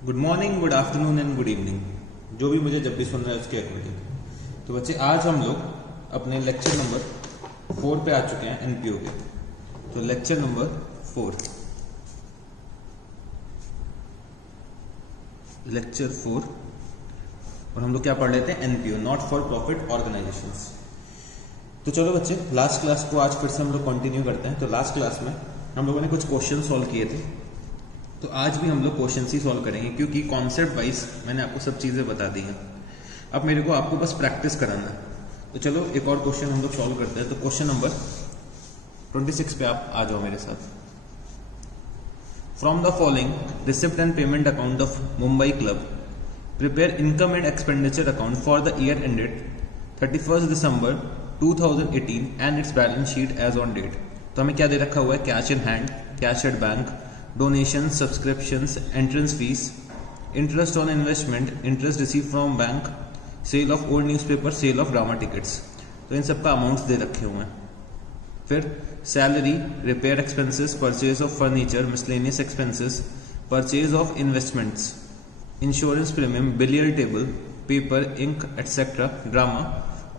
Good morning, good afternoon and good evening, जो भी मुझे जब भी सुन रहा है उसके अकॉर्डिंग। तो बच्चे, आज हम लोग अपने लेक्चर नंबर 4 पे आ चुके हैं एनपीओ के। तो लेक्चर नंबर 4, लेक्चर 4, और हम लोग क्या पढ़ लेते हैं? NPO, not for profit organisations. तो चलो बच्चे, लास्ट क्लास को आज फिर से हम लोग कंटिन्यू करते हैं। तो लास्ट क्लास में हम लोगों ने कुछ क्वेश्चन सॉल्व किए थे, तो आज भी हम लोग क्वेश्चन ही सॉल्व करेंगे, क्योंकि कॉन्सेप्ट वाइज मैंने आपको सब चीज़ें बता दी हैं। अब मेरे को आपको बस प्रैक्टिस कराना है। तो चलो एक और क्वेश्चन हम लोग सॉल्व करते हैं। तो क्वेश्चन नंबर 26 पे आप आ जाओ मेरे साथ। From the following receipt and payment account of Mumbai club, prepare income and expenditure account for the year ended 31 December 2018 and its balance sheet as on date. तो हमें क्या दे रखा हुआ है? Cash in hand, cash at bank, donations, subscriptions, entrance fees, interest on investment, interest received from bank, sale of old newspaper, sale of drama tickets। तो इन सबका amounts दे रखे हुए हैं। फिर salary, repair expenses, purchase of furniture, miscellaneous expenses, purchase of investments, insurance premium, billiard table, paper, ink etcetera, drama,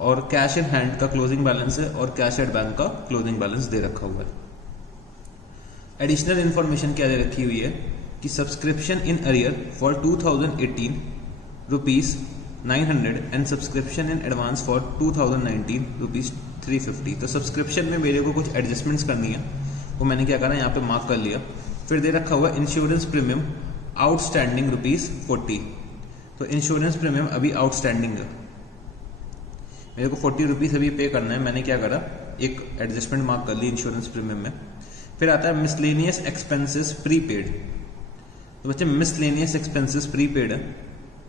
और cash in hand का closing balance है और कैश एट बैंक का क्लोजिंग बैलेंस दे रखा हुआ है। एडिशनल इन्फॉर्मेशन क्या दे रखी हुई है कि subscription in arrear for 2018 rupees 900 and subscription in advance for 2019 rupees 350। तो सब्सक्रिप्शन में मेरे को कुछ एडजस्टमेंट्स करनी है, वो मैंने क्या करा, यहाँ पे मार्क कर लिया। फिर दे रखा हुआ इंश्योरेंस प्रीमियम आउटस्टैंडिंग रुपीज 40। तो इंश्योरेंस प्रीमियम अभी आउटस्टैंडिंग है, मेरे को 40 रुपीज अभी पे करना है। मैंने क्या करा, एक एडजस्टमेंट मार्क कर ली इंश्योरेंस प्रीमियम में। फिर आता है मिसलेनियस एक्सपेंसेस प्रीपेड। तो बच्चे, मिसलेनियस एक्सपेंसेस प्रीपेड है,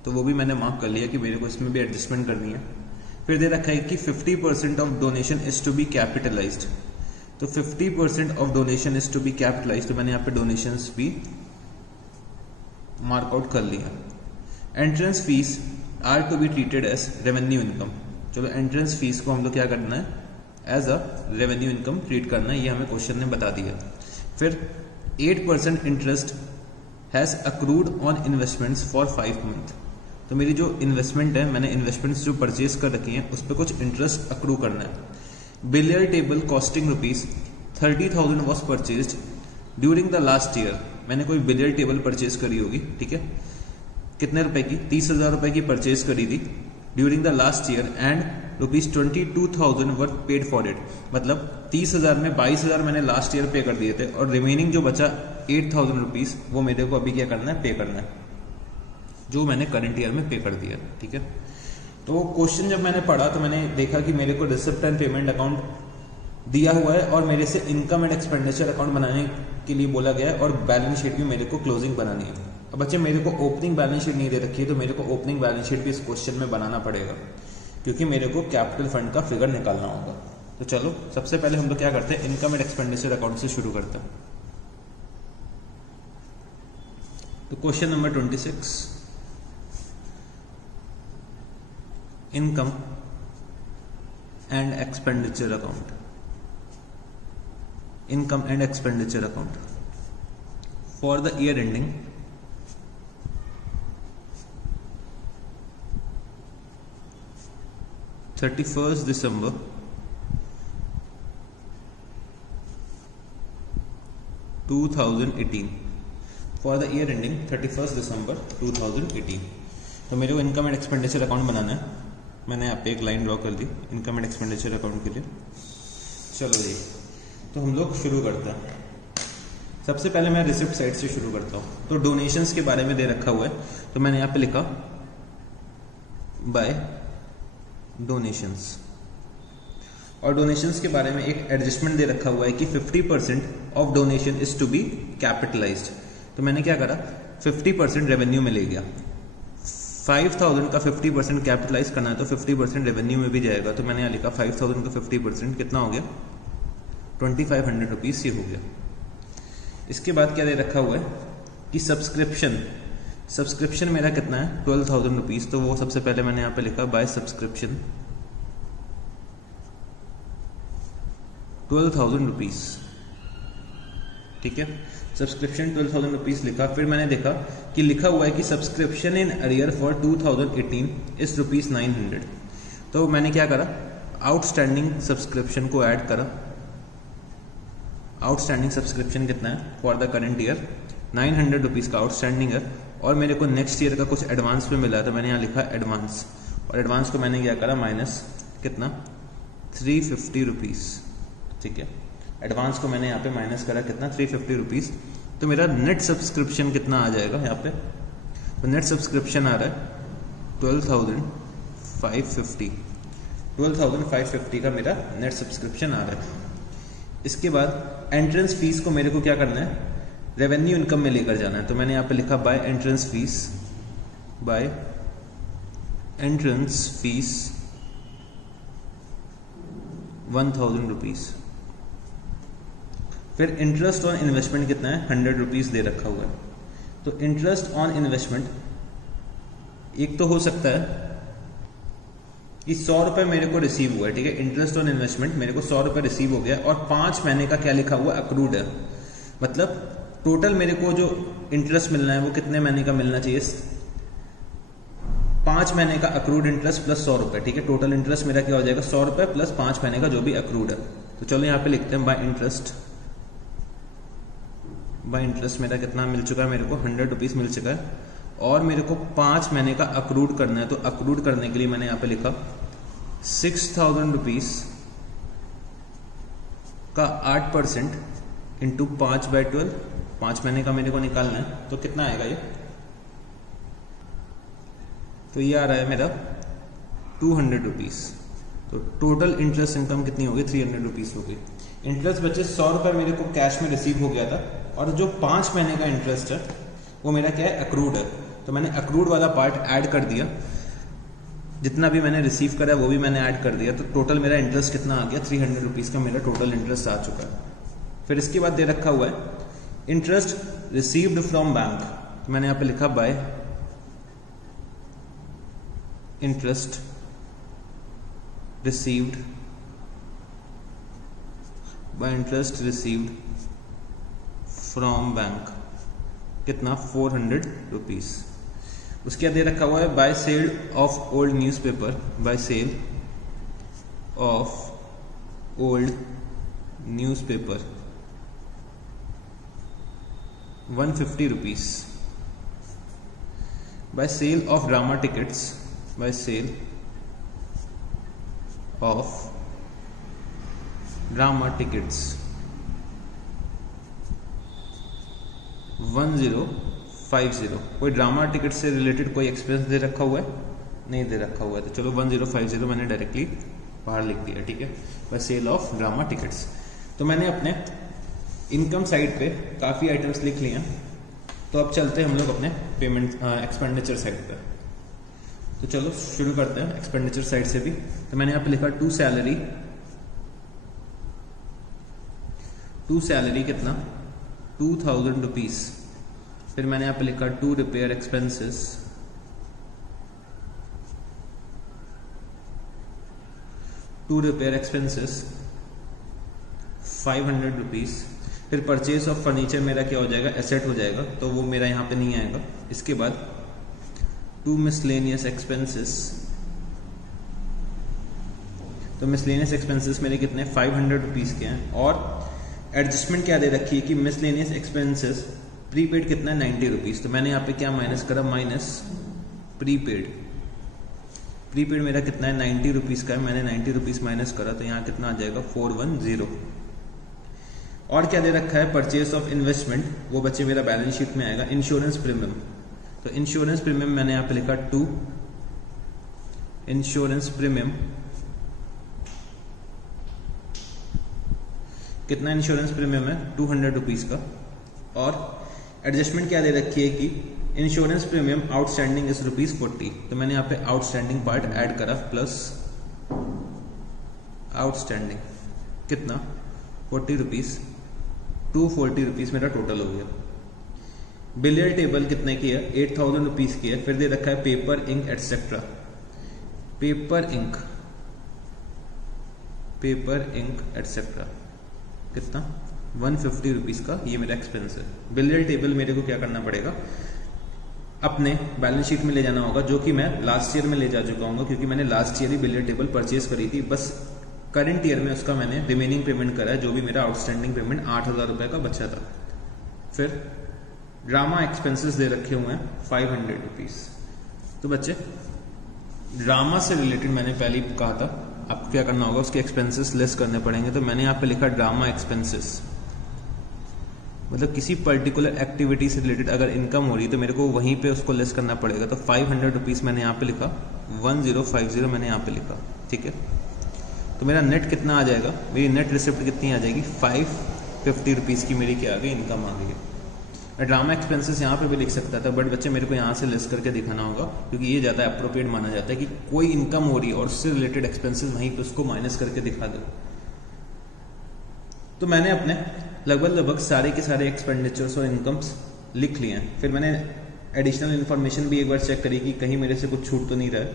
तो वो भी मैंने मार्क कर लिया कि मेरे को इसमें भी एडजस्टमेंट करनी है। फिर दे रखा है कि 50% of donation is to be capitalised. तो 50% of donation is to be capitalised, तो मैंने यहाँ पे डोनेशंस भी मार्क आउट कर लिया। Entrance fees are to be treated as revenue income. चलो, एंट्रेंस फीस को हम लोग क्या करना है, as a revenue income treat करना है, ये हमें क्वेश्चन ने बता दिया। फिर 8% interest has accrued on investments for 5 month. तो मेरी जो इन्वेस्टमेंट है, मैंने इन्वेस्टमेंट्स जो परचेज कर रखी हैं उस पर कुछ इंटरेस्ट अक्रू करना है। Billiard table costing rupees 30,000 was purchase during the last year. मैंने कोई बिलियर टेबल परचेज करी होगी, ठीक है, कितने रुपए की? 30,000 रुपए की परचेज करी थी during the last year and rupees 22,000 were paid for it. मतलब 30,000 में 22,000 मैंने लास्ट ईयर पे कर दिए थे, और रिमेनिंग जो बचा 8,000 रुपीज वो मेरे को अभी क्या करना है, पे करना है, जो मैंने करंट ईयर में पे कर दिया। ठीक है, तो क्वेश्चन जब मैंने पढ़ा तो मैंने देखा कि मेरे को रिसिप्ट एंड पेमेंट अकाउंट दिया हुआ है और मेरे से इनकम एंड एक्सपेंडिचर अकाउंट बनाने के लिए बोला गया है, और बैलेंस शीट भी मेरे को क्लोजिंग बनानी है। अब बच्चे, मेरे को ओपनिंग बैलेंस शीट नहीं दे रखी है, तो मेरे को ओपनिंग बैलेंस शीट भी इस क्वेश्चन में बनाना पड़ेगा, क्योंकि मेरे को कैपिटल फंड का फिगर निकालना होगा। तो चलो, सबसे पहले हम लोग क्या करते हैं, इनकम एंड एक्सपेंडिचर अकाउंट से शुरू करते हैं। तो question number 26, income and expenditure account. Income and expenditure account for the year ending 31 December 2018 for the year ending 31 December 2018। तो मेरे को इनकम एंड एक्सपेंडिचर अकाउंट बनाना है। मैंने यहाँ पे एक लाइन ड्रॉ कर दी इनकम एंड एक्सपेंडिचर अकाउंट के लिए। चलो जी, तो हम लोग शुरू करते हैं। सबसे पहले मैं रिसिप्ट साइड से शुरू करता हूँ। तो डोनेशंस के बारे में दे रखा हुआ है, तो मैंने यहाँ पे लिखा बाय डोनेशंस, और डोनेशंस के बारे में एक एडजस्टमेंट दे रखा हुआ है कि 50% of donation is to be capitalised. तो मैंने क्या करा, 50% रेवेन्यू में ले गया। 5,000 का 50% कैपिटलाइज करना है, तो 50% रेवेन्यू में भी जाएगा। तो मैंने यहाँ लिखा 5,000 का 50% कितना हो गया, 2,500 रुपीज, ये हो गया। इसके बाद क्या दे रखा हुआ है कि सब्सक्रिप्शन मेरा कितना है, 12,000 रुपीज। तो वो सबसे पहले मैंने यहाँ पे लिखा बाय सब्सक्रिप्शन 12,000 रुपीज। ठीक है। सब्सक्रिप्शन 12,000 रुपीज लिखा, फिर मैंने देखा कि लिखा हुआ है कि subscription in arrear for 2018 is ₹900। तो मैंने क्या करा, आउटस्टैंडिंग सब्सक्रिप्शन को ऐड करा। आउटस्टैंडिंग सब्सक्रिप्शन कितना है for the current year, 900 rupees का आउटस्टैंडिंग है, और मेरे को नेक्स्ट ईयर का कुछ एडवांस पे मिला है, तो मैंने यहाँ लिखा एडवांस, और एडवांस को मैंने क्या करा माइनस कितना 350 रुपीज, ठीक है। एडवांस को मैंने यहाँ पे माइनस करा कितना 350 रुपीज। तो मेरा नेट सब्सक्रिप्शन कितना आ जाएगा यहाँ पे, तो नेट सब्सक्रिप्शन आ रहा है 12,550, 12,550 का मेरा नेट सब्सक्रिप्शन आ रहा है। इसके बाद एंट्रेंस फीस को मेरे को क्या करना है, रेवेन्यू इनकम में लेकर जाना है, तो मैंने यहाँ पे लिखा by entrance fees, by entrance fees 1,000 rupees. फिर इंटरेस्ट ऑन इन्वेस्टमेंट कितना है 100 रुपीज दे रखा हुआ है। तो इंटरेस्ट ऑन इन्वेस्टमेंट एक तो हो सकता है कि 100 रुपए मेरे को रिसीव हुआ है, ठीक है। इंटरेस्ट ऑन इन्वेस्टमेंट मेरे को 100 रुपए रिसीव हो गया, और 5 महीने का क्या लिखा हुआ अक्रूड है, मतलब टोटल मेरे को जो इंटरेस्ट मिलना है वो कितने महीने का मिलना चाहिए, 5 महीने का अक्रूड इंटरेस्ट प्लस 100 रुपए, ठीक है। टोटल इंटरेस्ट मेरा क्या हो जाएगा 100 रुपए प्लस 5 महीने का जो भी अक्रूड है। तो चलो यहाँ पे लिखते हैं बाय इंटरेस्ट, बाय इंटरेस्ट मेरा कितना मिल चुका है, मेरे को 100 रुपीज मिल चुका है, और मेरे को 5 महीने का अक्रूड करना है। तो अक्रूड करने के लिए मैंने यहाँ पे लिखा 6,000 रुपीज का 8% इंटू 5/12, 5 महीने का मेरे को निकालना है, तो कितना आएगा ये, तो ये आ रहा है मेरा 200 रुपीज। तो टोटल इंटरेस्ट इनकम कितनी होगी 300 रुपीज होगी। इंटरेस्ट बचे 100 रुपए मेरे को कैश में रिसीव हो गया था, और जो 5 महीने का इंटरेस्ट है वो मेरा क्या है अक्रूड है। तो मैंने अक्रूड वाला पार्ट ऐड कर दिया, जितना भी मैंने रिसीव करा वो भी मैंने ऐड कर दिया, तो टोटल मेरा इंटरेस्ट कितना आ गया 300 रुपीज का मेरा टोटल इंटरेस्ट आ चुका है। फिर इसके बाद दे रखा हुआ है इंटरेस्ट रिसीव्ड फ्रॉम बैंक, तो मैंने यहाँ पे लिखा by interest received, by interest received from bank कितना 400 रुपीज। उसके बाद दे रखा हुआ है by sale of old newspaper, by sale of old newspaper 150 rupees, by sale of drama tickets, by sale of drama tickets 1050। कोई ड्रामा टिकट से related कोई एक्सपेंस दे रखा हुआ है, नहीं दे रखा हुआ है, तो चलो 1050 मैंने डायरेक्टली बाहर लिख दिया, ठीक है, by sale of drama tickets. तो मैंने अपने इनकम साइड पे काफ़ी आइटम्स लिख लिए हैं, तो अब चलते हैं हम लोग अपने पेमेंट एक्सपेंडिचर साइड पे। तो चलो शुरू करते हैं एक्सपेंडिचर साइड से भी। तो मैंने यहाँ पे लिखा टू सैलरी कितना 2,000 रुपीज। फिर मैंने यहाँ पे लिखा to repair expenses, to repair expenses 500 rupees. फिर परचेज ऑफ फर्नीचर मेरा क्या हो जाएगा एसेट हो जाएगा, तो वो मेरा यहाँ पे नहीं आएगा। इसके बाद टू मिसलेनियस एक्सपेंसेस, तो मिसलेनियस एक्सपेंसेस मेरे कितने 500 रुपीज के हैं, और एडजस्टमेंट क्या दे रखी है कि मिसलेनियस एक्सपेंसेस प्रीपेड कितना है 90 रुपीज। तो मैंने यहाँ पे क्या माइनस करा माइनस प्रीपेड, प्रीपेड मेरा कितना है 90 रुपीज का है, मैंने 90 रुपीज माइनस करा, तो यहाँ कितना आ जाएगा 410। और क्या दे रखा है परचेज ऑफ इन्वेस्टमेंट, वो बच्चे मेरा बैलेंस शीट में आएगा। इंश्योरेंस प्रीमियम, तो इंश्योरेंस प्रीमियम मैंने यहाँ पे लिखा 2 इंश्योरेंस प्रीमियम कितना इंश्योरेंस प्रीमियम है 200 रुपीज का। और एडजस्टमेंट क्या दे रखी है कि इंश्योरेंस प्रीमियम आउटस्टैंडिंग इज ₹40, तो मैंने यहाँ पे आउटस्टैंडिंग पार्ट ऐड करा प्लस आउटस्टैंडिंग कितना 40 रुपीज, 240 रुपीज मेरा टोटल हो गया। बिलियर टेबल कितने की है 8,000 रुपीज की है। फिर दे रखा है paper ink etcetera, paper ink etcetera कितना 150 रुपीज़ का ये मेरा एक्सपेंस है। बिलियर टेबल मेरे को क्या करना पड़ेगा, अपने बैलेंस शीट में ले जाना होगा, जो कि मैं लास्ट ईयर में ले जा चुका हूँ क्योंकि मैंने लास्ट ईयर ही बिलियर टेबल परचेज करी थी। बस करंट ईयर में उसका मैंने रिमेनिंग पेमेंट करा है, जो भी मेरा आउटस्टैंडिंग पेमेंट 8,000 रुपये का बचा था। फिर ड्रामा एक्सपेंसेस दे रखे हुए हैं 500 रुपीज़। तो बच्चे ड्रामा से रिलेटेड मैंने पहले ही कहा था आपको क्या करना होगा, उसके एक्सपेंसेस लेस करने पड़ेंगे। तो मैंने यहाँ पे लिखा ड्रामा एक्सपेंसेस, मतलब किसी पर्टिकुलर एक्टिविटी से रिलेटेड अगर इनकम हो रही है तो मेरे को वहीं पे उसको लेस करना पड़ेगा। तो 500 रुपीज़ मैंने यहाँ पे लिखा, 1050 मैंने यहाँ पे लिखा, ठीक है। तो मेरा नेट कितना आ जाएगा, मेरी नेट रिसिप्ट कितनी आ जाएगी, 550 रुपीज़ की मेरी क्या आ गई, इनकम आ गई है। ड्रामा एक्सपेंसेस यहाँ पे भी लिख सकता था, बट बच्चे मेरे को यहाँ से लेस करके दिखाना होगा क्योंकि ये ज़्यादा अप्रोप्रिएट माना जाता है कि कोई इनकम हो रही है और उससे रिलेटेड एक्सपेंसेस वहीं पे उसको माइनस करके दिखा दो। तो मैंने अपने लगभग सारे के सारे एक्सपेंडिचर्स और इनकम्स लिख लिए हैं। फिर मैंने एडिशनल इन्फॉर्मेशन भी एक बार चेक करी कि कहीं मेरे से कुछ छूट तो नहीं रहा है।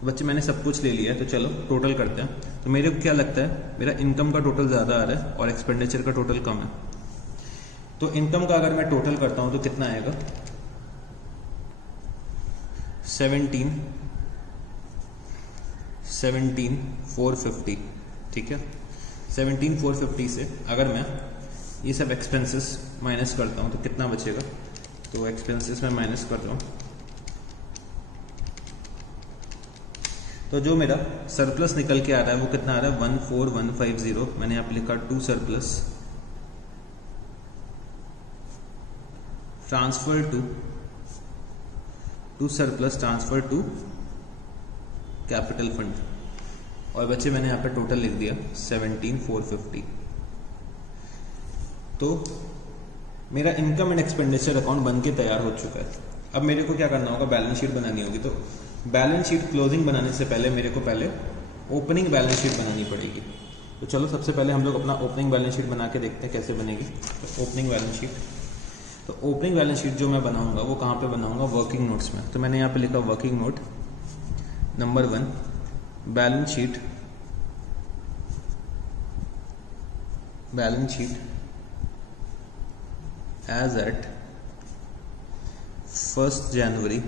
तो बच्चे मैंने सब कुछ ले लिया है, तो चलो टोटल करते हैं। तो मेरे को क्या लगता है, मेरा इनकम का टोटल ज़्यादा आ रहा है और एक्सपेंडिचर का टोटल कम है। तो इनकम का अगर मैं टोटल करता हूं तो कितना आएगा, 17,450, ठीक है। 17,450 से अगर मैं ये सब एक्सपेंसेस माइनस करता हूं तो कितना बचेगा, तो एक्सपेंसेस में माइनस कर रहा हूं तो जो मेरा सरप्लस निकल के आ रहा है वो कितना आ रहा है, 14,150। मैंने यहाँ पे लिखा to surplus transfer to surplus transfer to capital fund. और बच्चे मैंने यहाँ पे टोटल लिख दिया 17,450। तो मेरा इनकम एंड एक्सपेंडिचर अकाउंट बन के तैयार हो चुका है। अब मेरे को क्या करना होगा, बैलेंस शीट बनानी होगी। तो बैलेंस शीट क्लोजिंग बनाने से पहले मेरे को पहले ओपनिंग बैलेंस शीट बनानी पड़ेगी। तो चलो सबसे पहले हम लोग अपना ओपनिंग बैलेंस शीट बना के देखते हैं कैसे बनेगी। तो ओपनिंग बैलेंस शीट, तो ओपनिंग बैलेंस शीट जो मैं बनाऊंगा वो कहाँ पे बनाऊंगा, वर्किंग नोट्स में। तो मैंने यहाँ पे लिखा working note number 1, balance sheet as at 1 January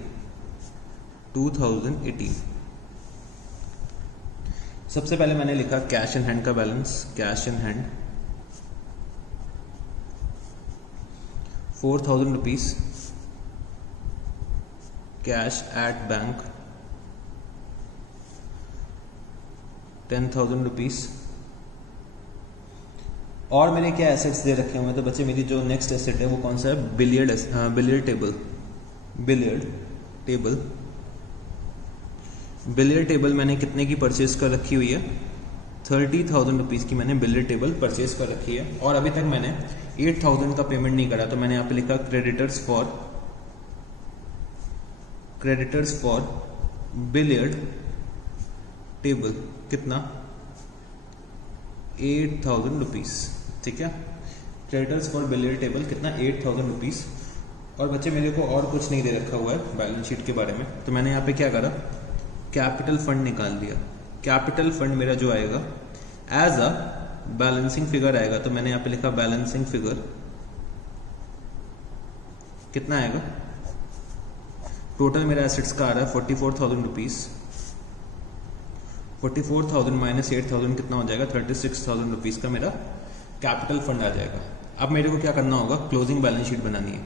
2018। सबसे पहले मैंने लिखा कैश इन हैंड का balance, cash in hand 4,000 rupees, cash at bank 10,000 rupees. और मेरे क्या एसेट्स दे रखे हुए हैं, तो बच्चे मेरी जो नेक्स्ट एसेट है वो कौन सा है, बिलियर्ड टेबल मैंने कितने की परचेज कर रखी हुई है, 30,000 रुपीज की मैंने बिलियर्ड टेबल परचेज कर रखी है। और अभी तक मैंने 8,000 का पेमेंट नहीं करा। तो मैंने यहाँ पे लिखा क्रेडिटर्स फॉर बिलियर्ड टेबल कितना, 8,000 रुपीज, ठीक है। क्रेडिटर्स फॉर बिलियर्ड टेबल कितना, 8,000 रुपीज। और बच्चे मेरे को और कुछ नहीं दे रखा हुआ है बैलेंस शीट के बारे में। तो मैंने यहाँ पे क्या करा, कैपिटल फंड निकाल दिया। कैपिटल फंड मेरा जो आएगा एज अ बैलेंसिंग फिगर आएगा। तो मैंने यहाँ पे लिखा बैलेंसिंग फिगर कितना आएगा, टोटल मेरा एसेट्स का आ रहा है 44,000 रुपीज। 44,000 माइनस 8,000 कितना हो जाएगा, 36,000 रुपीज का मेरा कैपिटल फंड आ जाएगा। अब मेरे को क्या करना होगा, क्लोजिंग बैलेंस शीट बनानी है।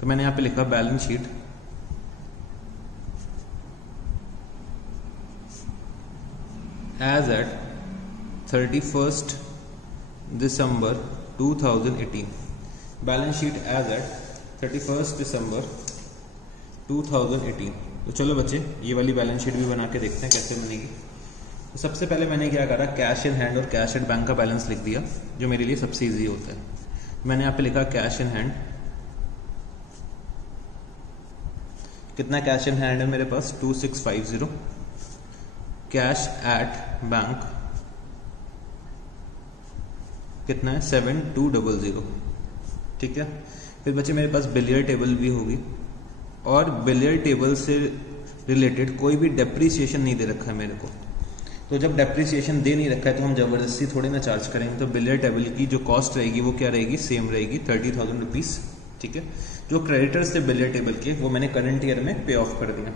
तो मैंने यहाँ पे लिखा balance sheet as eight 31 December 2018। Balance sheet as eight 31 December 2018। तो चलो बच्चे ये वाली बैलेंस शीट भी बना के देखते हैं कैसे बनेगी। तो सबसे पहले मैंने क्या करा, कैश इन हैंड और कैश एट बैंक का बैलेंस लिख दिया, जो मेरे लिए सबसे इजी होता है। मैंने यहाँ पे लिखा कैश इन हैंड, कितना कैश इन हैंड है मेरे पास, 2650। कैश एट बैंक कितना है, 7200, ठीक है। फिर बच्चे मेरे पास बिलियर्ड टेबल भी होगी, और बिलियर्ड टेबल से रिलेटेड कोई भी डेप्रीसिएशन नहीं दे रखा है मेरे को। तो तो जब डेप्रिसिएशन दे नहीं रखा है तो हम जबरदस्ती थोड़ी ना चार्ज करेंगे। तो बिलियर टेबल की जो कॉस्ट रहेगी वो क्या रहेगी, सेम रहेगी 30,000 रुपीज़। ठीक है, जो क्रेडिटर्स थे बिलियर टेबल के वो मैंने करंट ईयर में पे ऑफ कर दिया।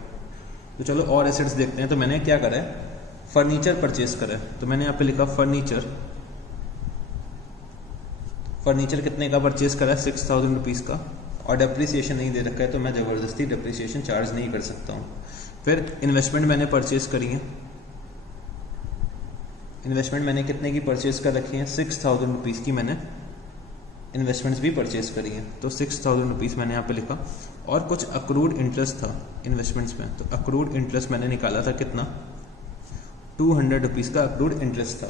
तो चलो और एसेट्स देखते हैं। तो मैंने क्या करा है, फर्नीचर परचेज करा है। तो मैंने यहाँ पे लिखा फर्नीचर कितने का परचेज करा है, 6,000 रुपीज़ का, और डेप्रिसिएशन नहीं दे रखा है तो मैं ज़बरदस्ती डेप्रिसिएशन चार्ज नहीं कर सकता हूँ। फिर इन्वेस्टमेंट मैंने परचेज करी है। इन्वेस्टमेंट मैंने कितने की परचेज कर रखी है, 6,000 रुपीज़ की मैंने इन्वेस्टमेंट्स भी परचेज करी है। तो 6,000 रुपीज़ मैंने यहाँ पे लिखा। और कुछ अक्रूड इंटरेस्ट था इन्वेस्टमेंट्स में, तो अक्रूड इंटरेस्ट मैंने निकाला था कितना, 200 रुपीज़ का अक्रूड इंटरेस्ट था।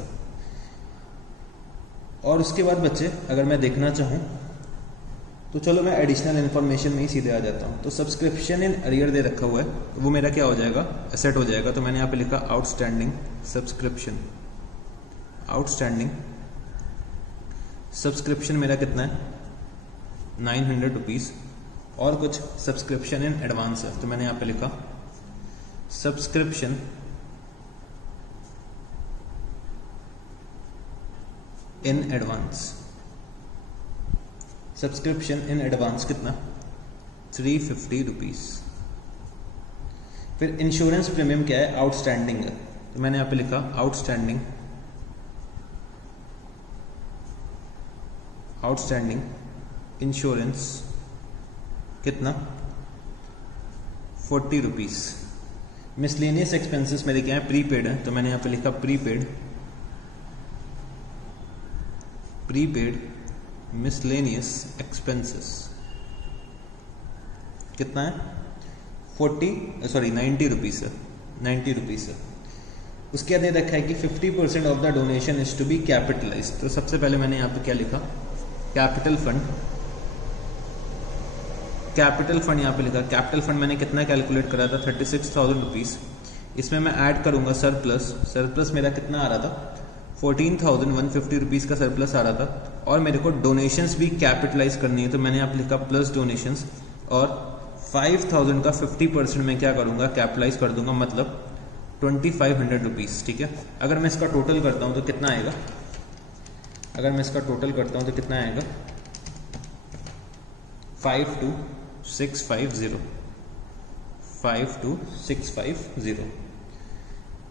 और उसके बाद बच्चे अगर मैं देखना चाहूँ तो चलो मैं एडिशनल इन्फॉर्मेशन में ही सीधे आ जाता हूँ। तो सब्सक्रिप्शन इन अरियर दे रखा हुआ है, वो मेरा क्या हो जाएगा, एसेट हो जाएगा। तो मैंने यहाँ पे लिखा आउटस्टैंडिंग सब्सक्रिप्शन। सब्सक्रिप्शन मेरा कितना है, 900 रुपीज़। और कुछ सब्सक्रिप्शन इन एडवांस है, तो मैंने यहाँ पे लिखा subscription in advance. Subscription in advance कितना, 350 रुपीज़। फिर इंश्योरेंस प्रीमियम क्या है, आउटस्टैंडिंग है, तो मैंने यहाँ पे लिखा आउटस्टैंडिंग इंश्योरेंस कितना, 40 रुपीज़। मिसलेनियस एक्सपेंसेस मेरे क्या है, प्रीपेड है, तो मैंने यहाँ पे लिखा प्रीपेड मिसलेनियस एक्सपेंसेस कितना है, 90 रुपीज़ है, 90 रुपीज़ है। उसके बाद ये रखा है कि 50% of the donation is to be capitalise. तो सबसे पहले मैंने यहाँ पे क्या लिखा, कैपिटल फंड यहाँ पे लिखा। कैपिटल फंड मैंने कितना कैलकुलेट करा था, 36,000 रुपीज़। इसमें मैं ऐड करूंगा सरप्लस मेरा कितना आ रहा था, 14,150 रुपीज़ का सरप्लस आ रहा था। और मेरे को डोनेशंस भी कैपिटलाइज करनी है, तो मैंने यहाँ पे लिखा प्लस डोनेशंस। और 5,000 का 50% मैं क्या करूंगा, कैपिटलाइज कर दूंगा, मतलब 2,500 रुपीज़। ठीक है, अगर मैं इसका टोटल करता हूँ तो कितना आएगा, 52650।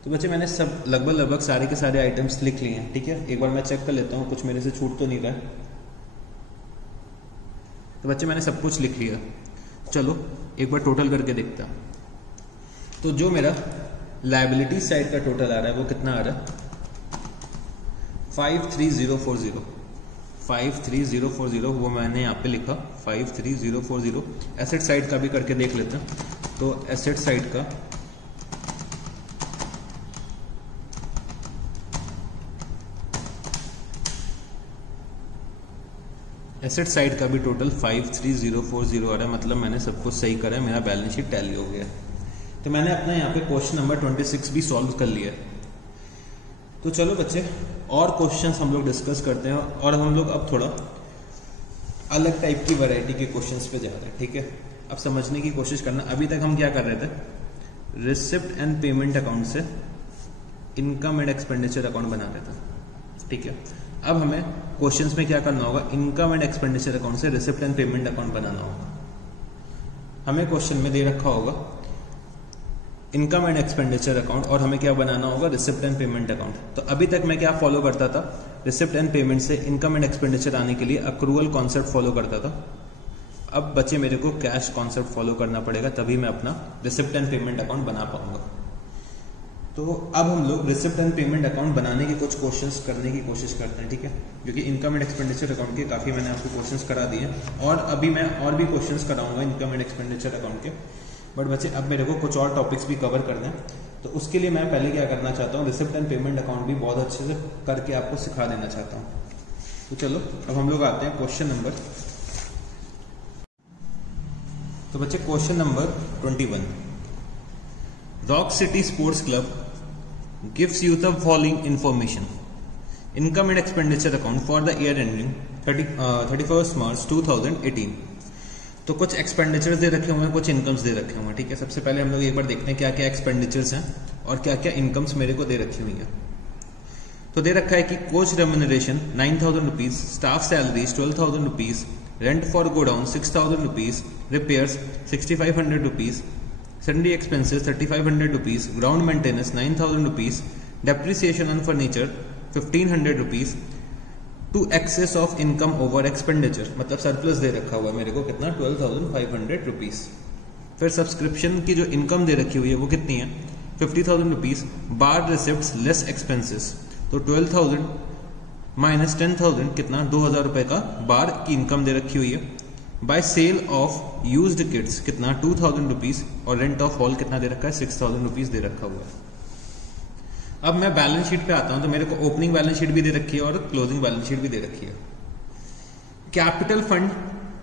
तो बच्चे मैंने सब लगभग सारे के सारे आइटम्स लिख लिए हैं। ठीक है, एक बार मैं चेक कर लेता हूँ कुछ मेरे से छूट तो नहीं रहा है। तो बच्चे मैंने सब कुछ लिख लिया, चलो एक बार टोटल करके देखता हूँ। तो जो मेरा लायबिलिटी साइड का टोटल आ रहा है वो कितना आ रहा है, 53040, वो मैंने यहाँ पे लिखा 53040। एसेट साइड का भी करके देख लेते हैं। तो एसेट साइड का भी टोटल 53040 आ रहा है, मतलब मैंने सब कुछ सही करा है, मेरा बैलेंस शीट टैली हो गया। तो मैंने अपना यहाँ पे क्वेश्चन नंबर 26 भी सॉल्व कर लिया है। तो चलो बच्चे और क्वेश्चंस हम लोग डिस्कस करते हैं, और हम लोग अब थोड़ा अलग टाइप की वैरायटी के क्वेश्चंस पे जा रहे हैं। ठीक है, अब समझने की कोशिश करना। अभी तक हम क्या कर रहे थे, रिसिप्ट एंड पेमेंट अकाउंट से इनकम एंड एक्सपेंडिचर अकाउंट बना रहे थे। ठीक है, अब हमें क्वेश्चंस में क्या करना होगा, इनकम एंड एक्सपेंडिचर अकाउंट से रिसिप्ट एंड पेमेंट अकाउंट बनाना होगा। हमें क्वेश्चन में दे रखा होगा इनकम एंड एक्सपेंडिचर अकाउंट, और हमें क्या बनाना होगा, रिसिप्ट एंड पेमेंट अकाउंट। तो अभी तक मैं क्या फॉलो करता था, रिसिप्ट एंड पेमेंट से इनकम एंड एक्सपेंडिचर आने के लिए अक्रूवल कॉन्सेप्ट फॉलो करता था। अब बच्चे मेरे को कैश कॉन्सेप्ट फॉलो करना पड़ेगा, तभी मैं अपना रिसिप्ट एंड पेमेंट अकाउंट बना पाऊंगा। तो अब हम लोग रिसिप्ट एंड पेमेंट अकाउंट बनाने के कुछ क्वेश्चंस करने की कोशिश करते हैं। ठीक है, क्योंकि इनकम एंड एक्सपेंडिचर अकाउंट के काफ़ी मैंने आपको क्वेश्चंस करा दिए, और अभी मैं और भी क्वेश्चंस कराऊंगा इनकम एंड एक्सपेंडिचर अकाउंट के। बट बच्चे अब मेरे को कुछ और टॉपिक्स भी कवर करने हैं, तो उसके लिए मैं पहले क्या करना चाहता हूँ, रिसिप्ट एंड पेमेंट अकाउंट भी बहुत अच्छे से करके आपको सिखा देना चाहता हूँ। तो चलो अब हम लोग आते हैं क्वेश्चन नंबर। तो बच्चे question number 21, rock city sports club gives you the following information: income and expenditure account for the year ending 31st March 2018। तो कुछ एक्सपेंडिचर्स दे रखे हुए हैं, कुछ इनकम्स दे रखे हुए हैं। ठीक है, सबसे पहले हम लोग एक बार देखते हैं क्या क्या एक्सपेंडिचर्स हैं और क्या क्या इनकम्स मेरे को दे रखी हुई हैं। तो दे रखा है कि coach remuneration 9,000 rupees, staff salaries 12,000 rupees, rent for godown 6,000 rupees, repairs 6,500 rupees, sundry expenses 3,500 rupees, ground maintenance 9,000 rupees, depreciation on furniture 1,500 rupees, to excess of income over expenditure, मतलब सरप्लस दे रखा हुआ है मेरे को कितना 12,500 रुपीज। फिर सब्सक्रिप्शन की जो इनकम दे रखी हुई है वो कितनी है 50,000 रुपीज, बार रिसिप्ट्स लेस एक्सपेंसेस, तो 12,000 माइनस 10,000 कितना 2,000 रुपए का बार की इनकम दे रखी हुई है। By sale of used kits कितना 2,000 रुपीज, और रेंट ऑफ हॉल कितना दे रखा है 6,000 रुपीज दे रखा हुआ है। अब मैं बैलेंस शीट पे आता हूं, तो मेरे को ओपनिंग बैलेंस शीट भी दे रखी है और क्लोजिंग बैलेंस शीट भी दे रखी है। कैपिटल फंड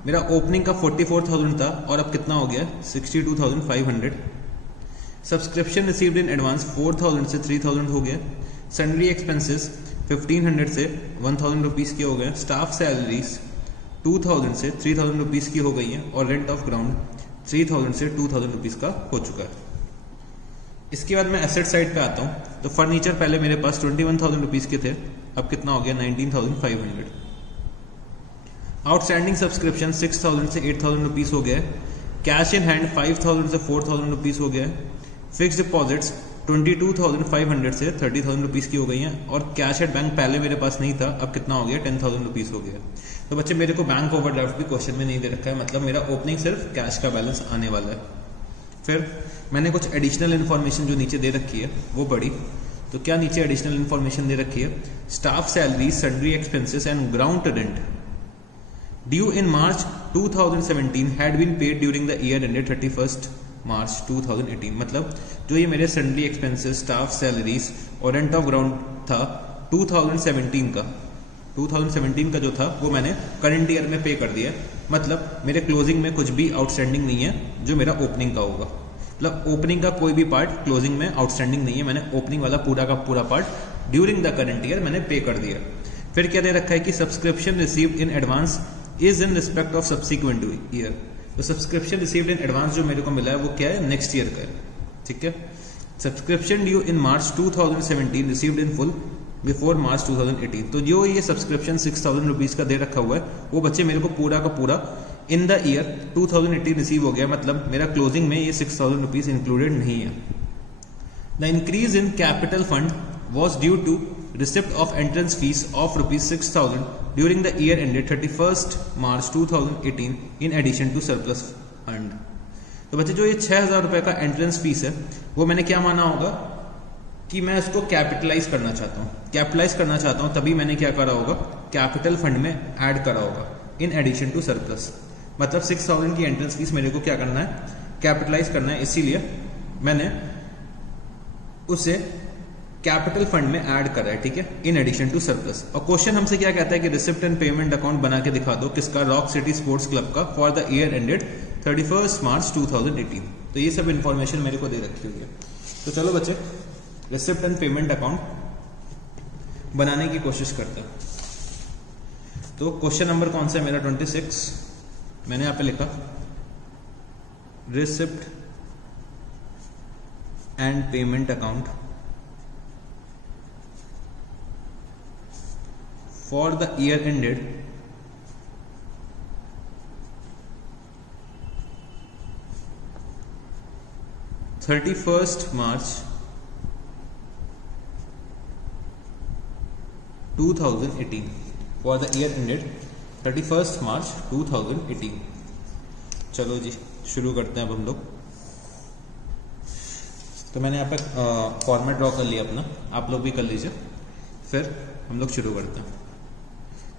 मेरा ओपनिंग का 44,000 था और अब कितना हो गया 62,500। सब्सक्रिप्शन रिसीव्ड इन एडवांस 4,000 से 3,000 हो गया। सन्डरी एक्सपेंसेस 1,500 से 1,000 रुपीज के हो गए। स्टाफ सैलरीज 2,000 से 3,000 रुपीज की हो गई है, और रेंट ऑफ ग्राउंड 3,000 से 2,000 रुपीज का हो चुका है। इसके बाद मैं एसेट साइड पे आता हूं, तो फर्नीचर पहले मेरे पास 21,000 रुपीज के थे, अब कितना हो गया 19,500। आउटस्टैंडिंग सब्सक्रिप्शन 6,000 से 8,000 रुपीज हो गया। कैश इन हैंड 5,000 से 4,000 रुपीज हो गया। फिक्स डिपॉजिट्स 22,500 से 30,000 रुपीज की हो गई हैं, और कैश एट बैंक पहले मेरे पास नहीं था, अब कितना हो गया 10,000 रुपीज हो गया। तो बच्चे मेरे को बैंक ओवरड्राफ्ट भी क्वेश्चन में नहीं दे रखा है, मतलब मेरा ओपनिंग सिर्फ कैश का बैलेंस आने वाला है। फिर मैंने कुछ एडिशनल इन्फॉर्मेशन जो नीचे दे रखी है वो पढ़ी। तो क्या नीचे एडिशनल इन्फॉर्मेशन दे रखी है, staff salary, sundry expenses and ground rent due in March 2017 had been paid during the year ended 31 March 2018। मतलब जो ये मेरे सन्डरी एक्सपेंसेस, स्टाफ सैलरीज और रेंट ऑफ ग्राउंड था 2017 का जो था वो मैंने करंट ईयर में पे कर दिया। मतलब मेरे क्लोजिंग में कुछ भी आउटस्टैंडिंग नहीं है जो मेरा ओपनिंग का होगा। मतलब ओपनिंग का कोई भी पार्ट क्लोजिंग में आउटस्टैंडिंग नहीं है, मैंने ओपनिंग वाला पूरा का पूरा part during the current year मैंने पे कर दिया। फिर क्या दे रखा है कि subscription received in advance is in respect of subsequent year. तो सब्सक्रिप्शन रिसीव्ड इन एडवांस जो मेरे को मिला है वो क्या है, नेक्स्ट ईयर का है। ठीक है। Subscription due in March 2017 received in full before March 2018। तो जो ये सब्सक्रिप्शन 6,000 रुपीज का दे रखा हुआ है वो बच्चे मेरे को पूरा का पूरा इन द ईयर 2018 रिसीव हो गया। मतलब मेरा क्लोजिंग में ये 6,000 रुपीज इंक्लूडेड नहीं है। The increase in capital fund was due to receipt of entrance fees of ₹6,000 during the year ended 31 March 2018 in addition to surplus fund. तो बच्चे जो ये 6,000 रुपए का एंट्रेंस फीस है वो मैंने क्या माना होगा कि मैं इसको कैपिटलाइज करना चाहता हूँ। कैपिटलाइज करना चाहता हूँ तभी मैंने क्या करा होगा, कैपिटल फंड में ऐड करा होगा इन एडिशन टू सरप्लस। मतलब 6,000 की एंट्रेंस फीस मेरे को क्या करना है, कैपिटलाइज करना है, इसीलिए मैंने उसे कैपिटल फंड में ऐड करा है। ठीक है, इन एडिशन टू सरप्लस। और क्वेश्चन हमसे क्या कहता है कि रिसिप्ट एंड पेमेंट अकाउंट बना के दिखा दो किसका, रॉक सिटी स्पोर्ट्स क्लब का, for the year ended 31 March 2018। तो ये सब इंफॉर्मेशन मेरे को दे रखी हुई है। तो चलो बच्चे रिसिप्ट एंड पेमेंट अकाउंट बनाने की कोशिश करते हैं। तो क्वेश्चन नंबर कौन सा है मेरा, 26। मैंने यहां पे लिखा receipt and payment account for the year ended 31 March 2018 for the year ended 31 March 2018। चलो जी शुरू करते हैं अब हम लोग। तो मैंने यहाँ पे फॉर्मेट ड्रॉ कर लिया अपना, आप लोग भी कर लीजिए, फिर हम लोग शुरू करते हैं।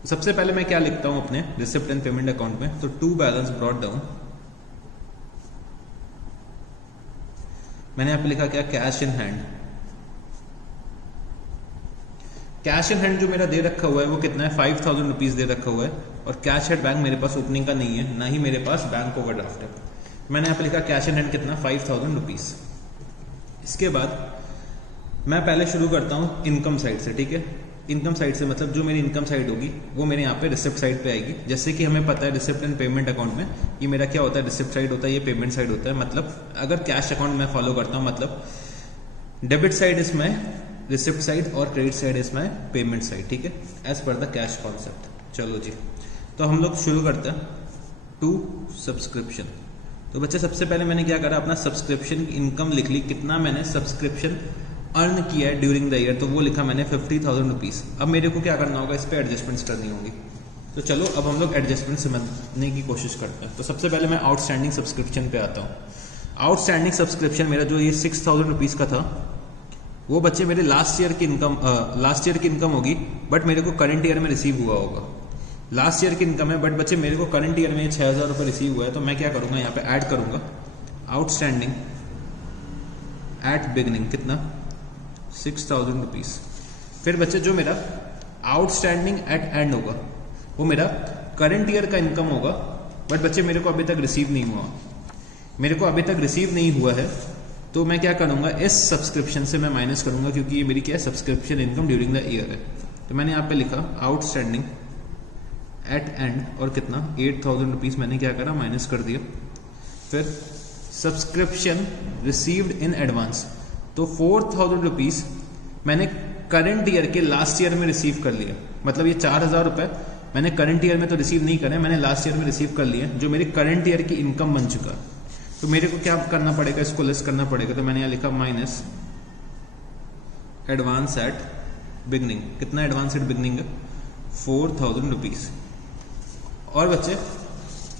तो सबसे पहले मैं क्या लिखता हूं अपने रिसिप्ट एंड पेमेंट अकाउंट में, तो टू बैलेंस ब्रॉट डाउन। मैंने यहाँ पे लिखा क्या, cash in hand. Cash in hand जो मेरा दे रखा हुआ है वो कितना है, 5,000 रुपीज दे रखा हुआ है, और कैश एट बैंक मेरे पास ओपनिंग का नहीं है, ना ही मेरे पास बैंक ओवरड्राफ्ट है। मैंने यहाँ पे लिखा कैश इन हैंड कितना, 5,000 रुपीज। इसके बाद मैं पहले शुरू करता हूँ इनकम साइड से। ठीक है, इनकम साइड से मतलब जो मेरी इनकम साइड होगी वो मेरे यहाँ पे रिसिप्ट साइड पे आएगी। जैसे कि हमें पता है रिसिप्ट एंड पेमेंट अकाउंट में ये मेरा क्या होता है, रिसिप्ट साइड होता है, ये पेमेंट साइड होता है। मतलब अगर कैश अकाउंट में फॉलो करता हूँ, मतलब debit side is my receipt side और credit side is my payment side, ठीक है, as per the cash concept. चलो जी, तो हम लोग शुरू करते हैं टू सब्सक्रिप्शन। तो बच्चे सबसे पहले मैंने क्या करा, अपना सब्सक्रिप्शन की इनकम लिख ली, कितना मैंने सब्सक्रिप्शन अर्न किया है ड्यूरिंग द ईयर, तो वो लिखा मैंने 50,000 रुपीज। अब मेरे को क्या करना होगा, इस पर एडजस्टमेंट्स करनी होंगी। तो चलो अब हम लोग एडजस्टमेंट समझने की कोशिश करते हैं। तो सबसे पहले मैं आउटस्टैंडिंग सब्सक्रिप्शन पे आता हूँ। आउटस्टैंडिंग सब्सक्रिप्शन मेरा जो ये 6,000 रुपीज का था, वो बच्चे मेरे लास्ट ईयर की इनकम होगी, बट मेरे को करंट ईयर में रिसीव हुआ होगा। लास्ट ईयर की इनकम है, बट बच्चे मेरे को करंट ईयर में 6,000 रुपये रिसीव हुआ है, तो मैं क्या करूंगा, यहाँ पे ऐड करूंगा आउटस्टैंडिंग एट बिगनिंग, कितना 6,000 रुपीज। फिर बच्चे जो मेरा आउटस्टैंडिंग एट एंड होगा, वो मेरा करंट ईयर का इनकम होगा, बट बच्चे मेरे को अभी तक रिसीव नहीं हुआ, मेरे को अभी तक रिसीव नहीं हुआ है। तो मैं क्या करूंगा, इस सब्सक्रिप्शन से मैं माइनस करूंगा, क्योंकि ये मेरी क्या है, subscription income during the year है। तो मैंने यहाँ पे लिखा आउटस्टैंडिंग एट एंड, और कितना 8,000 रुपीज मैंने क्या करा, माइनस कर दिया। फिर सब्सक्रिप्शन रिसीव्ड इन एडवांस, तो 4,000 रुपीज मैंने करंट ईयर के लास्ट ईयर में रिसीव कर लिया। मतलब ये 4,000 रुपए मैंने करंट ईयर में तो रिसीव नहीं करे, मैंने लास्ट ईयर में रिसीव कर लिया, जो मेरी करंट ईयर की इनकम बन चुका। तो मेरे को क्या करना पड़ेगा, इसको लेस करना पड़ेगा। तो मैंने यहाँ लिखा माइनस एडवांस एट बिगनिंग, कितना एडवांस एट बिगनिंग है, 4,000 रुपीज। और बच्चे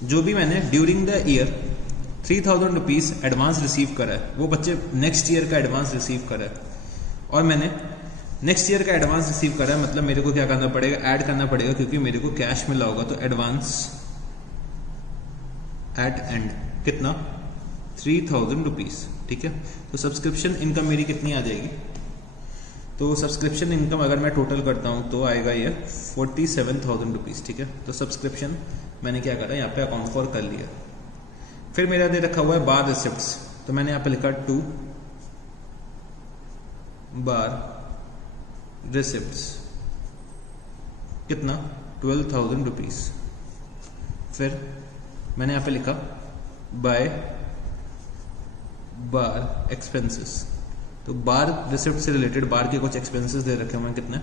जो भी मैंने during the year 3,000 rupees advance receive करा है, वो बच्चे नेक्स्ट ईयर का एडवांस रिसीव करा है। और मैंने नेक्स्ट ईयर का एडवांस रिसीव करा है, मतलब मेरे को क्या करना पड़ेगा, ऐड करना पड़ेगा, क्योंकि मेरे को कैश मिला होगा। तो एडवांस एट एंड, कितना 3,000 रुपीज, ठीक है। तो सब्सक्रिप्शन इनकम मेरी कितनी आ जाएगी, तो सब्सक्रिप्शन इनकम अगर मैं टोटल करता हूं तो आएगा ये 47,000 रुपीज, ठीक है। तो सब्सक्रिप्शन मैंने क्या करा, यहाँ पे अकाउंट फॉर कर लिया। फिर मेरा दे रखा हुआ है बार रिसिप्ट्स, तो मैंने यहाँ पे लिखा 2 बार रिसिप्ट्स, कितना 12,000 रुपीज। फिर मैंने यहाँ पे लिखा बाय बार एक्सपेंसेस, तो बार रिसिप्ट से रिलेटेड बार के कुछ एक्सपेंसेस दे रखे हुए हैं, कितने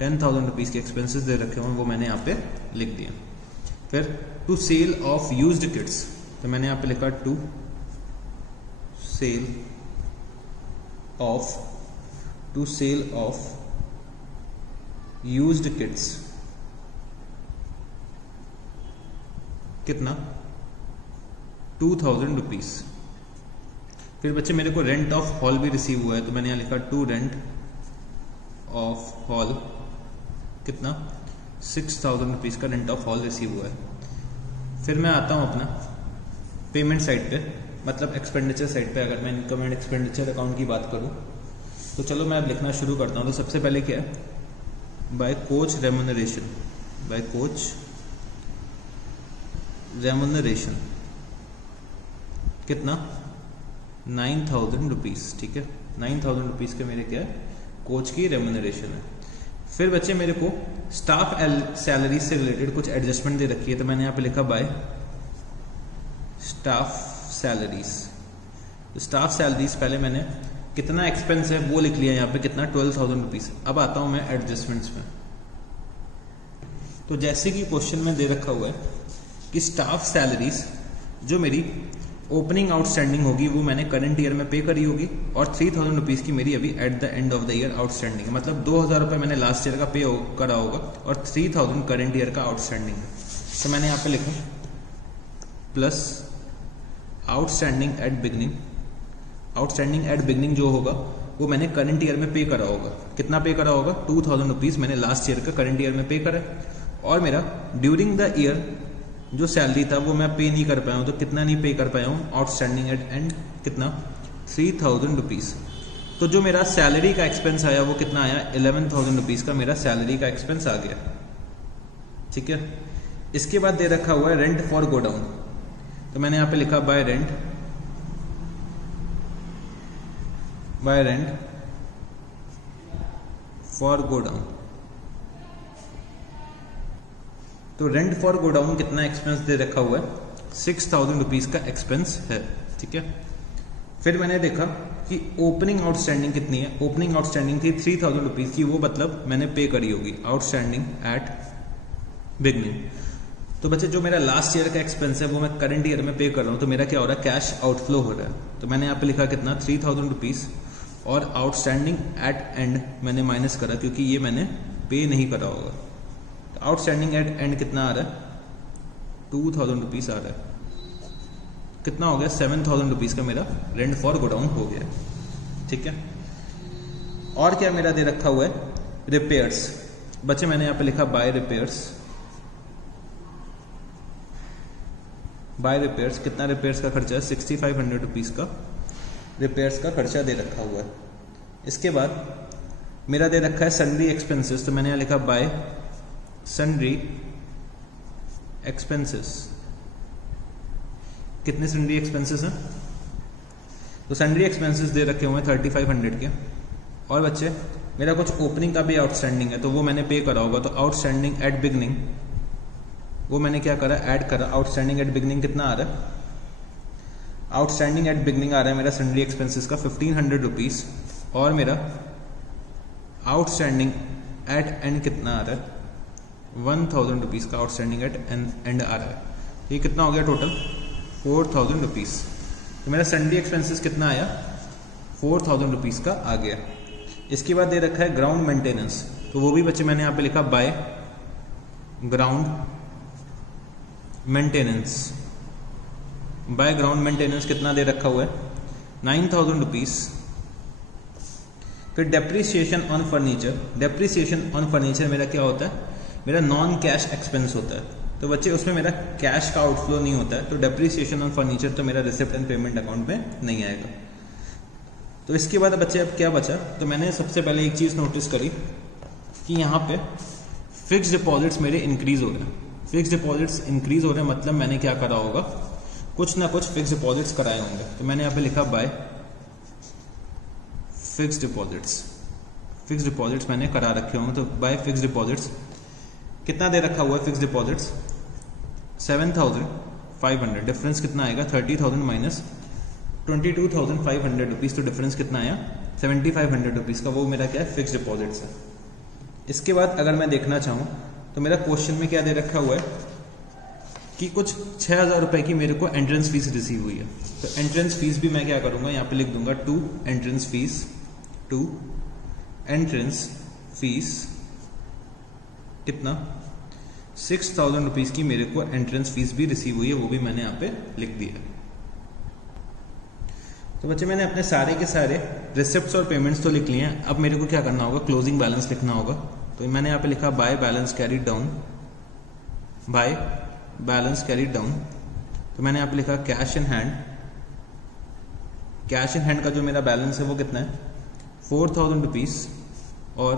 10,000 रुपीज के एक्सपेंसेस दे रखे हुए हैं, वो मैंने यहाँ पे लिख दिया। फिर to sale of used kits, तो मैंने यहाँ पे लिखा to sale of used kits, कितना 2,000 रुपीज। फिर बच्चे मेरे को रेंट ऑफ हॉल भी रिसीव हुआ है, तो मैंने यहाँ लिखा टू रेंट ऑफ हॉल, कितना 6,000 रुपीज का रेंट ऑफ हॉल रिसीव हुआ है। फिर मैं आता हूं अपना पेमेंट साइड पे, मतलब एक्सपेंडिचर साइड पे। अगर मैं इनकम एंड एक्सपेंडिचर अकाउंट की बात करूं, तो चलो मैं अब लिखना शुरू करता हूं। तो सबसे पहले क्या है, by coach remuneration, by coach remuneration, कितना 9,000 रुपीज, ठीक है। 9,000 रुपीज के मेरे क्या है, कोच की रेम्यूनरेशन है। फिर बच्चे मेरे को स्टाफ सैलरी से रिलेटेड कुछ एडजस्टमेंट दे रखी है, तो मैंने यहाँ पे लिखा bye staff salaries. Staff salaries पहले मैंने कितना एक्सपेंस है वो लिख लिया यहाँ पे, कितना 12,000 रुपीज। अब आता हूं मैं एडजस्टमेंट्स में। तो जैसे कि क्वेश्चन में दे रखा हुआ है कि स्टाफ सैलरीज जो मेरी ओपनिंग आउटस्टैंडिंग होगी वो मैंने करंट ईयर में पे करी होगी, और 3,000 रुपीज की मेरी अभी at the end of the year outstanding है। मतलब 2,000 रुपये मैंने लास्ट ईयर का पे करा होगा और 3,000 करंट ईयर का आउटस्टैंडिंग है। तो मैंने यहाँ पे लिखा plus outstanding at beginning. Outstanding at beginning जो होगा वो मैंने करंट ईयर में पे करा होगा। कितना पे करा होगा, 2,000 रुपीज मैंने लास्ट ईयर का करंट ईयर में पे करा, और मेरा ड्यूरिंग द ईयर जो सैलरी था वो मैं पे नहीं कर पाया हूं। तो कितना नहीं पे कर पाया हूं, आउटस्टैंडिंग एट एंड कितना 3,000 रुपीज। तो जो मेरा सैलरी का एक्सपेंस आया वो कितना आया, 11,000 रुपीज का मेरा सैलरी का एक्सपेंस आ गया, ठीक है। इसके बाद दे रखा हुआ है रेंट फॉर गोडाउन, तो मैंने यहां पे लिखा बाय रेंट फॉर गोडाउन। तो रेंट फॉर गोडाउन कितना एक्सपेंस दे रखा हुआ है, 6,000 रुपीज का एक्सपेंस है, ठीक है। फिर मैंने देखा कि ओपनिंग आउटस्टैंडिंग कितनी है। ओपनिंग आउटस्टैंडिंग थी 3000 रुपीज़ की, वो मतलब मैंने पे करी होगी आउटस्टैंडिंग एट बिगनिंग। तो बच्चे जो मेरा लास्ट ईयर का एक्सपेंस है वो मैं करंट ईयर में पे कर रहा हूँ, तो मेरा क्या हो रहा है, कैश आउटफ्लो हो रहा है। तो मैंने यहाँ पे लिखा कितना 3000 रुपीज़, और आउटस्टैंडिंग एट एंड मैंने माइनस करा क्योंकि ये मैंने पे नहीं करा होगा। तो आउटस्टैंडिंग एट एंड कितना आ रहा है, 2000 रुपीज़ आ रहा है। कितना हो गया, 7000 रुपीज़ का मेरा रेंट फॉर गोडाउन हो गया। ठीक है, और क्या मेरा दे रखा हुआ है, रिपेयर्स। बच्चे मैंने यहाँ पे लिखा बाय रिपेयर्स। बाय रिपेयर्स कितना रिपेयर्स का खर्चा है, 6500 रुपीज़ का रिपेयर्स का खर्चा दे रखा हुआ है। इसके बाद मेरा दे रखा है सन्ड्री एक्सपेंसेस, तो मैंने यहाँ लिखा बाय सन्ड्री एक्सपेंसेस। कितने सन्ड्री एक्सपेंसेस हैं, तो सन्ड्री एक्सपेंसेस दे रखे हुए हैं 3500 के। और बच्चे मेरा कुछ ओपनिंग का भी आउटस्टैंडिंग है, तो वो मैंने पे करा होगा। तो आउटस्टैंडिंग एट बिगनिंग वो मैंने क्या करा, ऐड करा। आउटस्टैंडिंग एट बिगनिंग कितना आ रहा है, आउटस्टैंडिंग एट बिगनिंग आ रहा है मेरा सन्ड्री एक्सपेंसेस का 1500 रुपीज़, और मेरा आउटस्टैंडिंग एट एंड कितना आ रहा है, 1000 रुपीज़ का आउटस्टैंडिंग एट एंड आ रहा है। ये कितना हो गया टोटल, 4000 रुपीज़। तो मेरा सन्ड्री एक्सपेंसेस कितना आया, 4000 रुपीज़ का आ गया। इसके बाद दे रखा है ग्राउंड मेंटेनेंस, तो वो भी बच्चे मैंने यहाँ पे लिखा by ground maintenance. By ground maintenance कितना दे रखा हुआ है, 9000 रुपीज़। फिर depreciation on furniture. Depreciation on furniture मेरा क्या होता है, मेरा नॉन कैश एक्सपेंस होता है। तो बच्चे उसमें मेरा कैश का आउटफ्लो नहीं होता है, तो डेप्रीसिएशन ऑन फर्नीचर तो मेरा रिसिप्ट एंड पेमेंट अकाउंट में नहीं आएगा। तो इसके बाद बच्चे अब क्या बचा, तो मैंने सबसे पहले एक चीज़ नोटिस करी कि यहाँ पे फिक्स डिपॉजिट्स मेरे इंक्रीज हो रहे हैं। फिक्स डिपॉजिट्स इंक्रीज हो रहे हैं मतलब मैंने क्या करा होगा, कुछ ना कुछ फिक्स डिपॉजिट्स कराए होंगे। तो मैंने यहाँ पे लिखा by fix deposits. Fix deposits मैंने करा रखे होंगे, तो बाय फिक्स डिपॉजिट्स कितना दे रखा हुआ है, फिक्स डिपॉजिट्स 7500। डिफरेंस कितना आएगा, 30,000 माइनस 22,500 रुपीज़। तो डिफरेंस कितना आया, 7500 रुपीज़ का, वो मेरा क्या है, फिक्स डिपॉजिट्स है। इसके बाद अगर मैं देखना चाहूँ तो मेरा क्वेश्चन में क्या दे रखा हुआ है कि कुछ 6000 रुपये की मेरे को एंट्रेंस फीस रिसीव हुई है। तो एंट्रेंस फीस भी मैं क्या करूँगा, यहाँ पे लिख दूंगा to entrance fees, to entrance fees कितना, 6000 रुपीज़ की मेरे को एंट्रेंस फीस भी रिसीव हुई है, वो भी मैंने यहाँ पे लिख दिया। तो बच्चे मैंने अपने सारे के सारे रिसिप्ट्स और पेमेंट्स तो लिख लिए हैं। अब मेरे को क्या करना होगा, क्लोजिंग बैलेंस लिखना होगा। तो मैंने यहाँ पे लिखा by balance carried down, by balance carried down. तो मैंने यहाँ पे लिखा cash in hand. Cash in hand का जो मेरा बैलेंस है वो कितना है, 4000 रुपीज़। और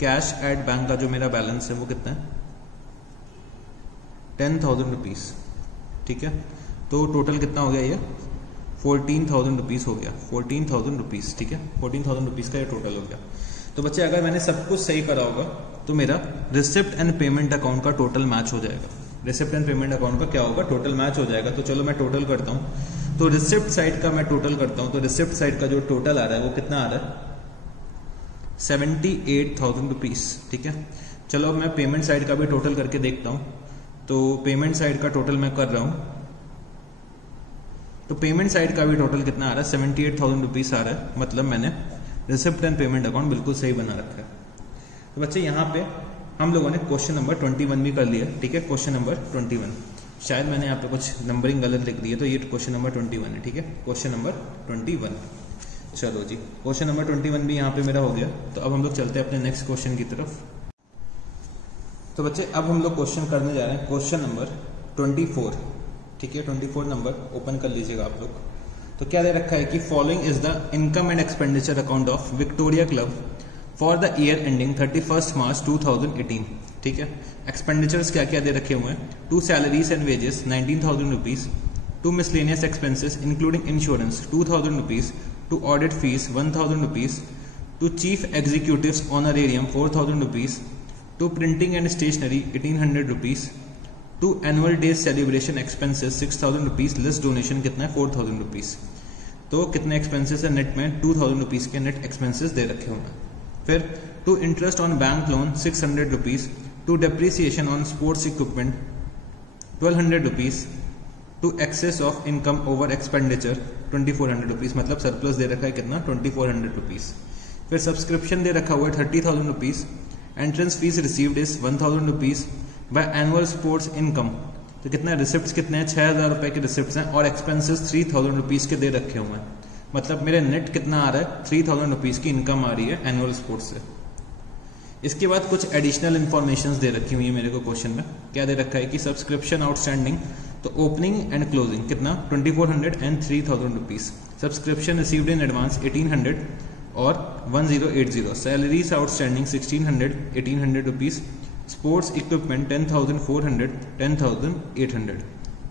कैश एट बैंक का जो मेरा बैलेंस है वो कितना है, 10,000 रुपीज़। ठीक है, तो टोटल कितना हो गया, ये 14,000 रुपीज़ हो गया, 14,000 रुपीज़। ठीक है, 14,000 रुपीज़ का ये टोटल हो गया। तो बच्चे अगर मैंने सब कुछ सही करा होगा तो मेरा रिसिप्ट एंड पेमेंट अकाउंट का टोटल मैच हो जाएगा। रिसिप्ट एंड पेमेंट अकाउंट का क्या होगा, टोटल मैच हो जाएगा। तो चलो मैं टोटल करता हूँ। तो रिसिप्ट साइड का मैं टोटल करता हूँ। तो रिसिप्ट साइड का जो टोटल आ रहा है वो कितना आ रहा है, 78,000 रुपीज़। ठीक है, चलो मैं पेमेंट साइड का भी टोटल करके देखता हूँ। तो पेमेंट साइड का टोटल मैं कर रहा हूँ। तो पेमेंट साइड का भी टोटल कितना आ रहा है, 78,000 रुपीज़ आ रहा है। मतलब मैंने रिसिप्ट एंड पेमेंट अकाउंट बिल्कुल सही बना रखा है। तो बच्चे यहाँ पे हम लोगों ने क्वेश्चन नंबर 21 भी कर लिया। ठीक है, क्वेश्चन नंबर 21, शायद मैंने यहाँ पे कुछ नंबरिंग गलत लिख दी है, तो ये क्वेश्चन नंबर 21 है। ठीक है, क्वेश्चन नंबर 21। चलो जी, क्वेश्चन नंबर 21 भी यहाँ पे मेरा हो गया। तो अब हम लोग चलते हैं अपने नेक्स्ट क्वेश्चन की तरफ। तो बच्चे अब हम लोग क्वेश्चन करने जा रहे हैं क्वेश्चन नंबर 24। ठीक है, 24 नंबर ओपन कर लीजिएगा आप लोग। तो क्या दे रखा है कि following is the income and expenditure account of Victoria club for the year ending 31 March 2018। ठीक है, एक्सपेंडिचर्स क्या क्या दे रखे हुए हैं, to salaries and wages 19,000 rupees, to miscellaneous expenses including insurance 2,000 rupees, to audit fees 1,000 rupees, to chief executives honorarium 4,000 rupees, to printing and stationery 1,800 rupees, to annual day celebration expenses 6,000 rupees, less donation कितना है 4,000 rupees. तो कितने expenses है net में 2000 rupees के net expenses दे रखे हुए हैं। फिर to interest on bank loan 600 rupees, to depreciation on sports equipment 1200 rupees, to excess of income over expenditure 2400 rupees, मतलब सरप्लस दे रखा है कितना 2400 रुपीज़। फिर सब्सक्रिप्शन दे रखा हुआ है 30,000 rupees, entrance fees received is 1000 rupees by annual sports income, तो कितना रिसिप्ट कितने हैं 6000 रुपये के रिसिप्ट हैं, और एक्सपेंसेस 3000 रुपीज़ के दे रखे हुए हैं, मतलब मेरे नेट कितना आ रहा है 3000 रुपीज़ की इनकम आ रही है एनुअल स्पोर्ट्स से। इसके बाद कुछ एडिशनल इन्फॉर्मेशन दे रखी हुई है मेरे को क्वेश्चन में। क्या दे रखा है कि सब्सक्रिप्शन आउटस्टैंडिंग, तो ओपनिंग एंड क्लोजिंग कितना 2400 and 3000 rupees, subscription received in advance 1800 और 1080, salaries outstanding 1600 1800 rupees, sports equipment 10,400 10,800,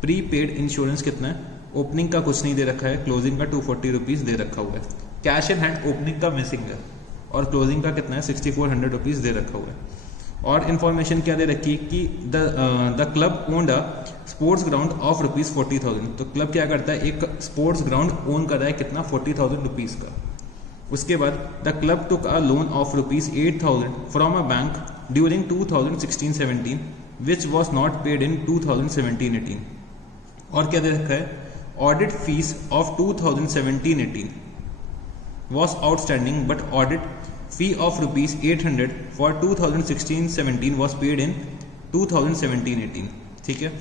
pre paid insurance कितना है, ओपनिंग का कुछ नहीं दे रखा है, क्लोजिंग का 240 रुपीज़ दे रखा हुआ है, कैश इन हैंड ओपनिंग का मिसिंग है और क्लोजिंग का कितना है 6400 रुपीज़ दे रखा हुआ है। और इन्फॉर्मेशन क्या दे रखी कि the club owned a sports ground of ₹40,000, तो क्लब क्या करता है एक स्पोर्ट्स ग्राउंड ओन कर रहा है कितना 40,000 रुपीज़ का। उसके बाद the club took a loan of ₹8,000 from a bank during 2016-17 which was not paid in 2017-18, और क्या दे रखा है audit fees of 2017-18 was outstanding but audit fee of ₹800 for 2016-17 was paid in 2017-18, ठीक है।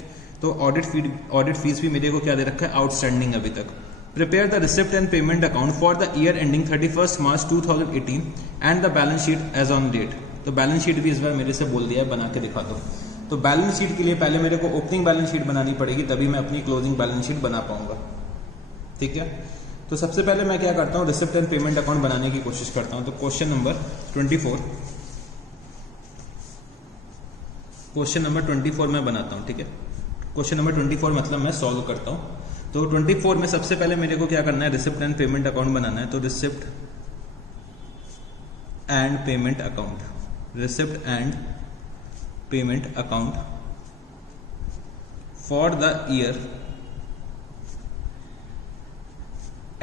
तो ऑडिट फीस भी मेरे को क्या दे रखा है आउटस्टैंडिंग अभी तक। Prepare the receipt and payment account for the year ending 31 March 2018 and the balance sheet as on date, तो बैलेंस शीट भी इस बार मेरे से बोल दिया है बना के दिखा दो। तो बैलेंस शीट के लिए पहले मेरे को ओपनिंग बैलेंस शीट बनानी पड़ेगी, तभी मैं अपनी क्लोजिंग बैलेंस शीट बना पाऊंगा, ठीक है। तो सबसे पहले मैं क्या करता हूँ रिसिप्ट एंड पेमेंट अकाउंट बनाने की कोशिश करता हूँ। तो क्वेश्चन नंबर 24 मैं बनाता हूँ, ठीक है। क्वेश्चन नंबर 24 मतलब मैं सॉल्व करता हूँ। तो 24 में सबसे पहले मेरे को क्या करना है रिसिप्ट एंड पेमेंट अकाउंट बनाना है। तो receipt and payment account, receipt and payment account for the year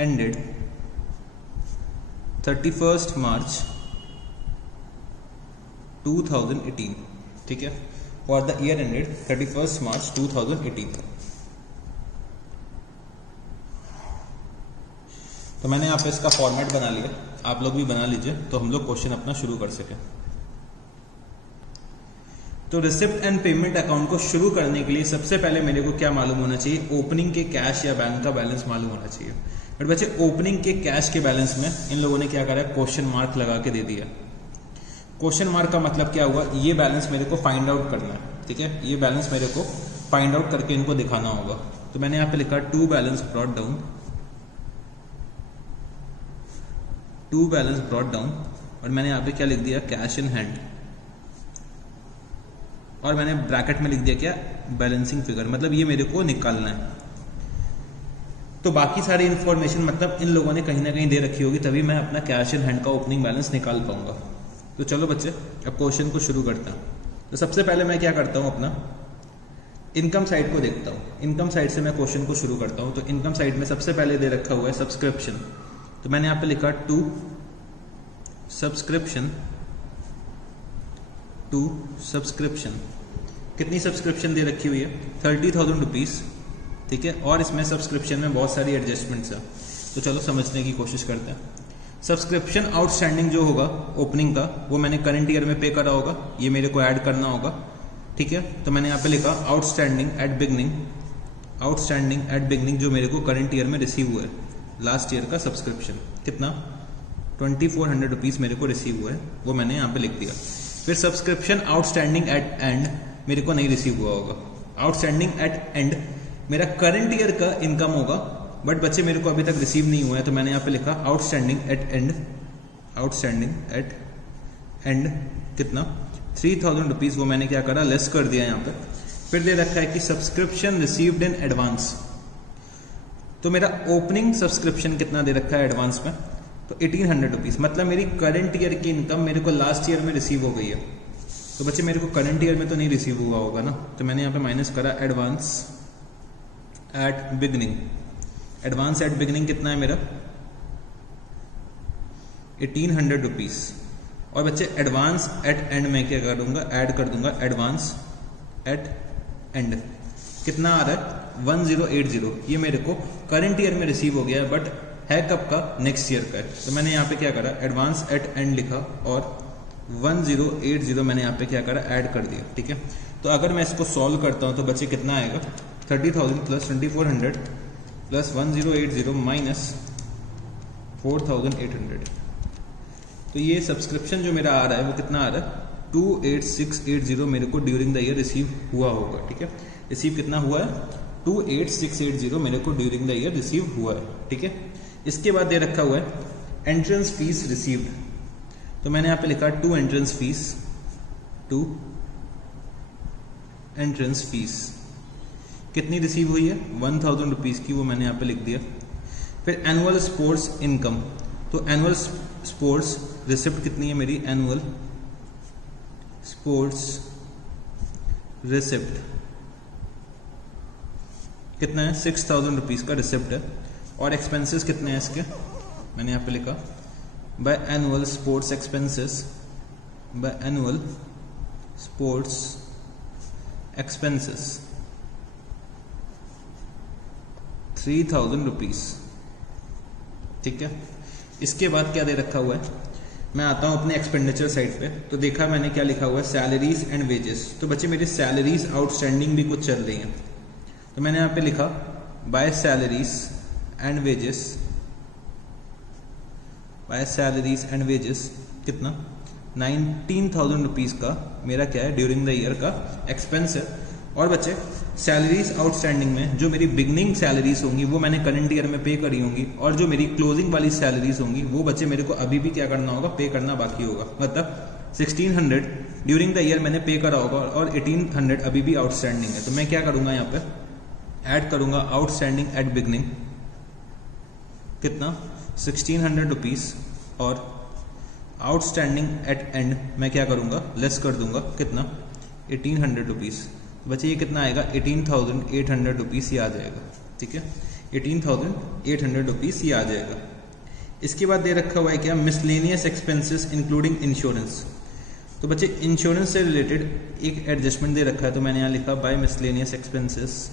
ended 31st March 2018, ठीक है, for the year ended 31st March 2018। तो मैंने यहाँ पे इसका फॉर्मेट बना लिया, आप लोग भी बना लीजिए तो हम लोग क्वेश्चन अपना शुरू कर सकें। तो रिसिप्ट एंड पेमेंट अकाउंट को शुरू करने के लिए सबसे पहले मेरे को क्या मालूम होना चाहिए, ओपनिंग के कैश या बैंक का बैलेंस मालूम होना चाहिए। बट बच्चे ओपनिंग के कैश के बैलेंस में इन लोगों ने क्या करा है क्वेश्चन मार्क लगा के दे दिया। क्वेश्चन मार्क का मतलब क्या हुआ, ये बैलेंस मेरे को फाइंड आउट करना है, ठीक है, ये बैलेंस मेरे को फाइंड आउट करके इनको दिखाना होगा। तो मैंने यहाँ पे लिखा टू बैलेंस ब्रॉट डाउन, और मैंने यहाँ पे क्या लिख दिया कैश इन हैंड, और मैंने ब्रैकेट में लिख दिया क्या बैलेंसिंग फिगर, मतलब ये मेरे को निकालना है। तो बाकी सारी इन्फॉर्मेशन मतलब इन लोगों ने कहीं ना कहीं दे रखी होगी, तभी मैं अपना कैश इन हैंड का ओपनिंग बैलेंस निकाल पाऊंगा। तो चलो बच्चे अब क्वेश्चन को शुरू करते हैं। तो सबसे पहले मैं क्या करता हूँ अपना इनकम साइड को देखता हूँ, इनकम साइड से मैं क्वेश्चन को शुरू करता हूँ। तो इनकम साइड में सबसे पहले दे रखा हुआ है सब्सक्रिप्शन, तो मैंने यहाँ पे लिखा टू सब्सक्रिप्शन, कितनी सब्सक्रिप्शन दे रखी हुई है 30,000 रुपीज़, ठीक है, और इसमें सब्सक्रिप्शन में बहुत सारी एडजस्टमेंट्स है। तो चलो समझने की कोशिश करते हैं। सब्सक्रिप्शन आउटस्टैंडिंग जो होगा ओपनिंग का वो मैंने करंट ईयर में पे करा होगा, ये मेरे को ऐड करना होगा, ठीक है। तो मैंने यहाँ पे लिखा आउटस्टैंडिंग एट बिगनिंग जो मेरे को करंट ईयर में रिसीव हुआ है, लास्ट ईयर का सब्सक्रिप्शन कितना 2400 रुपीज़ मेरे को रिसीव हुआ है, वो मैंने यहाँ पे लिख दिया। फिर सब्सक्रिप्शन आउटस्टैंडिंग एट एंड मेरे को नहीं रिसीव हुआ होगा, आउटस्टैंडिंग एट एंड मेरा करंट ईयर का इनकम होगा, बट बच्चे मेरे को अभी तक रिसीव नहीं हुआ है। तो मैंने यहाँ पे लिखा आउटस्टैंडिंग एट एंड कितना 3000 रुपीज़, वो मैंने क्या करा लेस कर दिया यहाँ पे। फिर दे रखा है कि सब्सक्रिप्शन रिसीव्ड इन एडवांस, तो मेरा ओपनिंग सब्सक्रिप्शन कितना दे रखा है एडवांस में, तो 1800 रुपीज़, मतलब मेरी करंट ईयर की इनकम मेरे को लास्ट ईयर में रिसीव हो गई है। तो बच्चे मेरे को करंट ईयर में तो नहीं रिसीव हुआ होगा ना, तो मैंने यहाँ पे माइनस करा advance at advance at beginning कितना है मेरा 1800 रुपीज। और बच्चे एडवांस एट एंड में क्या करूंगा, ऐड कर दूंगा एडवांस एट एंड, कितना आ रहा है 1080। ये मेरे को करंट ईयर में रिसीव हो गया है, बट है कब का, नेक्स्ट ईयर का है। तो मैंने यहाँ पे क्या करा, एडवांस एट एंड लिखा और 1080 मैंने यहाँ पे क्या करा, ऐड कर दिया। ठीक है, तो अगर मैं इसको सॉल्व करता हूँ तो बच्चे कितना आएगा 30,000 प्लस 2400 प्लस 1080 माइनस 4800। तो ये सब्सक्रिप्शन जो मेरा आ रहा है वो कितना आ रहा है 28680 मेरे को ड्यूरिंग द ईयर रिसीव हुआ होगा। ठीक है, रिसीव कितना हुआ है 28680 मेरे को ड्यूरिंग द ईयर रिसीव हुआ है। ठीक है, इसके बाद दे रखा हुआ है एंट्रेंस फीस रिसीव्ड। तो मैंने यहाँ पे लिखा 2 एंट्रेंस फीस, 2 एंट्रेंस फीस कितनी रिसीव हुई है 1000 रुपीज की, वो मैंने यहाँ पे लिख दिया। फिर एनुअल स्पोर्ट्स इनकम, तो एनुअल स्पोर्ट्स रिसिप्ट कितनी है मेरी, एनुअल स्पोर्ट्स रिसिप्ट कितना है 6000 रुपीज का रिसिप्ट है। और एक्सपेंसेस कितने हैं इसके, मैंने यहाँ पे लिखा by annual sports expenses, by annual sports expenses 3000 rupees. ठीक है, इसके बाद क्या दे रखा हुआ है, मैं आता हूं अपने एक्सपेंडिचर साइड पे। तो देखा मैंने क्या लिखा हुआ है सैलरीज एंड वेजेस। तो बच्चे मेरी सैलरीज आउटस्टैंडिंग भी कुछ चल रही हैं, तो मैंने यहाँ पे लिखा by salaries and wages, by salaries and wages कितना 19,000 रुपीज का मेरा क्या है ड्यूरिंग द ईयर का एक्सपेंस है। और बच्चे सैलरीज आउटस्टैंडिंग में जो मेरी बिगनिंग सैलरीज होंगी वो मैंने करंट ईयर में पे करी होंगी, और जो मेरी क्लोजिंग वाली सैलरीज होंगी वो बच्चे मेरे को अभी भी क्या करना होगा, पे करना बाकी होगा। मतलब 1600 ड्यूरिंग द ईयर मैंने पे करा होगा और 1800 अभी भी आउटस्टैंडिंग है। तो मैं क्या करूंगा, यहाँ पे ऐड करूंगा आउटस्टैंडिंग एट बिगनिंग कितना 1600 रुपीज, और आउटस्टैंडिंग एट एंड मैं क्या करूंगा, लेस कर दूंगा कितना 1800 रुपीज। बच्चे ये कितना आएगा 18,800 रुपीज ये आ जाएगा। ठीक है, 18,800 रुपीज ये आ जाएगा। इसके बाद दे रखा हुआ है क्या मिसलेनियस एक्सपेंसेस इंक्लूडिंग इंश्योरेंस। तो बच्चे इंश्योरेंस से रिलेटेड एक एडजस्टमेंट दे रखा है, तो मैंने यहाँ लिखा बाय मिसलेनियस एक्सपेंसेस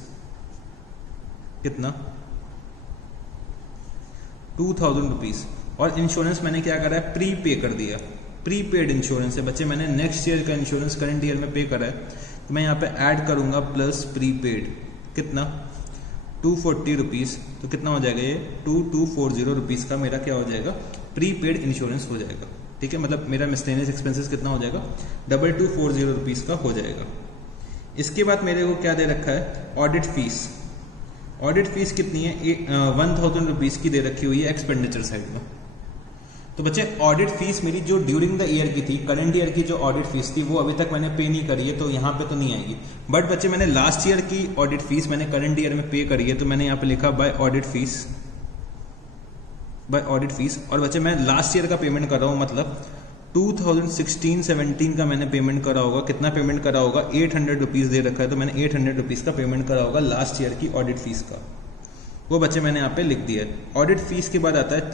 कितना 2000 रुपीज। और इंश्योरेंस मैंने क्या करा है, प्री पे कर दिया, प्री पेड इंश्योरेंस है बच्चे, मैंने नेक्स्ट ईयर का इंश्योरेंस करंट ईयर में पे करा है। तो मैं यहाँ पे ऐड करूंगा प्लस प्री पेड कितना 240 रुपीज। तो कितना हो जाएगा ये 2240 रुपीज का मेरा क्या हो जाएगा, प्री पेड इंश्योरेंस हो जाएगा। ठीक है, मतलब मेरा मिसलेनियस एक्सपेंसेस कितना हो जाएगा 2240 रुपीज का हो जाएगा। इसके बाद मेरे को क्या दे रखा है ऑडिट फीस। ऑडिट फीस कितनी है 1000 रुपीज की दे रखी हुई है एक्सपेंडिचर साइड में। तो बच्चे ऑडिट फीस मेरी जो ड्यूरिंग द ईयर की थी, करंट ईयर की जो ऑडिट फीस थी वो अभी तक मैंने पे नहीं करी है, तो यहाँ पे तो नहीं आएगी। बट बच्चे मैंने लास्ट ईयर की ऑडिट फीस मैंने करंट ईयर में पे करी है, तो मैंने यहाँ पे लिखा by audit fees, by audit fees. और बच्चे मैं लास्ट ईयर का पेमेंट कर रहा हूँ, मतलब 2016-17 का मैंने पेमेंट करा होगा। कितना पेमेंट करा होगा 800 रुपीज दे रखा है, तो मैंने 800 रुपीज का पेमेंट करा होगा लास्ट ईयर की ऑडिट फीस का, वो बच्चे मैंने यहाँ पे लिख दिया है। ऑडिट फीस के बाद आता है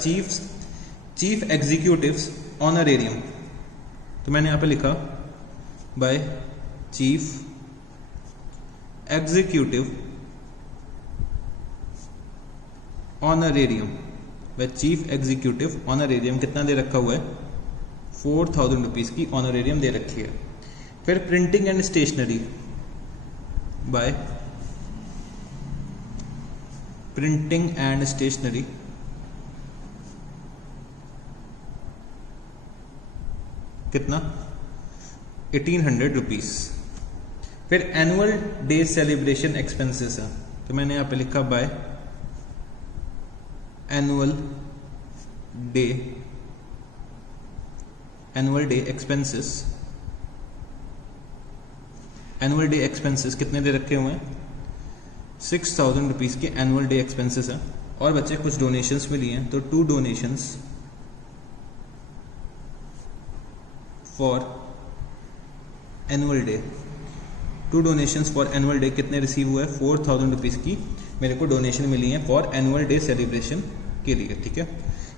चीफ एग्जीक्यूटिव्स ऑनरेरियम। तो मैंने यहाँ पे लिखा by chief executive honorarium, by chief executive honorarium कितना दे रखा हुआ है 4000 रुपीज की ऑनरेरियम दे रखी है। फिर printing and stationery, by printing and stationery कितना 1800 रुपीज। फिर एनुअल डे सेलिब्रेशन एक्सपेंसेस है, तो मैंने यहां पे लिखा by annual day expenses. Annual day expenses कितने दे रखे हुए हैं 6000 रुपीज के एनुअल डे एक्सपेंसेस है। और बच्चे कुछ डोनेशंस भी लिए हैं, तो 2 donations for annual day 2 donations for annual day कितने रिसीव हुए, 4000 रुपीज़ की मेरे को डोनेशन मिली है फॉर एनुअल डे सेलिब्रेशन के लिए, ठीक है।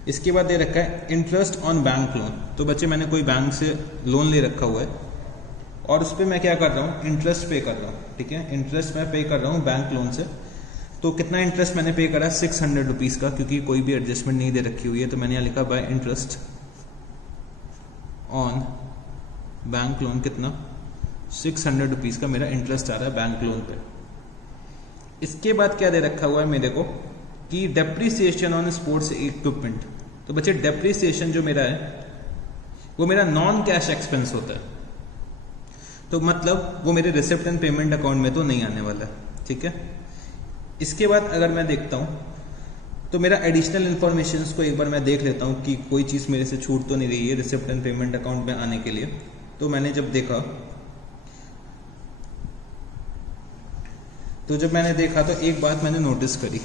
इसके बाद दे रखा है इंटरेस्ट ऑन बैंक लोन। तो बच्चे मैंने कोई बैंक से लोन ले रखा हुआ है और उस पर मैं क्या कर रहा हूँ, इंटरेस्ट पे कर रहा हूँ, ठीक है। इंटरेस्ट मैं पे कर रहा हूँ बैंक लोन से। तो कितना इंटरेस्ट मैंने पे करा, 600 रुपीज़ का, क्योंकि कोई भी एडजस्टमेंट नहीं दे रखी हुई है। तो मैंने यहाँ लिखा by interest on bank loan कितना, 600 रुपीज़ का मेरा इंटरेस्ट आ रहा है बैंक लोन पे। इसके बाद क्या दे रखा हुआ है मेरे को कि डेप्रिसिएशन ऑन स्पोर्ट्स इक्विपमेंट। तो बच्चे डेप्रिसिएशन जो मेरा है वो मेरा नॉन कैश एक्सपेंस होता है, तो मतलब वो मेरे रिसिप्ट एंड पेमेंट अकाउंट में तो नहीं आने वाला है, ठीक है। इसके बाद अगर मैं देखता हूं तो मेरा एडिशनल इन्फॉर्मेशन को एक बार मैं देख लेता हूं कि कोई चीज़ मेरे से छूट तो नहीं रही है रिसिप्ट एंड पेमेंट अकाउंट में आने के लिए। तो मैंने जब देखा तो एक बात मैंने नोटिस करी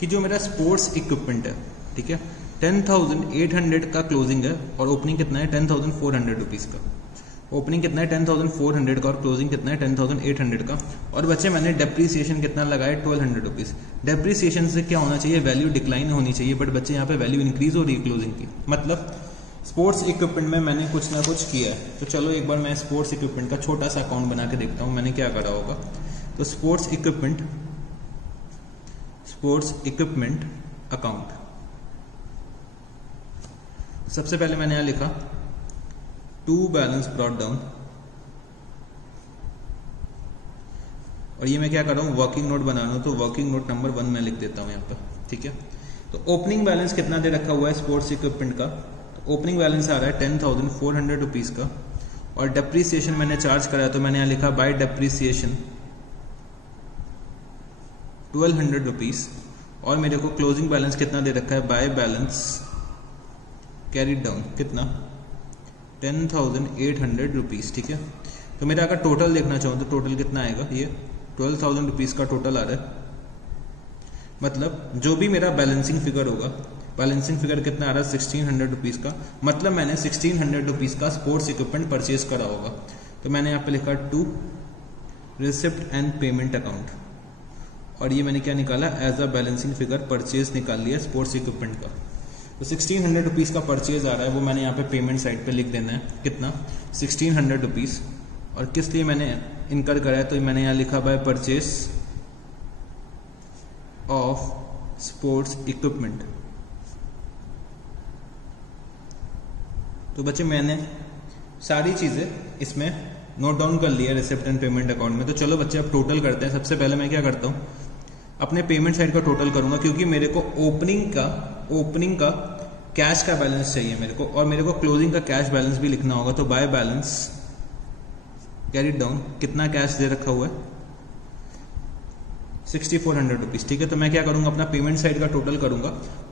कि जो मेरा स्पोर्ट्स इक्विपमेंट है, ठीक है, 10,800 का क्लोजिंग है और ओपनिंग कितना है 10,400 रुपीज़ का। ओपनिंग कितना है 10,400 का और क्लोजिंग कितना है 10,800 का। और बच्चे मैंने डेप्रीसिएशन कितना लगाया 1,200 रुपीज़। डेप्रीसिएशन से क्या होना चाहिए, वैल्यू डिक्लाइन होनी चाहिए, बट बच्चे यहाँ पे वैल्यू इंक्रीज हो रही है क्लोजिंग की। मतलब स्पोर्ट्स इक्विपमेंट में मैंने कुछ ना कुछ किया है। तो चलो एक बार मैं स्पोर्ट्स इक्विपमेंट का छोटा सा अकाउंट बना के देखता हूँ मैंने क्या करा होगा। तो स्पोर्ट्स इक्विपमेंट अकाउंट, सबसे पहले मैंने यहाँ लिखा टू बैलेंस ब्रॉट डाउन, और ये मैं क्या कर रहा हूँ, वर्किंग नोट बना रहा हूँ। तो वर्किंग नोट नंबर 1 मैं लिख देता हूँ यहाँ पर, ठीक है। तो ओपनिंग बैलेंस कितना दे रखा हुआ है स्पोर्ट्स इक्विपमेंट का, तो ओपनिंग बैलेंस आ रहा है 10,400 रुपीज़ का। और डेप्रीसिएशन मैंने चार्ज कराया तो मैंने यहाँ लिखा बाय डेप्रीसिएशन 1,200 रुपीज़। और मेरे को क्लोजिंग बैलेंस कितना दे रखा है, बाय बैलेंस कैरीड डाउन कितना 10,800 रुपीज़, ठीक है। तो मेरा अगर टोटल देखना चाहूँ तो टोटल कितना आएगा, ये 12,000 रुपीज़ का टोटल आ रहा है। मतलब जो भी मेरा बैलेंसिंग फिगर होगा, बैलेंसिंग फिगर कितना आ रहा है 1,600 रुपीज़ का। मतलब मैंने 1,600 रुपीज़ का स्पोर्ट्स इक्विपमेंट परचेज करा होगा। तो मैंने यहाँ पे लिखा to receipt and payment account, और ये मैंने क्या निकाला, as a balancing figure purchase निकाल लिया स्पोर्ट्स इक्विपमेंट का। तो 1,600 रुपीज़ का परचेज आ रहा है, वो मैंने यहाँ पे पेमेंट साइड पे लिख देना है कितना 1,600 रुपीज़। और किस लिए मैंने इनकर करा है, तो मैंने यहाँ लिखा by purchase of sports equipment. तो बच्चे मैंने सारी चीज़ें इसमें नोट डाउन कर लिया रिसिप्ट एंड पेमेंट अकाउंट में। तो चलो बच्चे अब टोटल करते हैं। सबसे पहले मैं क्या करता हूँ, अपने पेमेंट साइड का टोटल करूंगा, क्योंकि मेरे को ओपनिंग का कैश का बैलेंस चाहिए मेरे को, और मेरे को क्लोजिंग का कैश बैलेंस भी लिखना होगा। तो बाय बैलेंस कैरीड डाउन कितना कैश दे रखा हुआ है 6,400 रुपीज़, ठीक है। तो मैं क्या करूंगा, अपना पेमेंट साइड का टोटल करूंगा।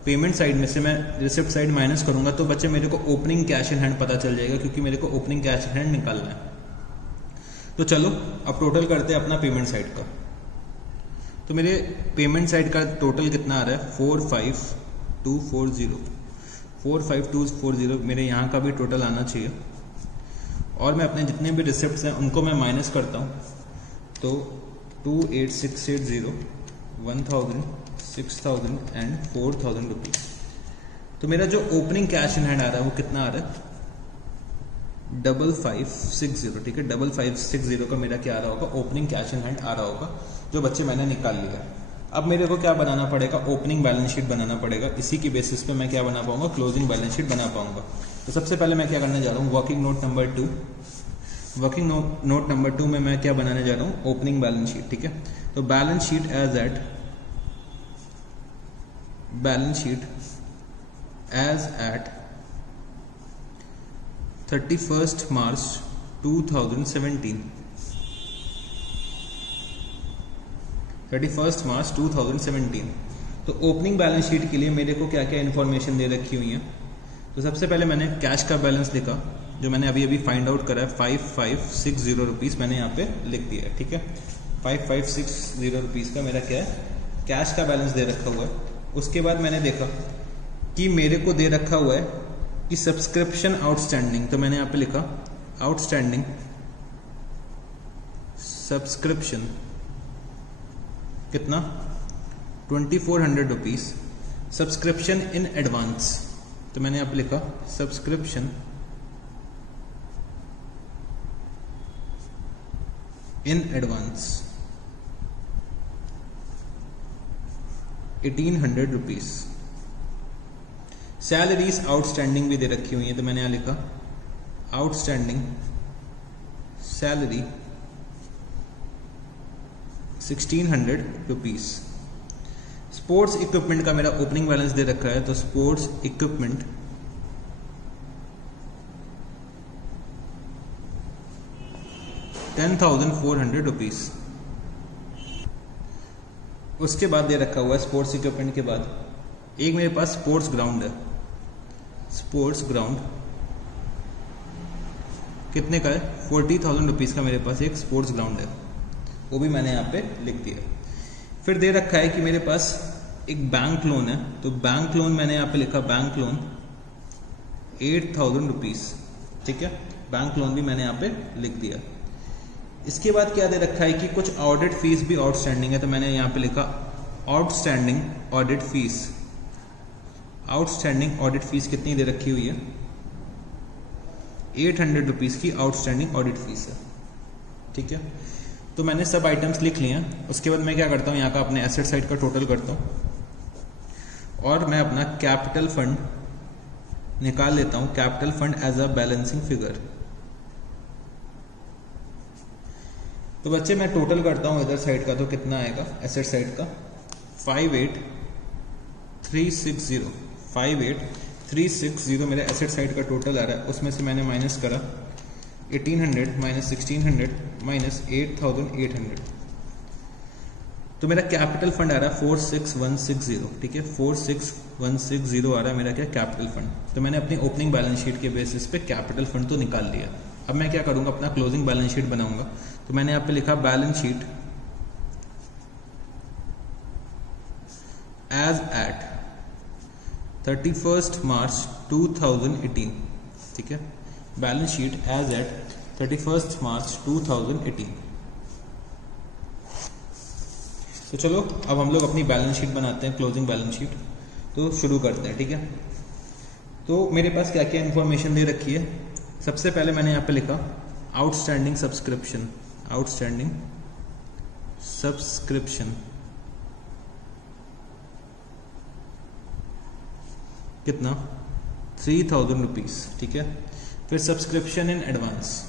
पेमेंट साइड में से मैं रिसिप्ट साइड माइनस करूंगा, तो बच्चे मेरे को ओपनिंग कैश इन हैंड पता चल जाएगा, क्योंकि मेरे को ओपनिंग कैश इन हैंड निकालना है। तो चलो अब टोटल करते हैं अपना पेमेंट साइड का। तो मेरे पेमेंट साइड का टोटल कितना आ रहा है 45240 मेरे यहाँ का भी टोटल आना चाहिए। और मैं अपने जितने भी रिसिप्ट्स हैं उनको मैं माइनस करता हूँ। तो 28,680 1,000 6,000 एंड 4,000 रुपीज़। तो मेरा जो ओपनिंग कैश इन हैंड आ रहा है वो कितना आ रहा है 5560, ठीक है। 5560 का मेरा क्या आ रहा होगा, ओपनिंग कैश इन हैंड आ रहा होगा, जो बच्चे मैंने निकाल लिया। अब मेरे को क्या बनाना पड़ेगा, ओपनिंग बैलेंस शीट बनाना पड़ेगा। इसी की बेसिस पे मैं क्या बना पाऊंगा, क्लोजिंग बैलेंस शीट बना पाऊंगा। तो सबसे पहले मैं क्या करने जा रहा हूँ, working note number 2। Working note number 2 में मैं क्या बनाने जा रहा हूँ, ओपनिंग बैलेंस शीट, ठीक है। तो balance sheet as at 31st March 2017। 31st March 2017। तो ओपनिंग बैलेंस शीट के लिए मेरे को क्या क्या इन्फॉर्मेशन दे रखी हुई है। तो सबसे पहले मैंने कैश का बैलेंस लिखा, जो मैंने अभी अभी फाइंड आउट करा है 5560 रुपीज़ मैंने यहाँ पे लिख दिया है, ठीक है। 5560 रुपीज़ का मेरा क्या है, कैश का बैलेंस दे रखा हुआ है। उसके बाद मैंने देखा कि मेरे को दे रखा हुआ है कि सब्सक्रिप्शन आउटस्टैंडिंग। तो मैंने यहाँ पे लिखा आउटस्टैंडिंग सब्सक्रिप्शन कितना 2400 रुपीज सब्सक्रिप्शन इन एडवांस। तो मैंने यहाँ पे लिखा subscription in advance 1800 rupees. Salaries outstanding भी दे रखी हुई है, तो मैंने यहाँ लिखा outstanding salary 1600 rupees. Sports equipment का मेरा ओपनिंग बैलेंस दे रखा है, तो स्पोर्ट्स इक्विपमेंट 10,400 रुपीज। उसके बाद दे रखा हुआ है स्पोर्ट्स इक्विपमेंट के बाद एक मेरे पास स्पोर्ट्स ग्राउंड है। स्पोर्ट्स ग्राउंड कितने का है 40,000 रुपीज का मेरे पास एक स्पोर्ट्स ग्राउंड है, वो भी मैंने यहाँ पे लिख दिया। फिर दे रखा है कि मेरे पास एक बैंक लोन है, तो बैंक लोन मैंने यहाँ पे लिखा बैंक लोन 8,000 रुपीज। ठीक है, बैंक लोन भी मैंने यहाँ पे लिख दिया। इसके बाद क्या दे रखा है कि कुछ ऑडिट फीस भी आउटस्टैंडिंग है, तो मैंने यहाँ पे लिखा outstanding audit fees. Outstanding audit fees कितनी दे रखी हुई है 800 रुपीज की आउटस्टैंडिंग ऑडिट फीस है। ठीक है, तो मैंने सब आइटम्स लिख लिए हैं। उसके बाद मैं क्या करता हूँ, यहाँ का अपने एसेट साइड का टोटल करता हूँ और मैं अपना कैपिटल फंड निकाल लेता हूँ, capital fund as a balancing figure. तो बच्चे मैं टोटल करता हूँ इधर साइड का, तो कितना आएगा एसेट साइड का 58,360 मेरे एसेट साइड का टोटल आ रहा है। उसमें से मैंने माइनस करा 1800 माइनस 1600 माइनस 8,800, तो मेरा कैपिटल फंड आ रहा है 46,160। ठीक है, 46,160 आ रहा है मेरा क्या कैपिटल फंड। तो मैंने अपनी ओपनिंग बैलेंस शीट के बेसिस पे कैपिटल फंड तो निकाल लिया। अब मैं क्या करूंगा, अपना क्लोजिंग बैलेंस शीट बनाऊंगा। तो मैंने यहाँ पे लिखा balance sheet as eight 31 March 2018। ठीक है, balance sheet as eight 31 March 2018। तो चलो अब हम लोग अपनी बैलेंस शीट बनाते हैं, क्लोजिंग बैलेंस शीट। तो शुरू करते हैं। ठीक है, तो मेरे पास क्या क्या इंफॉर्मेशन दे रखी है। सबसे पहले मैंने यहाँ पे लिखा आउटस्टैंडिंग सब्सक्रिप्शन। आउटस्टैंडिंग सब्सक्रिप्शन कितना 3,000 रुपीज। ठीक है, फिर subscription in advance,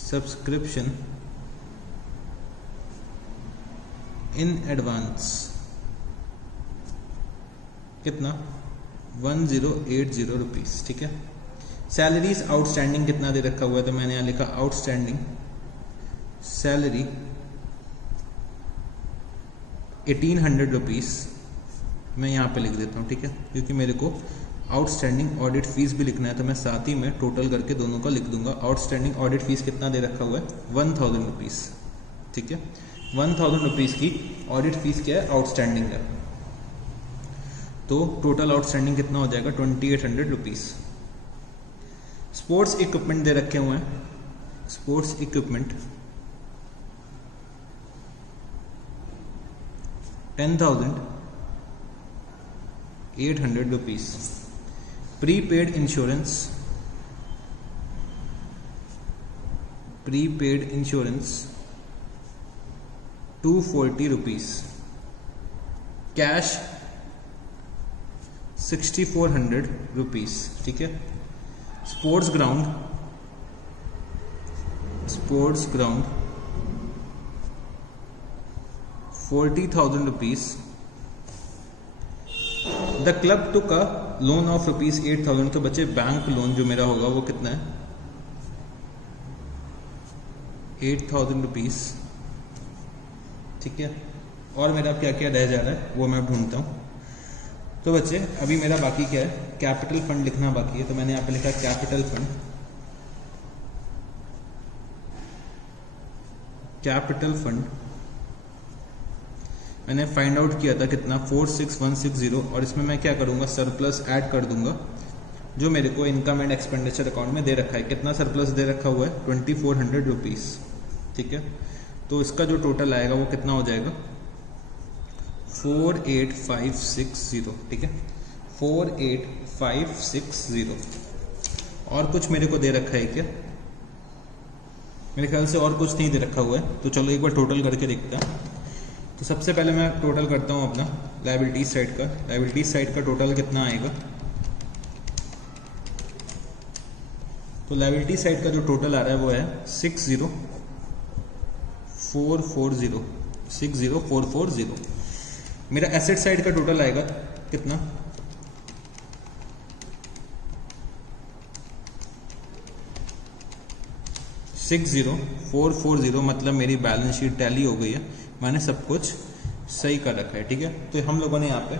subscription in advance कितना 1080 रुपीज। ठीक है, सैलरीज आउटस्टैंडिंग कितना दे रखा हुआ है, तो मैंने यहां लिखा आउटस्टैंडिंग सैलरी 1800 रुपीज मैं यहाँ पे लिख देता हूँ। ठीक है, क्योंकि मेरे को आउटस्टैंडिंग ऑडिट फीस भी लिखना है, तो मैं साथ ही में टोटल करके दोनों का लिख दूंगा। आउटस्टैंडिंग ऑडिट फीस कितना दे रखा हुआ है 1,000 रुपीज। ठीक है, 1,000 रुपीज की ऑडिट फीस क्या है आउटस्टैंडिंग है, तो टोटल आउटस्टैंडिंग कितना हो जाएगा 2,800 रुपीज। स्पोर्ट्स इक्विपमेंट दे रखे हुए हैं, sports equipment 10,800 rupees. Prepaid insurance, prepaid insurance 240 rupees. Cash 6,400 rupees. ठीक है, sports ground 40,000 rupees. The club took a loan of rupees 8,000। तो बच्चे बैंक लोन जो मेरा होगा वो कितना है 8,000 रुपीज। ठीक है, और मेरा क्या क्या रह जा रहा है वो मैं ढूंढता हूं। तो बच्चे अभी मेरा बाकी क्या है, कैपिटल फंड लिखना बाकी है। तो मैंने यहाँ पे लिखा कैपिटल फंड, कैपिटल फंड मैंने फाइंड आउट किया था कितना 46,160, और इसमें मैं क्या करूंगा सरप्लस ऐड कर दूंगा जो मेरे को इनकम एंड एक्सपेंडिचर अकाउंट में दे रखा है, कितना सरप्लस दे रखा हुआ है 2400 रुपीज़। ठीक है, तो इसका जो टोटल आएगा वो कितना हो जाएगा 48560। ठीक है, 48560। और कुछ मेरे को दे रखा है क्या? मेरे ख्याल से और कुछ नहीं दे रखा हुआ है, तो चलो एक बार टोटल करके देखते हैं। तो सबसे पहले मैं टोटल करता हूँ अपना लायबिलिटीज साइड का। लायबिलिटीज साइड का टोटल कितना आएगा? तो लायबिलिटी साइड का जो टोटल आ रहा है वो है 60440। 60440। मेरा एसेट साइड का टोटल आएगा कितना? 60440। मतलब मेरी बैलेंस शीट टैली हो गई है, मैंने सब कुछ सही कर रखा है। ठीक है, तो हम लोगों ने यहाँ पे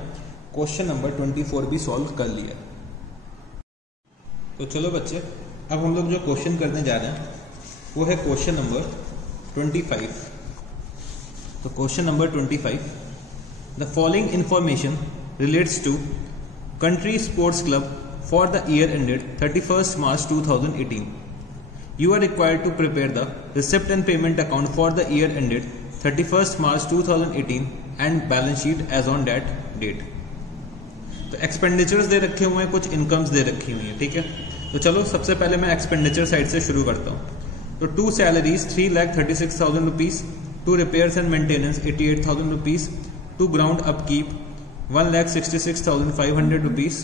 क्वेश्चन नंबर 24 भी सॉल्व कर लिया। तो चलो बच्चे, अब हम लोग जो क्वेश्चन करने जा रहे हैं वो है क्वेश्चन नंबर 25। तो question number 25, the following information relates to country sports club for the year ended 31st March 2018. You are required to prepare the receipt and payment account for the year ended 31st March 2018 and balance sheet as on that date. तो expenditures दे रखे हुए हैं, कुछ incomes दे रखी हुई हैं। ठीक है, तो चलो सबसे पहले मैं एक्सपेंडिचर साइड से शुरू करता हूँ। तो 2 salaries 3,36,000 rupees, 2 repairs and maintenance 88,000 rupees, 2 ground upkeep 1,66,500 rupees.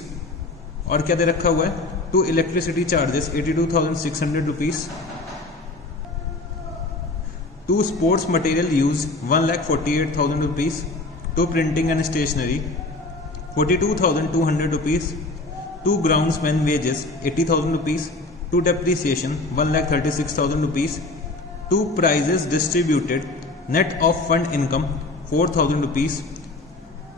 और क्या दे रखा हुआ है? 2 electricity charges 82,600 rupees, 2 sports material use 1,48,000 rupees, 2 printing and stationery 42,200 rupees, 2 groundsman wages 80,000 rupees, 2 depreciation 1,36,000 rupees, 2 prizes distributed net of fund income 4,000 rupees,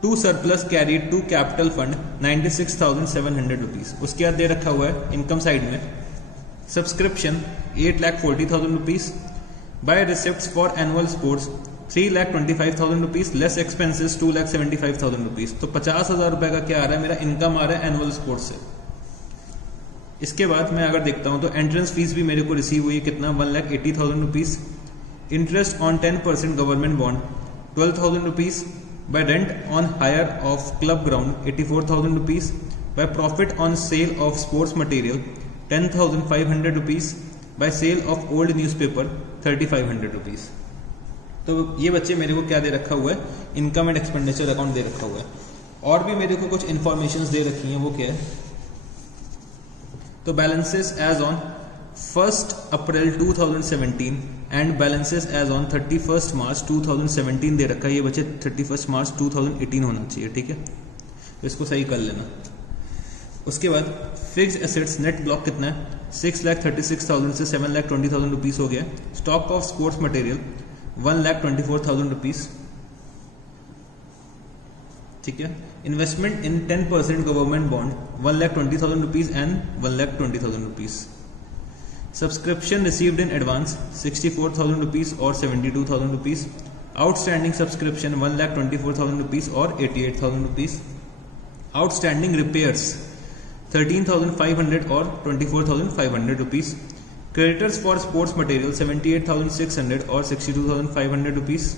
2 surplus carried to capital fund 96,700 rupees. उसके बाद दे रखा हुआ है इनकम साइड में subscription 8,40,000 rupees, by receipts for annual sports 3,25,000 rupees, less expenses 2,75,000 rupees. तो 50,000 रुपये का क्या आ रहा है? मेरा इनकम आ रहा है एनुअल स्पोर्ट्स से। इसके बाद मैं अगर देखता हूं तो एंट्रेंस फीस भी मेरे को रिसीव हुई है, कितना 1,80,000 rupees, interest on 10% government bond 12,000 rupees, by rent on hire of club ground 84,000 rupees, by profit on sale of sports material 10,500 rupees, by sale of old newspaper 3,500 rupees। तो ये बच्चे मेरे को क्या दे रखा हुआ है? इनकम एंड एक्सपेंडिचर अकाउंट दे रखा हुआ है। और भी मेरे को कुछ इंफॉर्मेशंस दे रखी हैं, वो क्या है? तो balances as on 1st April 2017 and balances as on 31st March 2017 दे रखा है। ये बच्चे 31st March 2018 होना चाहिए। ठीक है, तो इसको सही कर लेना। उसके बाद फिक्स्ड एसेट्स नेट ब्लॉक कितना है? 6,36,000 से 7,20,000 रुपीज़ हो गया। Stock of sports material 1,24,000 rupees. ठीक है, investment in 10% government bond 1,20,000 rupees and 1,20,000 rupees. Subscription received in advance 64,000 rupees और 72,000 रुपीज़। आउटस्टैंडिंग सब्सक्रिप्शन 1,24,000 रुपीज़ और 88,000 रुपीज़। आउटस्टैंडिंग रिपेयर्स 13,500 और 24,500 rupees. Creditors for sports material 78,600 और 62,500 rupees.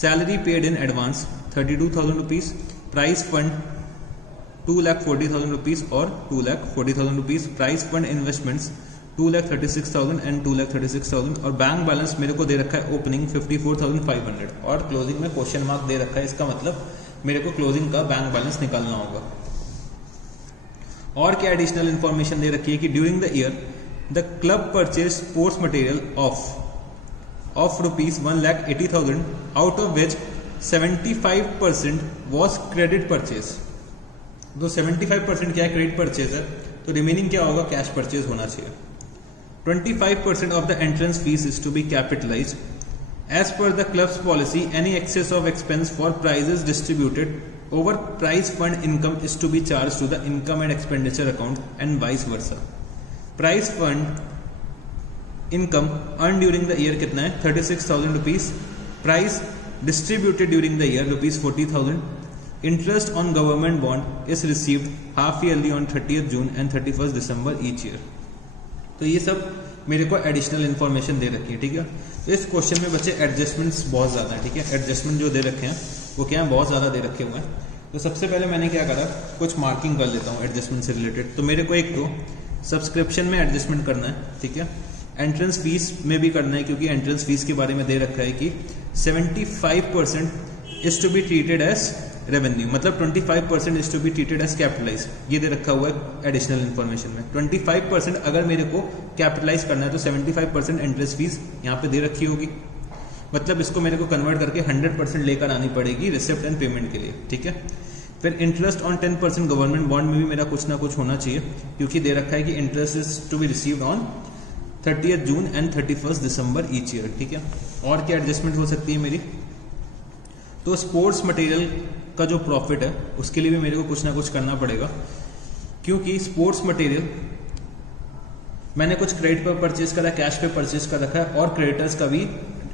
Salary paid in advance 32,000 rupees. Price fund 2,40,000 rupees और 2,40,000 rupees. Price fund investments 2,36,000 and 2,36,000। और bank balance मेरे को दे रखा है ओपनिंग 54,500 और क्लोजिंग में क्वेश्चन मार्क दे रखा है। इसका मतलब मेरे को क्लोजिंग का बैंक बैलेंस निकालना होगा। और क्या एडिशनल इंफॉर्मेशन दे रखी है कि during the year the club purchase sports material of rupees 1,80,000 out of which 75% was credit purchase. तो 75% क्या है? क्रेडिट परचेज है, तो रिमेनिंग क्या होगा? कैश परचेज होना चाहिए। 25% of the entrance fees is to be capitalised as per the club's policy. Any excess of expense for prizes distributed over prize fund income is to be charged to the income and expenditure account and vice versa. Prize fund income earned during the year कितना है? 36,000 rupees. Price distributed during the year rupees 40,000। Interest on government bond is received half yearly on 30th June and 31st December each year. तो ये सब मेरे को additional information दे रखी है, ठीक है। तो इस क्वेश्चन में बच्चे एडजस्टमेंट्स बहुत ज्यादा है, ठीक है। एडजस्टमेंट जो दे रखे हैं वो क्या है, बहुत ज्यादा दे रखे हुए हैं। तो सबसे पहले मैंने क्या करा, कुछ मार्किंग कर लेता हूँ एडजस्टमेंट से रिलेटेड। तो मेरे को एक तो सब्सक्रिप्शन में एडजस्टमेंट करना है, ठीक है। एंट्रेंस फीस में भी करना है, क्योंकि एंट्रेंस फीस के बारे में दे रखा है कि 75% is to be treated as revenue, मतलब 25% is to be treated as capitalise. ये दे रखा हुआ है एडिशनल इन्फॉर्मेशन में। 25% अगर मेरे को कैपिटलाइज करना है तो 75% एंट्रेंस फीस यहाँ पे दे रखी होगी, मतलब इसको मेरे को कन्वर्ट करके 100% लेकर आनी पड़ेगी रिसिप्ट एंड पेमेंट के लिए, ठीक है। फिर इंटरेस्ट ऑन 10% गवर्नमेंट बॉन्ड में भी मेरा कुछ ना कुछ होना चाहिए, क्योंकि दे रखा है कि interest is to be received on 30th June and 31st December each year, ठीक है। और क्या एडजस्टमेंट हो सकती है मेरी, तो स्पोर्ट्स मटेरियल का जो प्रॉफिट है उसके लिए भी मेरे को कुछ ना कुछ करना पड़ेगा, क्योंकि स्पोर्ट्स मटेरियल मैंने कुछ क्रेडिट पर परचेज करा, कैश पे परचेज कर रखा है, और क्रेडिटर्स का भी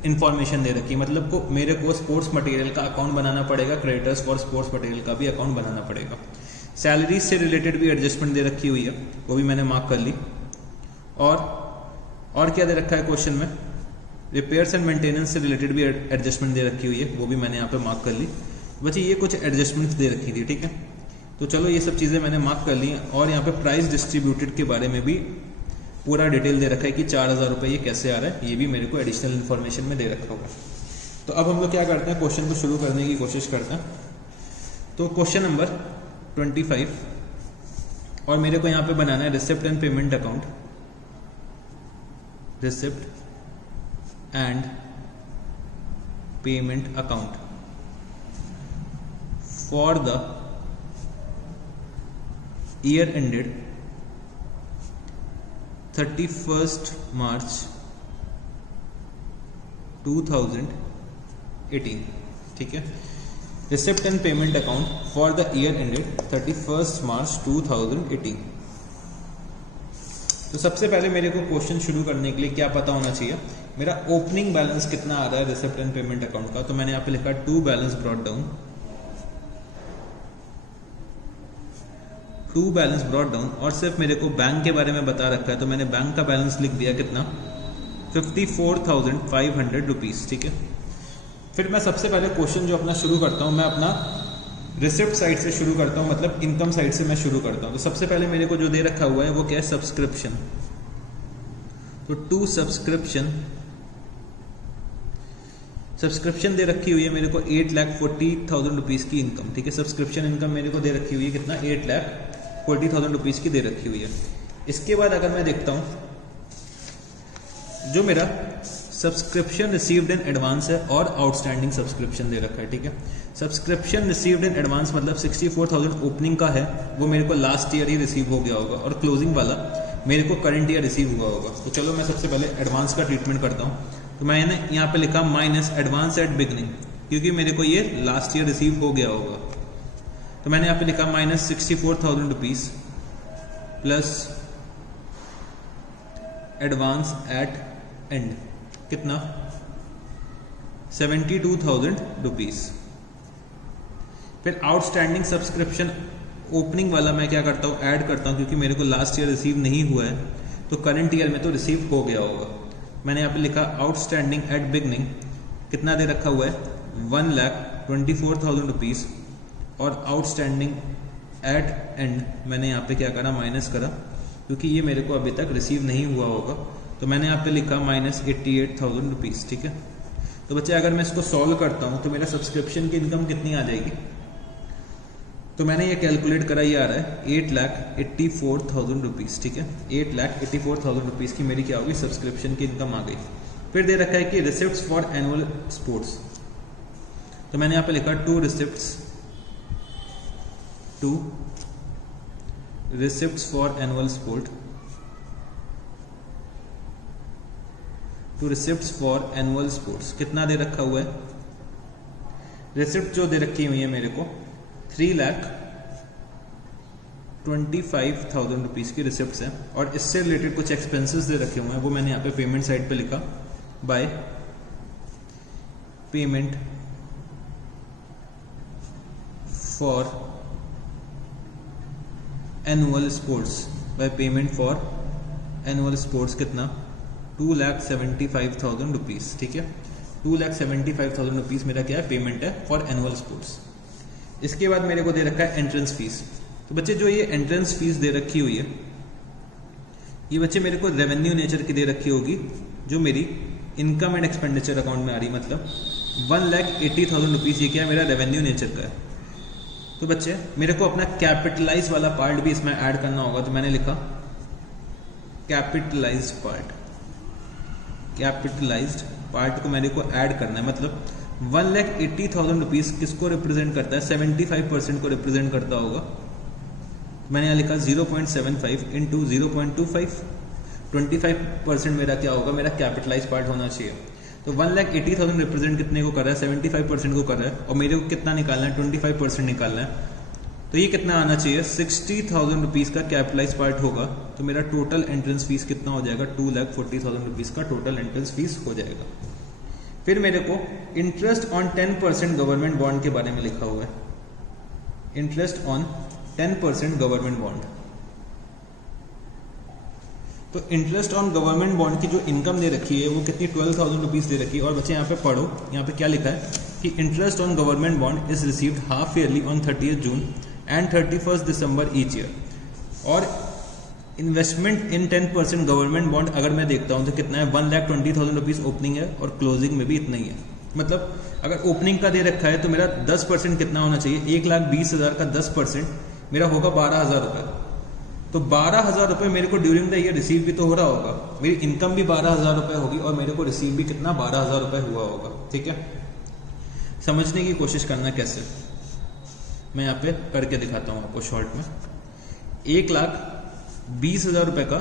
इंफॉर्मेशन दे रखी है, मतलब को मेरे को स्पोर्ट्स मटेरियल का अकाउंट बनाना पड़ेगा, क्रेडिटर्स फॉर स्पोर्ट्स मटेरियल का भी अकाउंट बनाना पड़ेगा। सैलरीज से रिलेटेड भी एडजस्टमेंट दे रखी हुई है, वो भी मैंने मार्क कर ली। और क्या दे रखा है क्वेश्चन में, रिपेयर्स एंड मेंटेनेंस से रिलेटेड भी एडजस्टमेंट दे रखी हुई है, वो भी मैंने यहाँ पे मार्क कर ली। बच्चे ये कुछ एडजस्टमेंट दे रखी थी, ठीक है। तो चलो ये सब चीजें मैंने मार्क कर ली। और यहाँ पे प्राइस डिस्ट्रीब्यूटेड के बारे में भी पूरा डिटेल दे रखा है कि 4000 रुपये ये कैसे आ रहा है, ये भी मेरे को एडिशनल इन्फॉर्मेशन में दे रखा होगा। तो अब हम लोग क्या करते हैं, क्वेश्चन को शुरू करने की कोशिश करते हैं। तो क्वेश्चन नंबर 25, और मेरे को यहाँ पे बनाना है receipt and payment account, receipt and payment account for the year ended 31st March 2018, ठीक है। Receipt and payment account for the year ended 31st March 2018। तो सबसे पहले मेरे को क्वेश्चन शुरू करने के लिए क्या पता होना चाहिए, मेरा ओपनिंग बैलेंस कितना आ रहा है रिसिप्ट एंड पेमेंट अकाउंट का। तो मैंने यहाँ पे लिखा to balance brought down, to balance brought down, और सिर्फ मेरे को बैंक के बारे में बता रखा है, तो मैंने बैंक का बैलेंस लिख दिया कितना, 54,500 रुपीज, ठीक है। फिर मैं सबसे पहले क्वेश्चन जो अपना शुरू करता हूं, मैं अपना रिसिप्ट साइड से शुरू करता हूं, मतलब इनकम साइड से मैं शुरू करता हूं। तो सबसे पहले मेरे को जो दे रखा हुआ है वो क्या है, सब्सक्रिप्शन। तो टू सब्सक्रिप्शन दे रखी हुई है मेरे को 8,40,000 रुपीज की इनकम, ठीक है। सब्सक्रिप्शन इनकम मेरे को दे रखी हुई है कितना, 8,40,000 रुपीज की दे रखी हुई है। इसके बाद अगर मैं देखता हूं जो मेरा सब्सक्रिप्शन रिसीव्ड इन एडवांस है और आउटस्टैंडिंग सब्सक्रिप्शन दे रखा है, ठीक है। सब्सक्रिप्शन रिसीव्ड इन एडवांस मतलब 64,000 ओपनिंग का है, वो मेरे को लास्ट ईयर ही रिसीव हो गया होगा, और क्लोजिंग वाला मेरे को करंट ईयर रिसीव हुआ होगा। तो चलो मैं सबसे पहले एडवांस का ट्रीटमेंट करता हूँ। तो मैंने यहाँ पे लिखा माइनस एडवांस एट बिगनिंग, क्योंकि मेरे को ये लास्ट ईयर रिसीव हो गया होगा। तो मैंने यहाँ पे लिखा minus 64,000 rupees plus advance at and, कितना 72,000 रुपीज। फिर आउटस्टैंडिंग सब्सक्रिप्शन ओपनिंग वाला मैं क्या करता हूँ, ऐड करता हूँ, क्योंकि मेरे को लास्ट ईयर रिसीव नहीं हुआ है, तो करंट ईयर में तो रिसीव हो गया होगा। मैंने यहाँ पे लिखा आउटस्टैंडिंग एट बिगनिंग, कितना दे रखा हुआ है 1,24,000 रुपीज, और आउटस्टैंडिंग एट एंड मैंने यहाँ पे क्या करा, माइनस करा, क्योंकि ये मेरे को अभी तक रिसीव नहीं हुआ होगा। तो मैंने यहाँ पे लिखा माइनस 88,000 रुपीज, ठीक है। तो बच्चे अगर मैं इसको सॉल्व करता हूँ तो मेरा सब्सक्रिप्शन की इनकम कितनी आ जाएगी, तो मैंने ये कैलकुलेट करा, ये आ रहा है 8,84,000 रुपीज, ठीक है। 8,84,000 रुपीज की मेरी क्या होगी, सब्सक्रिप्शन की इनकम आ गई। फिर दे रखा है कि रिसिप्ट्स फॉर एनुअल स्पोर्ट्स, तो मैंने यहाँ पे लिखा to receipts for annual sport, to receipts for annual sports, कितना दे रखा हुआ है, रिसिप्ट जो दे रखी हुई है मेरे को 3,25,000 रुपीज की रिसिप्ट्स हैं, और इससे रिलेटेड कुछ एक्सपेंसेस दे रखे हुए हैं, वो मैंने यहाँ पे पेमेंट साइड पे लिखा by payment for annual sports by payment for annual sports कितना 2,75,000 रुपीज। ठीक है, 2,75,000 रुपीज मेरा क्या है, पेमेंट है फॉर एनुअल स्पोर्ट्स। इसके बाद मेरे को दे रखा है एंट्रेंस फीस। तो बच्चे जो ये एंट्रेंस फीस दे रखी हुई है, ये बच्चे मेरे को रेवेन्यू नेचर की दे रखी होगी, जो मेरी इनकम एंड एक्सपेंडिचर अकाउंट में आ रही, मतलब 1,80,000 रुपीज। ये क्या है, मेरा रेवेन्यू नेचर का है। तो बच्चे मेरे को अपना कैपिटलाइज वाला पार्ट भी इसमें ऐड करना होगा, तो मैंने लिखा कैपिटलाइज्ड पार्ट। कैपिटलाइज्ड पार्ट को मेरे को ऐड करना है, मतलब 1,80,000 रुपीज किसको रिप्रेजेंट करता है, 75% को रिप्रेजेंट करता होगा। मैंने यहाँ लिखा 0.75 इंटू 0.25, 25% मेरा क्या होगा, मेरा कैपिटलाइज पार्ट होना चाहिए। तो 1,80,000 रिप्रेजेंट कितने को कर रहा है, 75% को कर रहा है, और मेरे को कितना निकालना है, 25% निकालना है। तो ये कितना आना चाहिए, 60,000 रुपीज का कैपिटलाइज पार्ट होगा। तो मेरा टोटल एंट्रेंस फीस कितना हो जाएगा, 2,40,000 रुपीज का टोटल एंट्रेंस फीस हो जाएगा। फिर मेरे को इंटरेस्ट ऑन 10% गवर्नमेंट बॉन्ड के बारे में लिखा हुआ है, इंटरेस्ट ऑन 10% गवर्नमेंट बॉन्ड। तो इंटरेस्ट ऑन गवर्नमेंट बॉन्ड की जो इनकम दे रखी है वो कितनी, 12,000 रुपीज दे रखी है। और बच्चे यहाँ पे पढ़ो, यहाँ पे क्या लिखा है कि interest on government bond is received half yearly on 30th June and 31st December each year. और इन्वेस्टमेंट इन 10% गवर्नमेंट बॉन्ड अगर मैं देखता हूँ तो कितना है, 1,20,000 रुपीज ओपनिंग है और क्लोजिंग में भी इतना ही है। मतलब अगर ओपनिंग का दे रखा है तो मेरा 10% कितना होना चाहिए, 1,20,000 का 10% मेरा होगा 12,000 रुपये। तो 12,000 रुपये मेरे को ड्यूरिंग द ईयर रिसीव भी तो हो रहा होगा, मेरी इनकम भी 12,000 रुपये होगी और मेरे को रिसीव भी कितना, 12,000 रुपये हुआ होगा। ठीक है, समझने की कोशिश करना कैसे, मैं यहाँ पे करके दिखाता हूँ आपको शॉर्ट में। 1,20,000 रुपये का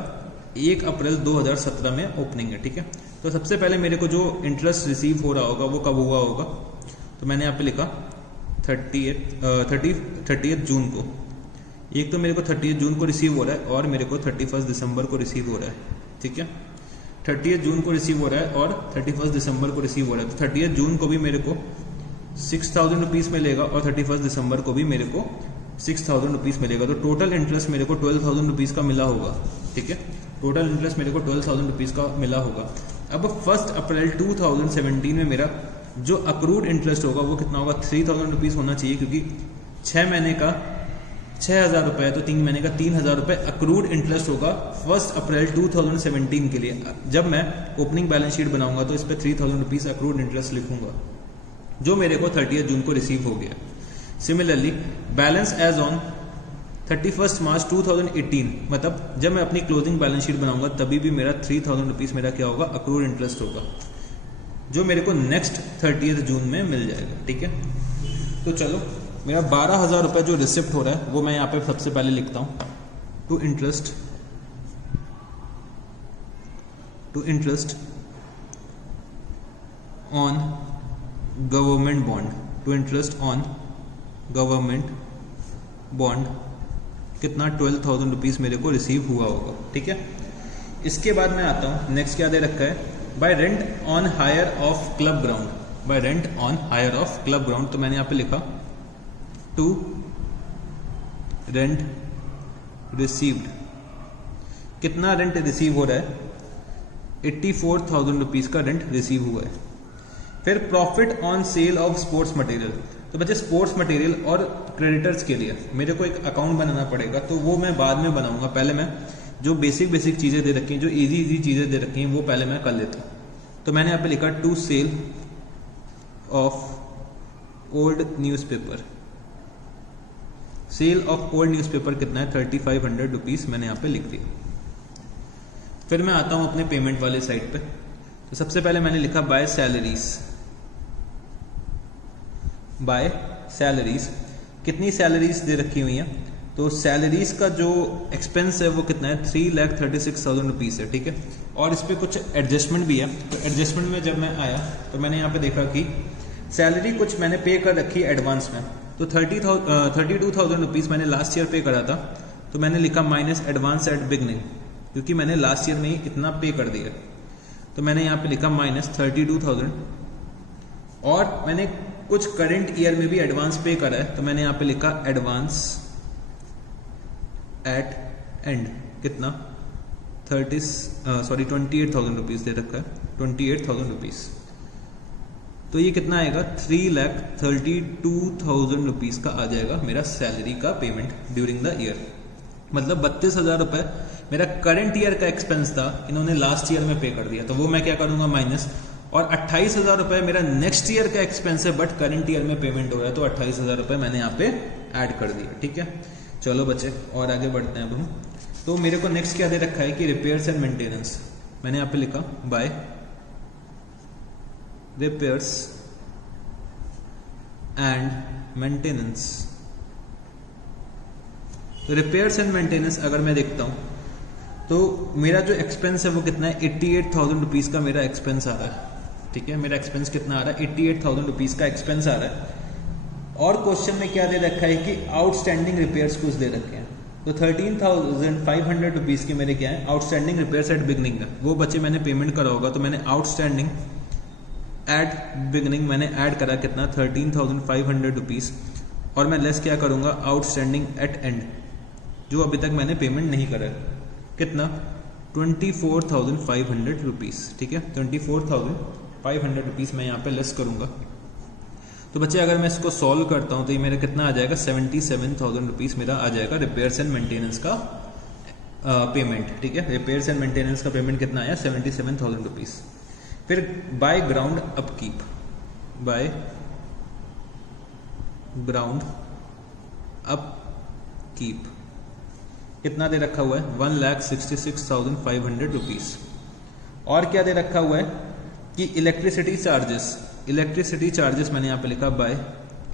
1 अप्रैल 2017 में ओपनिंग है। ठीक है, तो सबसे पहले मेरे को जो इंटरेस्ट रिसीव हो रहा होगा वो कब हुआ होगा, तो मैंने यहाँ पे लिखा 30th जून को। एक तो मेरे को 30th जून को रिसीव हो रहा है और मेरे को 31st दिसंबर को रिसीव हो रहा है। ठीक है, 30th जून को रिसीव हो रहा है और 31st दिसंबर को रिसीव हो रहा है। तो 30th जून को भी मेरे को 6,000 रुपीज मिलेगा और 31st दिसंबर को भी मेरे को 6,000 रुपीज मिलेगा। तो टोटल इंटरेस्ट मेरे को 12,000 रुपीज का मिला होगा। ठीक है, टोटल इंटरेस्ट मेरे को 12,000 रुपीज का मिला होगा। अब 1 अप्रैल 2017 में मेरा जो अक्रूड इंटरेस्ट होगा वो कितना होगा, 3,000 रुपीज होना चाहिए, क्योंकि 6 महीने का 6,000 रुपए है तो 3 महीने का 3,000 रुपए अक्रूड इंटरेस्ट होगा 1 अप्रैल 2017 के लिए। जब मैं ओपनिंग बैलेंस शीट बनाऊंगा तो इस पर 3,000 रुपीज अक्रूड इंटरेस्ट लिखूंगा, जो मेरे को 30th जून को रिसीव हो गया। Similarly balance as on 31st March 2018, मतलब जब मैं अपनी क्लोजिंग बैलेंस शीट बनाऊंगा तभी भी मेरा 3,000 रुपीज मेरा क्या होगा, अक्रूड इंटरेस्ट होगा, जो मेरे को नेक्स्ट 30th जून में मिल जाएगा। ठीक है, तो चलो मेरा 12,000 रुपए जो रिसिप्ट हो रहा है वो मैं यहाँ पे सबसे पहले लिखता हूं, to interest on government bond, to interest on government bond कितना, 12,000 रुपीज मेरे को रिसीव हुआ होगा। ठीक है, इसके बाद मैं आता हूं, नेक्स्ट क्या दे रखा है, by rent on hire of club ground, by rent on hire of club ground. तो मैंने यहाँ पे लिखा टू रेंट रिसीव्ड, कितना रेंट रिसीव हो रहा है, 84,000 रुपीज का रेंट रिसीव हुआ है। फिर profit on sale of sports material, तो बच्चे स्पोर्ट्स मटेरियल और क्रेडिटर्स के लिए मेरे को एक अकाउंट बनाना पड़ेगा, तो वो मैं बाद में बनाऊंगा। पहले मैं जो बेसिक चीजें दे रखी हैं, जो इजी चीजें दे रखी हैं वो पहले मैं कर लेता हूँ। तो मैंने यहाँ पे लिखा to sale of old newspaper, sale of old newspaper कितना है, 3,500 रुपीज मैंने यहाँ पे लिख दिया। फिर मैं आता हूं अपने पेमेंट वाले साइड पे। तो सबसे पहले मैंने लिखा बाय सैलरीज, बाय सैलरीज, कितनी सैलरीज दे रखी हुई हैं, तो सैलरीज का जो एक्सपेंस है वो कितना है, 3,36,000 रुपीज है। ठीक है, और इस पर कुछ एडजस्टमेंट भी है। तो एडजस्टमेंट में जब मैं आया तो मैंने यहाँ पे देखा कि सैलरी कुछ मैंने पे कर रखी है एडवांस में, तो 32,000 रुपीज मैंने लास्ट ईयर पे करा था, तो मैंने लिखा माइनस एडवांस एट बिगनिंग, क्योंकि मैंने लास्ट ईयर में ही इतना पे कर दिया। तो मैंने यहाँ पे लिखा माइनस 32,000, और मैंने कुछ करंट ईयर में भी एडवांस पे करा है, तो मैंने यहाँ पे लिखा एडवांस एट एंड, कितना 28,000 रुपीज दे रखा है, 28,000 रुपीज। तो ये कितना आएगा 3,32,000 रुपीज का आ जाएगा मेरा सैलरी का पेमेंट ड्यूरिंग द ईयर। मतलब 32,000 रुपए मेरा करंट ईयर का एक्सपेंस था, इन्होंने लास्ट ईयर में पे कर दिया, तो वो मैं क्या करूंगा माइनस, और 28,000 रुपए मेरा नेक्स्ट ईयर का एक्सपेंस है बट करंट ईयर में पेमेंट हो रहा है, तो 28,000 रुपए मैंने यहाँ पे ऐड कर दिया। ठीक है, चलो बच्चे और आगे बढ़ते हैं अब हम। तो मेरे को नेक्स्ट क्या दे रखा है कि रिपेयर्स एंड मेंटेनेंस, मैंने यहाँ पे लिखा बाय रिपेयर्स एंड मेंटेनेंस। तो रिपेयर्स एंड मेंटेनेंस अगर मैं देखता हूं तो मेरा जो एक्सपेंस है वो कितना है 88,000 रुपीज का मेरा एक्सपेंस आ रहा है। ठीक है, मेरा एक्सपेंस कितना आ रहा है 88,000 रुपीज का एक्सपेंस आ रहा है। और क्वेश्चन में क्या दे रखा है कि आउटस्टैंडिंग रिपेयर्स कुछ दे रखे हैं, तो 13,500 रुपीज के मेरे क्या है आउटस्टैंडिंग रिपेयर्स एट बिगनिंग है, वो बच्चे मैंने पेमेंट करा होगा, तो मैंने आउटस्टैंडिंग एट बिगनिंग मैंने ऐड करा कितना 13,500 रुपीज, और मैं लेस क्या करूंगा आउटस्टैंडिंग एट एंड, जो अभी तक मैंने पेमेंट नहीं करा है, कितना 24,500 रुपीज। ठीक है, 24,500 रुपीज मैं यहाँ पे लेस करूंगा। तो बच्चे अगर मैं इसको सॉल्व करता हूं तो ये मेरा कितना आ जाएगा 77,000 रुपीज मेरा आ जाएगा रिपेयर्स एंड मेंटेनेंस का पेमेंट। ठीक है, रिपेयर्स एंड मेंटेनेंस का पेमेंट कितना आया 77,000 रुपीज। फिर by ground upkeep, by ground upkeep कितना दे रखा हुआ है 1,66,500 रुपीज। और क्या दे रखा हुआ है कि इलेक्ट्रिसिटी चार्जेस, इलेक्ट्रिसिटी चार्जेस मैंने यहां पे लिखा बाय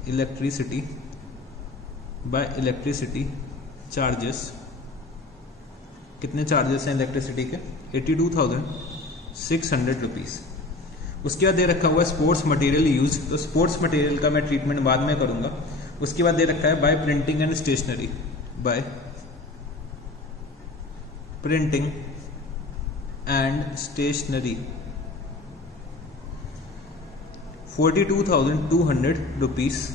इलेक्ट्रिसिटी चार्जेस, कितने चार्जेस हैं इलेक्ट्रिसिटी के 82,600 रुपीज। उसके बाद दे रखा हुआ है स्पोर्ट्स मटेरियल यूज, तो स्पोर्ट्स मटेरियल का मैं ट्रीटमेंट बाद में करूंगा। उसके बाद दे रखा है by printing and stationery, by printing and stationery 42,200 rupees,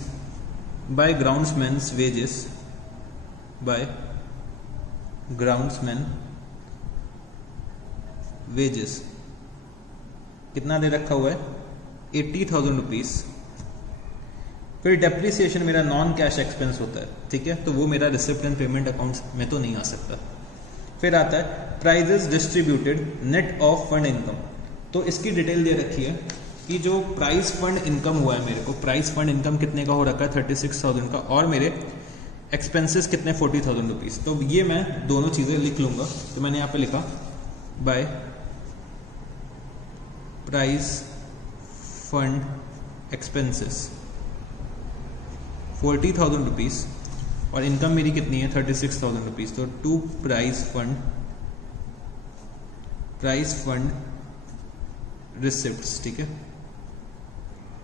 by groundsman's wages, by groundsman wages कितना दे रखा हुआ है 80,000 रुपीज। फिर डेप्रिसिएशन मेरा नॉन कैश एक्सपेंस होता है, ठीक है, तो वो मेरा रिसिप्ट एंड पेमेंट अकाउंट में तो नहीं आ सकता। फिर आता है prizes distributed net of fund income, तो इसकी डिटेल दे रखी है कि जो प्राइस फंड इनकम हुआ है मेरे को, प्राइस फंड इनकम कितने का हो रखा है 36,000 का, और मेरे एक्सपेंसेस कितने 40,000 रुपीज। तो ये मैं दोनों चीजें लिख लूंगा, तो मैंने यहां पे लिखा by price fund expenses 40,000 rupees, और इनकम मेरी कितनी है 36,000 रुपीज। तो टू प्राइस फंड रिसिप्ट्स, ठीक है,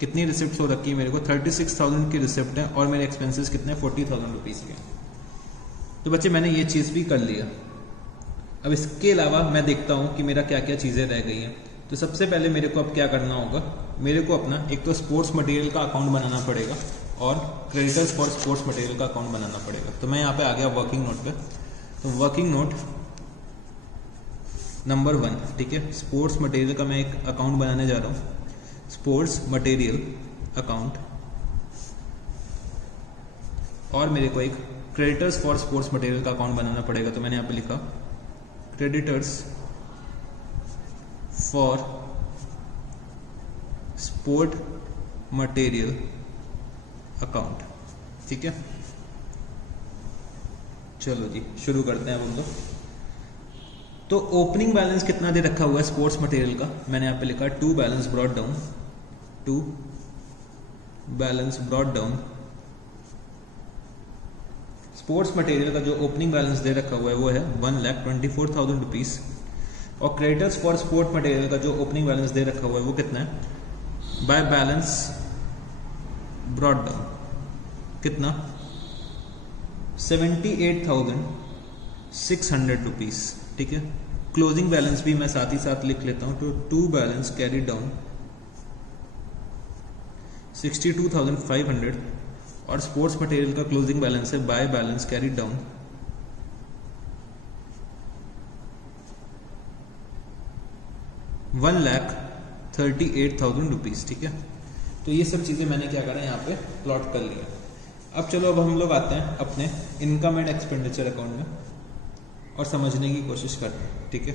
कितनी रिसिप्ट्स हो रखी है मेरे को 36,000 की रिसिप्ट है, और मेरे एक्सपेंसेस कितने 40,000 रुपीज के। तो बच्चे मैंने ये चीज भी कर लिया। अब इसके अलावा मैं देखता हूं कि मेरा क्या क्या चीजें रह गई हैं। तो सबसे पहले मेरे को अब क्या करना होगा, मेरे को अपना एक तो स्पोर्ट्स मटेरियल का अकाउंट बनाना पड़ेगा और क्रेडिटर्स फॉर स्पोर्ट्स मटेरियल का अकाउंट बनाना पड़ेगा। तो मैं यहाँ पे आ गया वर्किंग नोट पे, तो वर्किंग नोट नंबर 1, ठीक है, स्पोर्ट्स मटेरियल का मैं एक अकाउंट बनाने जा रहा हूँ, स्पोर्ट्स मटेरियल अकाउंट, और मेरे को एक क्रेडिटर्स फॉर स्पोर्ट्स मटेरियल का अकाउंट बनाना पड़ेगा। तो मैंने यहाँ पे लिखा creditors for sport material account, ठीक है। चलो जी शुरू करते हैं अब हम लोग। तो ओपनिंग बैलेंस कितना दे रखा हुआ है स्पोर्ट्स मटेरियल का, मैंने यहां पे लिखा to balance brought down sports material का जो ओपनिंग बैलेंस दे रखा हुआ है वो है 1,24,000 रुपीज, और क्रेडिटर्स फॉर स्पोर्ट मटेरियल का जो ओपनिंग बैलेंस दे रखा हुआ है वो कितना है बाय बैलेंस ब्रॉट डाउन, कितना 78,600 रुपीज, ठीक है। क्लोजिंग बैलेंस भी मैं साथ ही साथ लिख लेता हूं, तो टू बैलेंस कैरी डाउन 62,500 और स्पोर्ट्स मटेरियल का क्लोजिंग बैलेंस है by balance carried down 1,38,000 rupees. ठीक है, तो ये सब चीजें मैंने क्या करा यहाँ पे प्लॉट कर लिया। अब चलो, अब हम लोग आते हैं अपने इनकम एंड एक्सपेंडिचर अकाउंट में और समझने की कोशिश करते हैं। ठीक है,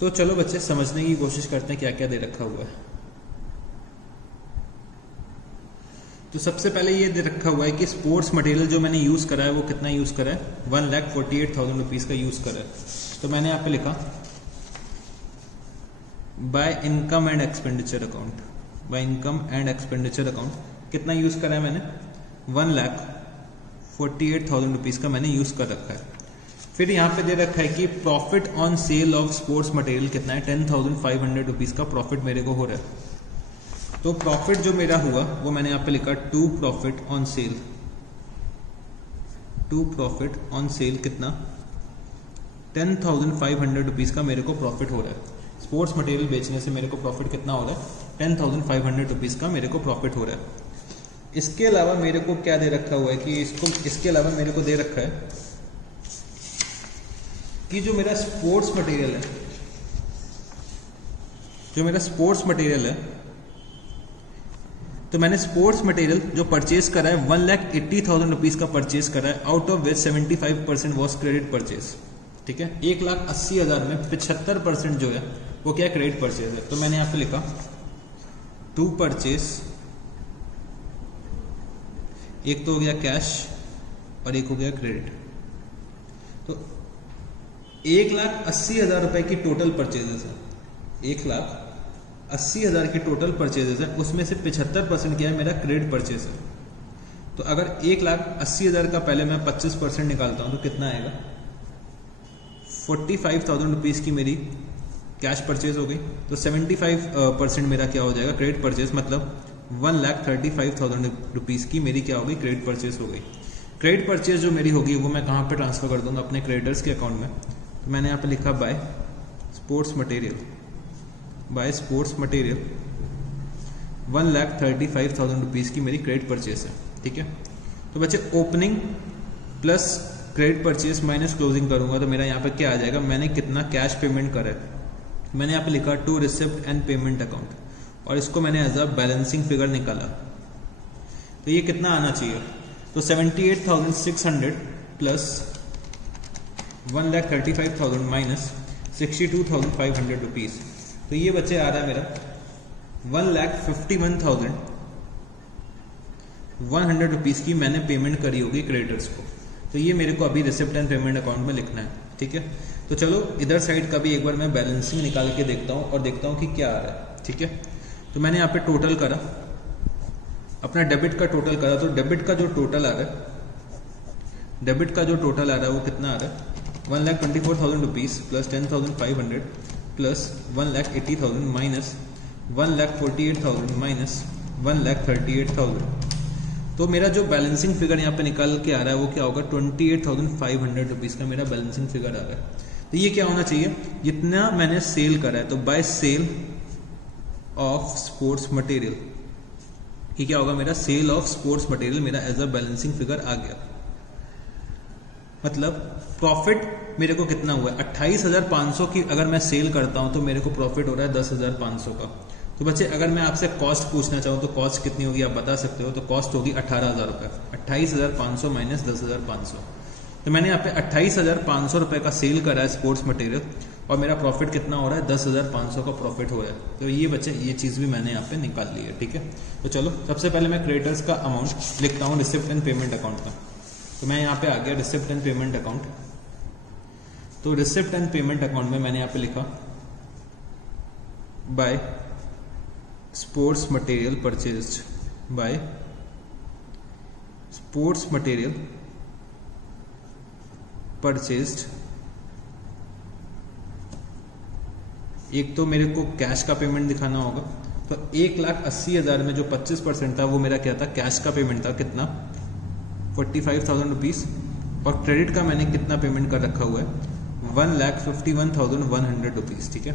तो चलो बच्चे समझने की कोशिश करते हैं क्या क्या दे रखा हुआ है। तो सबसे पहले ये दे रखा हुआ है कि स्पोर्ट्स मटेरियल जो मैंने यूज करा है वो कितना यूज करा है, 1,48,000 रुपीज का यूज करा है। तो मैंने यहाँ पे लिखा by income and expenditure account, by income and expenditure account कितना यूज करा है मैंने, 1,48,000 रुपीज का मैंने यूज कर रखा है। फिर यहाँ पे दे रखा है कि profit on sale of sports material कितना है, 10,500 रुपीज का प्रॉफिट मेरे को हो रहा है। तो प्रॉफिट जो मेरा हुआ वो मैंने यहाँ पे लिखा to profit on sale, to profit on sale कितना, 10,500 रुपीज का मेरे को प्रॉफिट हो रहा है। स्पोर्ट्स मटेरियल बेचने से मेरे को प्रॉफिट कितना हो रहा है, 10,500 रुपीज का मेरे को प्रॉफिट हो रहा है। इसके अलावा मेरे को क्या दे रखा हुआ है कि इसके अलावा मेरे को दे रखा है कि जो मेरा स्पोर्ट्स मटेरियल है, जो मेरा स्पोर्ट्स मटेरियल है, तो मैंने स्पोर्ट्स मटेरियल जो परचेज करा है 1,80,000 रुपीज का परचेज करा है, out of which 75% was credit purchase. ठीक है, 1,80,000 में 75% जो है वो क्या क्रेडिट परचेज है। तो मैंने यहां पे लिखा टू परचेज, एक तो हो गया कैश और एक हो गया क्रेडिट। तो 1,80,000 रुपए की टोटल परचेजेस है, 1,80,000 की टोटल परचेजेस है, उसमें से 75% क्या है मेरा क्रेडिट परचेज है। तो अगर 1,80,000 का पहले मैं 25% निकालता हूं तो कितना आएगा, 45,000 रुपीज की मेरी कैश परचेज हो गई। तो 75% मेरा क्या हो जाएगा क्रेडिट परचेज, मतलब 1,35,000 रुपीज की मेरी क्या हो गई क्रेडिट परचेज हो गई। क्रेडिट परचेज जो मेरी होगी वो मैं कहाँ पे ट्रांसफर कर दूंगा, अपने क्रेडिटर्स के अकाउंट में। तो मैंने यहाँ पे लिखा by sports material, by sports material 1,35,000 rupees की मेरी क्रेडिट परचेज है। ठीक है, तो बच्चे opening plus credit purchase minus closing करूंगा तो मेरा यहाँ पे क्या आ जाएगा, मैंने कितना कैश पेमेंट करा है। मैंने यहाँ पे लिखा to receipt and payment account और इसको मैंने एज अ बैलेंसिंग फिगर निकाला। तो ये कितना आना चाहिए, तो 78,600 प्लस 1,35,000 माइनस 62,500 रुपीज। तो ये बच्चे आ रहा है मेरा 1,51,100 रुपीज की मैंने पेमेंट करी होगी क्रेडिटर्स को। तो ये मेरे को अभी रिसिप्ट एंड पेमेंट अकाउंट में लिखना है। ठीक है, तो चलो इधर साइड का भी एक बार मैं बैलेंसिंग निकाल के देखता हूँ और देखता हूँ कि क्या आ रहा है। ठीक है, तो मैंने यहाँ पे टोटल करा, अपना डेबिट का टोटल करा। तो डेबिट का जो टोटल आ रहा है, डेबिट का जो टोटल आ रहा है वो कितना आ रहा है, 1,24,000 rupees plus 10,500 plus 1,80,000 minus 1,48,000 minus 1,38,000। तो मेरा जो बैलेंसिंग फिगर यहाँ पे निकाल के आ रहा है वो क्या होगा, 28,500 रुपीज का मेरा बैलेंसिंग फिगर आ रहा है। तो ये क्या होना चाहिए, जितना मैंने सेल करा है, तो by sale of sports material, ये क्या होगा मेरा सेल ऑफ स्पोर्ट्स मटेरियल मेरा एज अ बैलेंसिंग फिगर आ गया। मतलब प्रॉफिट मेरे को कितना हुआ है, 28,500 की अगर मैं सेल करता हूं तो मेरे को प्रॉफिट हो रहा है 10,500 का। तो बच्चे अगर मैं आपसे कॉस्ट पूछना चाहूँ तो कॉस्ट कितनी होगी आप बता सकते हो, तो कॉस्ट होगी 18,000 रुपए, 28,500 माइनस 10,500। तो मैंने यहाँ पे 28,500 रुपए का सेल करा है स्पोर्ट्स मटेरियल और मेरा प्रॉफिट कितना हो रहा है, 10,500 का प्रॉफिट हो रहा है। तो ये बच्चे ये चीज भी मैंने यहाँ पे निकाल ली है। ठीक है, तो चलो सबसे पहले मैं क्रेडिटर्स का अमाउंट लिखता हूँ रिसिप्ट एंड पेमेंट अकाउंट का। तो मैं यहाँ पे आ गया रिसिप्ट एंड पेमेंट अकाउंट। तो रिसिप्ट एंड पेमेंट अकाउंट में मैंने यहाँ पे लिखा by sports material purchased, by sports material purchased. एक तो मेरे को कैश का पेमेंट दिखाना होगा, तो 1,80,000 में जो 25% था वो मेरा क्या था, कैश का पेमेंट था, कितना 45,000 रुपीज। और क्रेडिट का मैंने कितना पेमेंट कर रखा हुआ है, 1,51,100 रुपीज। ठीक है,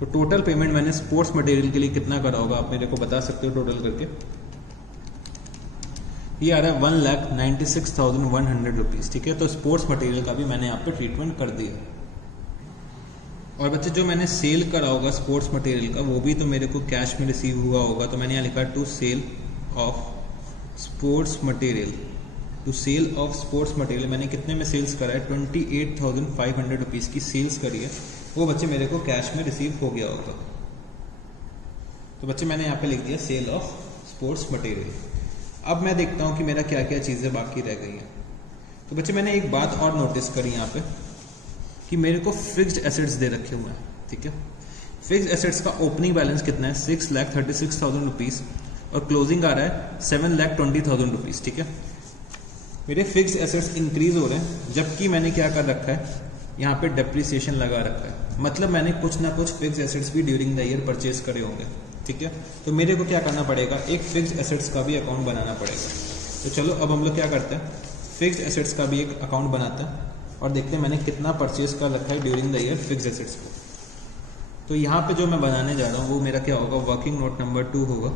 तो टोटल पेमेंट मैंने स्पोर्ट्स मटेरियल के लिए कितना करा होगा आप मेरे को बता सकते हो टोटल करके। ये आ रहा है 1,96,100 रुपीज़, ठीक है। तो स्पोर्ट्स मटेरियल का भी मैंने यहाँ पे ट्रीटमेंट कर दिया। और बच्चे जो मैंने सेल करा होगा स्पोर्ट्स मटेरियल का वो भी तो मेरे को कैश में रिसीव हुआ होगा। तो मैंने यहाँ लिखा to sale of sports material, to sale of sports material मैंने कितने में सेल्स करा है, 28,500 रुपीज़ की सेल्स करी है, वो बच्चे मेरे को कैश में रिसीव हो गया होगा। तो बच्चे मैंने यहाँ पे लिख दिया सेल ऑफ स्पोर्ट्स मटेरियल। अब मैं देखता हूँ कि मेरा क्या क्या चीज़ें बाकी रह गई हैं। तो बच्चे मैंने एक बात और नोटिस करी यहाँ पे कि मेरे को फिक्स्ड एसेट्स दे रखे हुए हैं, ठीक है। फिक्स्ड एसेट्स का ओपनिंग बैलेंस कितना है, 6,36,000 रुपीज़ और क्लोजिंग आ रहा है 7,20,000 रुपीज़, ठीक है। मेरे फिक्स्ड एसेट्स इंक्रीज हो रहे हैं, जबकि मैंने क्या कर रखा है, यहाँ पे डेप्रिसिएशन लगा रखा है। मतलब मैंने कुछ ना कुछ फिक्स्ड एसेट्स भी ड्यूरिंग द ईयर परचेज करे होंगे, ठीक है। तो मेरे को क्या करना पड़ेगा, एक फिक्स्ड एसेट्स का भी अकाउंट बनाना पड़ेगा। तो चलो अब हम लोग क्या करते हैं, फिक्स्ड एसेट्स का भी एक अकाउंट बनाते हैं और देखते हैं मैंने कितना परचेज कर रखा है during the year fixed assets को। तो यहाँ पे जो मैं बनाने जा रहा हूँ वो मेरा क्या होगा, वर्किंग नोट नंबर 2 होगा।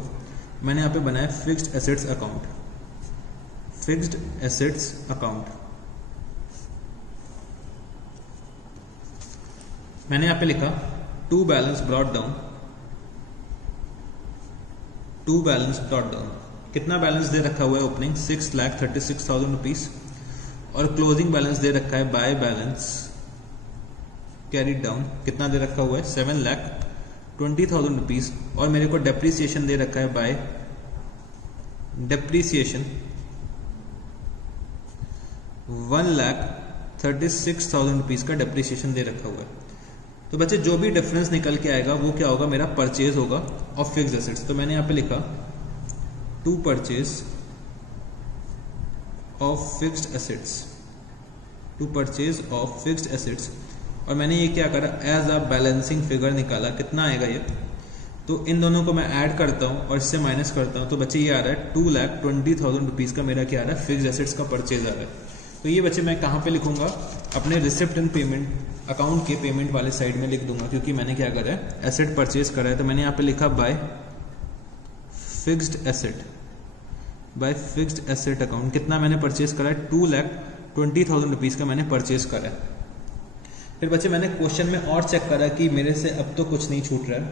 मैंने यहाँ पे बनाया fixed assets account, fixed assets account. मैंने यहाँ पे लिखा to balance brought down, to balance brought down. कितना बैलेंस दे रखा हुआ है ओपनिंग, 6,36,000 रुपीज और क्लोजिंग बैलेंस दे रखा है बाय बैलेंस कैरीड डाउन, कितना दे रखा हुआ है, 7,20,000 रुपीज और मेरे को डेप्रीसिएशन दे रखा है बाय डेप्रीसिएशन 1,36,000 रुपीज का डेप्रीसिएशन दे रखा हुआ है। तो बच्चे जो भी डिफरेंस निकल के आएगा वो क्या होगा, मेरा परचेज होगा ऑफ फिक्स्ड एसेट्स। तो मैंने यहाँ पे लिखा to purchase of fixed assets, to purchase of fixed assets और मैंने ये क्या करा, एज अ बैलेंसिंग फिगर निकाला। कितना आएगा ये, तो इन दोनों को मैं ऐड करता हूँ और इससे माइनस करता हूँ। तो बच्चे ये आ रहा है 2,20,000 रुपीज़ का मेरा क्या आ रहा है, फिक्स्ड एसेट्स का परचेज आ रहा है। तो ये बच्चे मैं कहाँ पे लिखूंगा, अपने रिसिप्ट एंड पेमेंट अकाउंट के पेमेंट वाले साइड में लिख दूंगा, क्योंकि मैंने क्या करा है, एसेट परचेज करा है। तो मैंने यहाँ पे लिखा bye fixed asset, bye fixed asset account. कितना मैंने परचेज करा है, 2,20,000 रुपीज़ का मैंने परचेज करा है। फिर बच्चे मैंने क्वेश्चन में और चेक करा कि मेरे से अब तो कुछ नहीं छूट रहा है।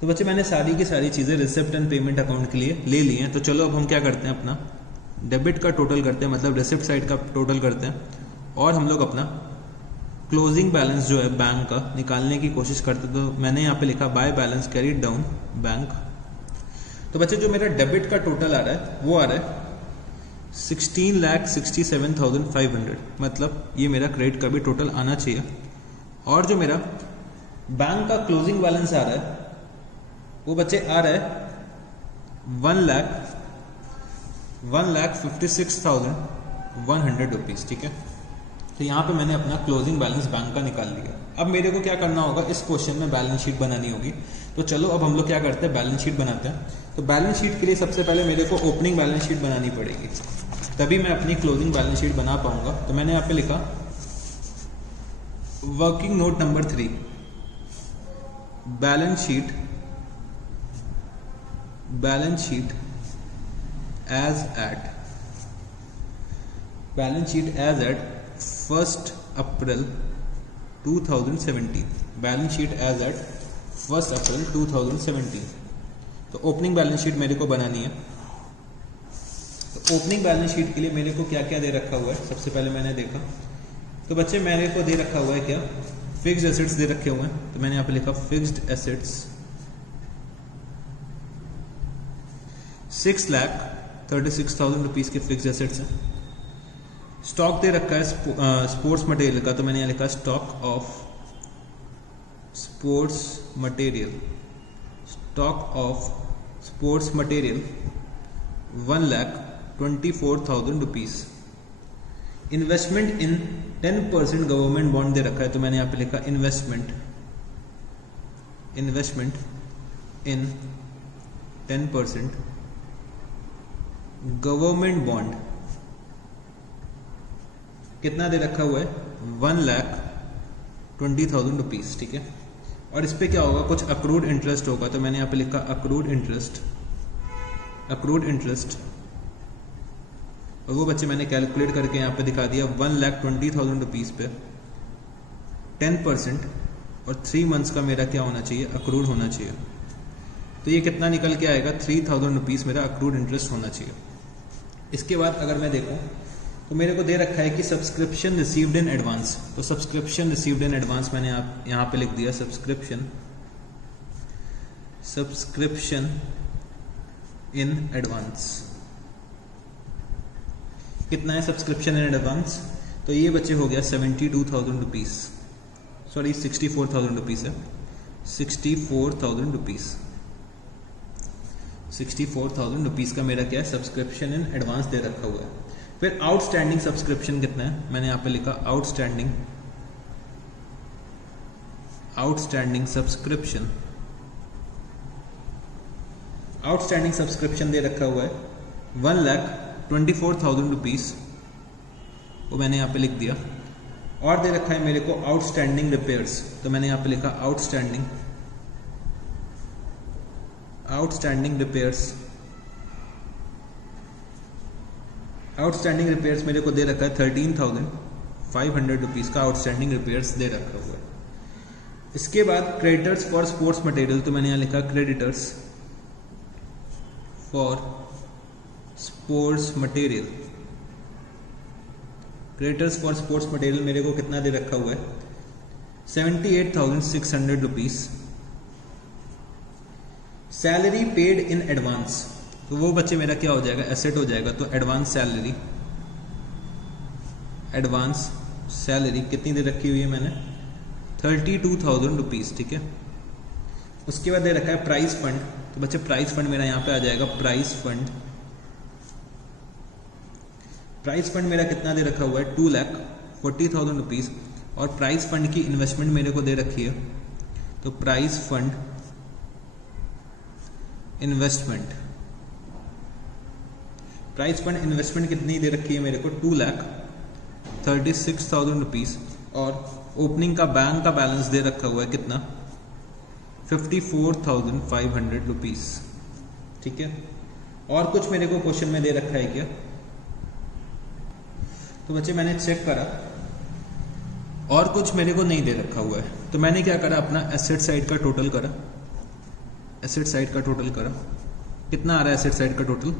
तो बच्चे मैंने सारी की सारी चीज़ें रिसिप्ट एंड पेमेंट अकाउंट के लिए ले ली हैं। तो चलो अब हम क्या करते हैं, अपना डेबिट का टोटल करते हैं, मतलब रिसिप्ट साइड का टोटल करते हैं और हम लोग अपना क्लोजिंग बैलेंस जो है बैंक का निकालने की कोशिश करते हैं। तो मैंने यहाँ पे लिखा by balance carried down bank. तो बच्चे जो मेरा डेबिट का टोटल आ रहा है वो आ रहा है 16,67,500, मतलब ये मेरा क्रेडिट का भी टोटल आना चाहिए। और जो मेरा बैंक का क्लोजिंग बैलेंस आ रहा है वो बच्चे आ रहा है 1,56,100 रुपीज़, ठीक है। तो यहाँ पे मैंने अपना क्लोजिंग बैलेंस बैंक का निकाल लिया। अब मेरे को क्या करना होगा, इस क्वेश्चन में बैलेंस शीट बनानी होगी। तो चलो अब हम लोग क्या करते हैं, बैलेंस शीट बनाते हैं। तो बैलेंस शीट के लिए सबसे पहले मेरे को ओपनिंग बैलेंस शीट बनानी पड़ेगी, तभी मैं अपनी क्लोजिंग बैलेंस शीट बना पाऊंगा। तो मैंने यहाँ पे लिखा working note number 3, balance sheet as at 1 April 2017, balance sheet as at 1 April 2017। तो ओपनिंग बैलेंस शीट मेरे को बनानी है। तो ओपनिंग बैलेंस शीट के लिए मेरे को क्या क्या दे रखा हुआ है, सबसे पहले मैंने देखा तो बच्चे मेरे को दे रखा हुआ है क्या, फिक्स्ड एसेट्स दे रखे हुए हैं। तो मैंने यहाँ पे लिखा फिक्स्ड एसेट्स 6,36,000 रुपीज़ के फिक्स्ड एसेट्स हैं। स्टॉक दे रखा है स्पोर्ट्स मटेरियल का। तो मैंने यहाँ लिखा stock of sports material, stock of sports material 1,24,000 rupees. Investment in 10% government bond दे रखा है। तो मैंने यहाँ पे लिखा इन्वेस्टमेंट इन 10% गवर्नमेंट बॉन्ड, कितना दे रखा हुआ है, 1,20,000 रुपीज़, ठीक है। और इस पे क्या होगा, कुछ अक्रूड इंटरेस्ट होगा, तो मैंने यहाँ पे लिखा अक्रूड इंटरेस्ट, और वो बच्चे मैंने कैलकुलेट करके यहाँ पे दिखा दिया 1,20,000 रुपीज़ पे 10% और 3 मंथ्स का मेरा क्या होना चाहिए, अक्रूड होना चाहिए। तो ये कितना निकल के आएगा, 3,000 रुपीज़ मेरा अक्रूड इंटरेस्ट होना चाहिए। इसके बाद अगर मैं देखूँ तो मेरे को दे रखा है कि सब्सक्रिप्शन रिसीव्ड इन एडवांस, तो सब्सक्रिप्शन रिसीव्ड इन एडवांस मैंने यहाँ पे लिख दिया सब्सक्रिप्शन इन एडवांस। कितना है सब्सक्रिप्शन इन एडवांस, तो ये बच्चे हो गया 72,000 रुपीज़, सॉरी 64,000 रुपीज़ है, 64,000 रुपीज़, 64,000 रुपीज़ का मेरा क्या है, सब्सक्रिप्शन इन एडवांस दे रखा हुआ है। फिर आउटस्टैंडिंग सब्सक्रिप्शन कितना है, मैंने यहाँ पे लिखा आउटस्टैंडिंग सब्सक्रिप्शन दे रखा हुआ है 1,24,000 रुपीज़, वो मैंने यहाँ पे लिख दिया। और दे रखा है मेरे को आउटस्टैंडिंग रिपेयर्स, तो मैंने यहाँ पे लिखा आउटस्टैंडिंग रिपेयर्स मेरे को दे रखा है 13,500 रुपीज़ का आउटस्टैंडिंग रिपेयर्स दे रखा हुआ है। इसके बाद क्रेडिटर्स फॉर स्पोर्ट्स मटेरियल, तो मैंने यहाँ लिखा क्रेडिटर्स फॉर स्पोर्ट्स मटेरियल मेरे को कितना दे रखा हुआ है, 78,600 rupees. Salary paid in advance, तो वो बच्चे मेरा क्या हो जाएगा, एसेट हो जाएगा। तो एडवांस सैलरी कितनी दे रखी हुई है मैंने, 32,000 रुपीज़, ठीक है। उसके बाद दे रखा है प्राइस फंड, तो बच्चे प्राइस फंड मेरा यहाँ पे आ जाएगा, प्राइस फंड मेरा कितना दे रखा हुआ है, 2,40,000 रुपीज़। और प्राइस फंड की इन्वेस्टमेंट मेरे को दे रखी है, तो प्राइस फंड इन्वेस्टमेंट कितनी दे रखी है मेरे को, 2,36,000 रुपीज़। और ओपनिंग का बैंक का बैलेंस दे रखा हुआ है कितना, 54,500 रुपीज़, ठीक है। और कुछ मेरे को क्वेश्चन में दे रखा है क्या, तो बच्चे मैंने चेक करा और कुछ मेरे को नहीं दे रखा हुआ है। तो मैंने क्या करा, अपना एसेट साइड का टोटल करा, कितना आ रहा है एसेट साइड का टोटल,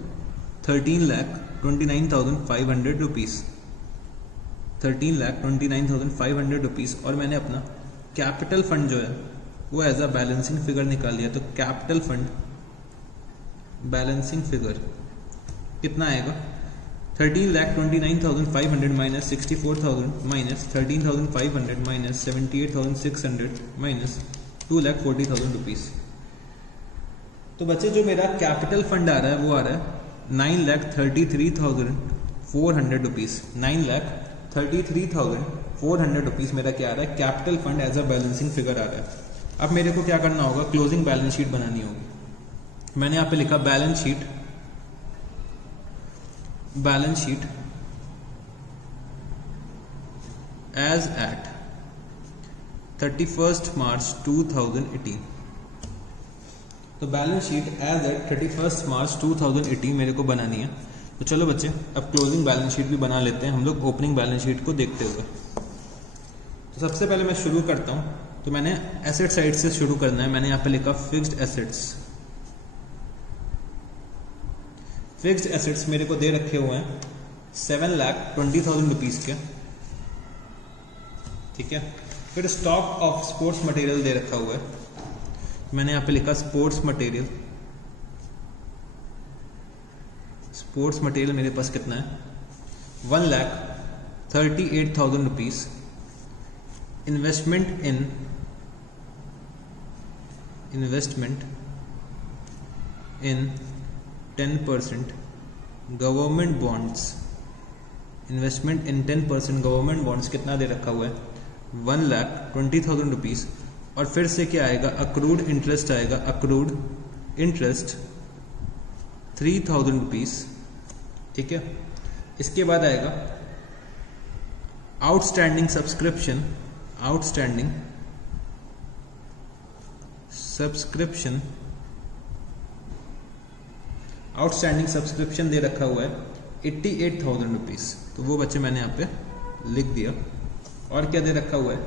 13,29,500 रुपीज़, 13,29,500 रुपीज़। और मैंने अपना कैपिटल फंड जो है वो एज अ बैलेंसिंग फिगर निकाल लिया। तो कैपिटल फंड बैलेंसिंग फिगर कितना आएगा, 13,29,500 minus 64,000 minus 13,500 minus 78,600 minus 2,40,000 rupees. तो बच्चे जो मेरा कैपिटल फंड आ रहा है वो आ रहा है 9,33,400 रुपीज़, 9,33,400 रुपीज़ मेरा क्या आ रहा है, capital fund as a balancing figure आ रहा है। अब मेरे को क्या करना होगा, क्लोजिंग बैलेंस शीट बनानी होगी। मैंने यहाँ पे लिखा balance sheet as at 31st March 2018। तो balance sheet as at 31st March 2018 मेरे को बनानी है। तो चलो बच्चे अब क्लोजिंग बैलेंस शीट भी बना लेते हैं हम लोग ओपनिंग बैलेंस शीट को देखते हुए। तो सबसे पहले मैं शुरू करता हूँ, तो मैंने एसेट साइड से शुरू करना है। मैंने यहाँ पे लिखा फिक्स्ड एसेट्स मेरे को दे रखे हुए हैं 7,20,000 रुपीज़ के, ठीक है। फिर स्टॉक ऑफ स्पोर्ट्स मटेरियल दे रखा हुआ है, मैंने यहाँ पे लिखा स्पोर्ट्स मटेरियल मेरे पास कितना है, 1,38,000 rupees. Investment in 10% government bonds, investment in 10% government bonds कितना दे रखा हुआ है, 1,20,000 रुपीज़। और फिर से क्या आएगा, अक्रूड इंटरेस्ट आएगा, अक्रूड इंटरेस्ट 3,000 रुपीज़, ठीक है। इसके बाद आएगा आउटस्टैंडिंग सब्सक्रिप्शन, आउटस्टैंडिंग सब्सक्रिप्शन दे रखा हुआ है 88,000 रुपीज, तो वो बच्चे मैंने यहाँ पे लिख दिया। और क्या दे रखा हुआ है,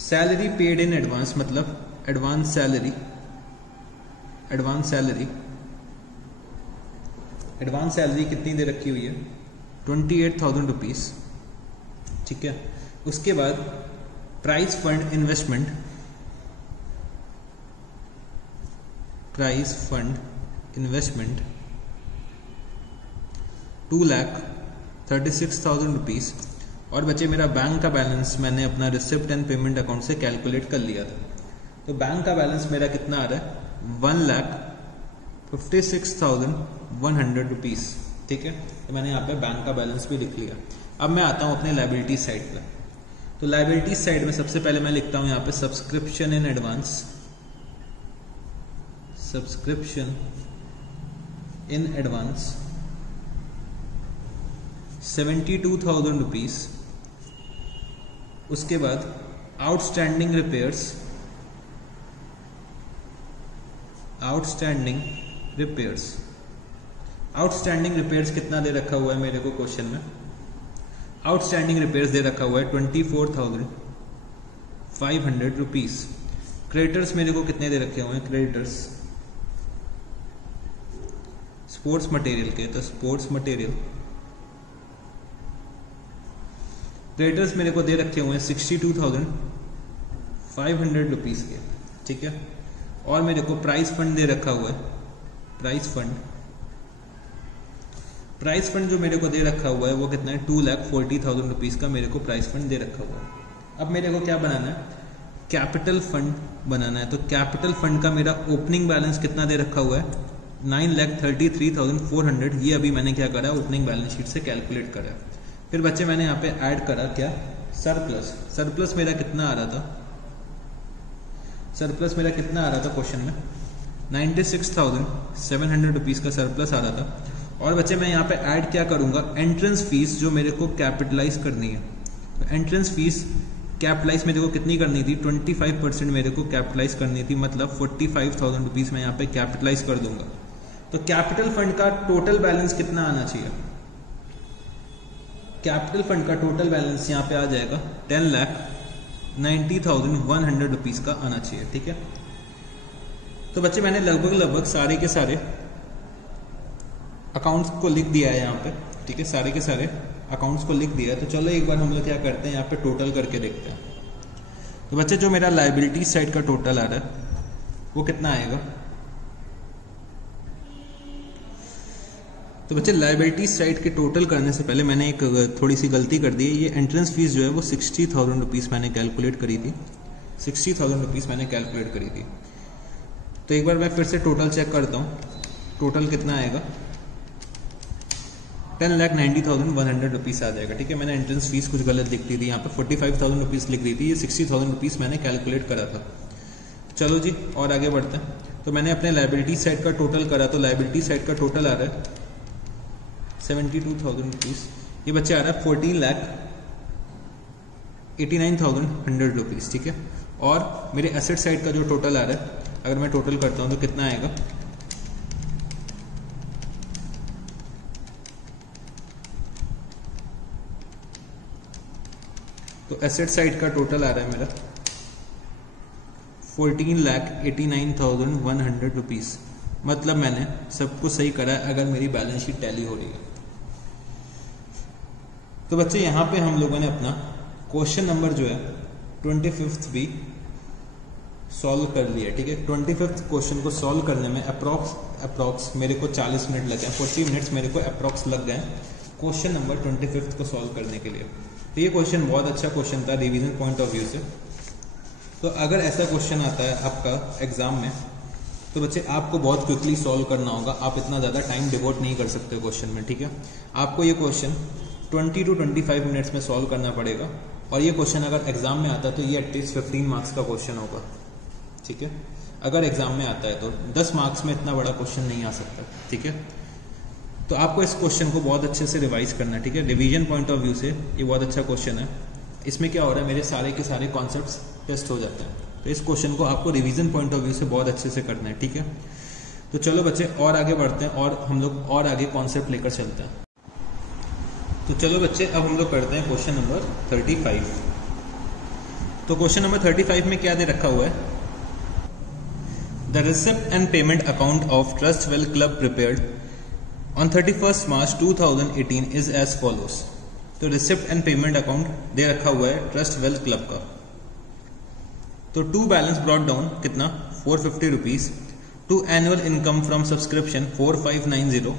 सैलरी पेड इन एडवांस, मतलब एडवांस सैलरी, एडवांस सैलरी कितनी दे रखी हुई है 28,000 रुपीज, ठीक है। उसके बाद prize fund investment, prize fund investment 2,36,000 rupees. और बच्चे मेरा बैंक का बैलेंस मैंने अपना रिसिप्ट एंड पेमेंट अकाउंट से कैलकुलेट कर लिया था, तो बैंक का बैलेंस मेरा कितना आ रहा है 1,56,100 रुपीज, ठीक है। तो मैंने यहाँ पे बैंक का बैलेंस भी लिख लिया। अब मैं आता हूँ अपने लायबिलिटी साइड पे। तो लायबिलिटी साइड में सबसे पहले मैं लिखता हूँ यहाँ पे subscription in advance, subscription in advance 72,000 rupees. उसके बाद आउटस्टैंडिंग रिपेयर्स, आउटस्टैंडिंग रिपेयर्स कितना दे रखा हुआ है मेरे को क्वेश्चन में, आउटस्टैंडिंग रिपेयर्स दे रखा हुआ है 24,500 रुपीज। क्रेडिटर्स मेरे को कितने दे रखे हुए हैं, क्रेडिटर्स स्पोर्ट्स मटेरियल के, तो स्पोर्ट्स मटेरियल क्रेडिटर्स मेरे को दे रखे हुए हैं 62,500 रुपीज के, ठीक है। और मेरे को प्राइस फंड दे रखा हुआ है, प्राइस फंड जो मेरे को दे रखा हुआ है वो कितना है 2,40,000 रुपीज का मेरे को प्राइस फंड दे रखा हुआ है। अब मेरे को क्या बनाना है, कैपिटल फंड बनाना है। तो कैपिटल फंड का मेरा ओपनिंग बैलेंस कितना दे रखा हुआ है 9,33,400। ये अभी मैंने क्या करा, ओपनिंग बैलेंस शीट से कैलकुलेट करा। फिर बच्चे मैंने यहाँ पे ऐड करा क्या, सरप्लस मेरा कितना आ रहा था, क्वेश्चन में 96,700 रुपीज का सरप्लस आ रहा था। और बच्चे मैं यहाँ पे ऐड क्या करूंगा, एंट्रेंस फीस जो मेरे को कैपिटलाइज करनी है। तो एंट्रेंस फीस कैपिटलाइज मेरे को कितनी करनी थी 25% मेरे को कैपिटलाइज करनी थी, मतलब 45,000 रुपीज मैं यहाँ पे कैपिटलाइज कर दूंगा। तो कैपिटल फंड का टोटल बैलेंस कितना आना चाहिए, कैपिटल फंड का टोटल बैलेंस यहाँ पे आ जाएगा 10,90,100 रुपीज का आना चाहिए, ठीक है। तो बच्चे मैंने लगभग सारे के सारे अकाउंट्स को लिख दिया है यहाँ पे, ठीक है, सारे के सारे अकाउंट्स को लिख दिया है। तो चलो एक बार हम लोग क्या करते हैं, यहाँ पे टोटल करके देखते हैं। तो बच्चे जो मेरा लायबिलिटी साइड का टोटल आ रहा है वो कितना आएगा, तो बच्चे लायबिलिटी साइड के टोटल करने से पहले मैंने एक थोड़ी सी गलती कर दी है। ये एंट्रेंस फीस जो है वो 60,000 रुपीज़ मैंने कैलकुलेट करी थी, 60,000 रुपीज़ मैंने कैलकुलेट करी थी। तो एक बार मैं फिर से टोटल चेक करता हूँ, टोटल कितना आएगा 10,90,100 रुपीज़ आ जाएगा, ठीक है। मैंने एंट्रेंस फीस कुछ गलत लिख दी थी, यहाँ पे 45,000 रुपीज़ लिख दी थी, ये 60,000 रुपीज़ मैंने कैलकुलेट करा था। चलो जी और आगे बढ़ते हैं। तो मैंने अपने लायबिलिटी साइड का टोटल करा, तो लायबिलिटी साइड का टोटल आ रहा है 72,000 रुपीज़। ये बच्चे आ रहा है 14,89,100 रुपीज़, ठीक है। और मेरे एसेट साइड का जो टोटल आ रहा है, अगर मैं टोटल करता हूँ तो कितना आएगा, तो एसेट साइड का टोटल आ रहा है मेरा 14,89,100 रुपीज़। मतलब मैंने सब कुछ सही करा है अगर मेरी बैलेंस शीट टैली हो रही है। तो बच्चे यहाँ पे हम लोगों ने अपना क्वेश्चन नंबर जो है 25th भी सॉल्व कर लिया, ठीक है। 25th क्वेश्चन को सॉल्व करने में अप्रॉक्स मेरे को 40 मिनट लगे, 40 मिनट्स मेरे को अप्रॉक्स लग गए क्वेश्चन नंबर 25th को सॉल्व करने के लिए। तो ये क्वेश्चन बहुत अच्छा क्वेश्चन था रिवीजन पॉइंट ऑफ व्यू से। तो अगर ऐसा क्वेश्चन आता है आपका एग्जाम में तो बच्चे आपको बहुत क्विकली सॉल्व करना होगा, आप इतना ज़्यादा टाइम डिवोट नहीं कर सकते क्वेश्चन में, ठीक है। आपको ये क्वेश्चन 20 to 25 मिनट्स में सॉल्व करना पड़ेगा। और ये क्वेश्चन अगर एग्जाम में आता है तो ये एटलीस्ट 15 मार्क्स का क्वेश्चन होगा, ठीक है। अगर एग्जाम में आता है तो 10 मार्क्स में इतना बड़ा क्वेश्चन नहीं आ सकता, ठीक है। तो आपको इस क्वेश्चन को बहुत अच्छे से रिवाइज करना है, ठीक है। रिवीजन पॉइंट ऑफ व्यू से ये बहुत अच्छा क्वेश्चन है। इसमें क्या हो रहा है, मेरे सारे के सारे कॉन्सेप्ट्स टेस्ट हो जाते हैं। तो इस क्वेश्चन को आपको रिवीजन पॉइंट ऑफ व्यू से बहुत अच्छे से करना है, ठीक है। तो चलो बच्चे और आगे बढ़ते हैं और हम लोग और आगे कॉन्सेप्ट लेकर चलते हैं। तो चलो बच्चे अब हम लोग करते हैं क्वेश्चन नंबर 35। तो क्वेश्चन नंबर 35 में क्या दे रखा हुआ है, the receipt and payment account of Trustwell club prepared on 31 March 2018 is as follows. तो रिसिप्ट एंड पेमेंट अकाउंट दे रखा हुआ है ट्रस्टवेल क्लब का। तो टू बैलेंस ब्रॉट डाउन कितना 450 rupees, to annual income from subscription 4590,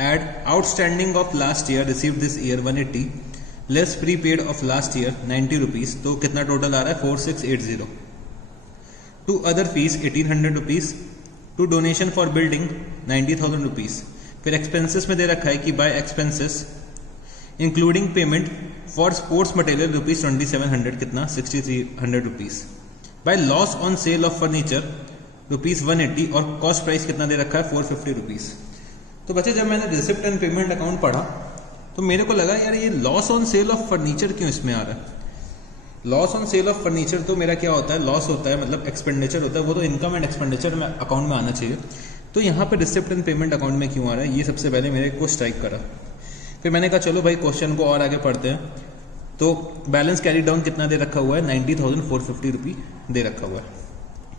add outstanding of last year received this year 180, less prepaid of last year 90 rupees, तो कितना टोटल आ रहा है 4680। To other fees 1800 rupees, to donation for building 90,000 rupees. फिर expenses में दे रखा है कि by expenses including payment for sports material rupees 2700, कितना 6300 rupees. By loss on sale of furniture rupees 180 और कॉस्ट प्राइस कितना दे रखा है 450 रुपीज। तो बच्चे जब मैंने रिसिप्ट एंड पेमेंट अकाउंट पढ़ा तो मेरे को लगा यार ये loss on sale of furniture क्यों इसमें आ रहा है। Loss on sale of furniture तो मेरा क्या होता है, लॉस होता है मतलब एक्सपेंडिचर होता है, वो तो इनकम एंड एक्सपेंडिचर में अकाउंट में आना चाहिए। तो यहाँ पे रिसिप्ट एंड पेमेंट अकाउंट में क्यों आ रहा है, ये सबसे पहले मेरे को स्ट्राइक करा। फिर मैंने कहा चलो भाई क्वेश्चन को और आगे पढ़ते हैं। तो बैलेंस कैरी डाउन कितना दे रखा हुआ है 90,450 रुपी दे रखा हुआ है।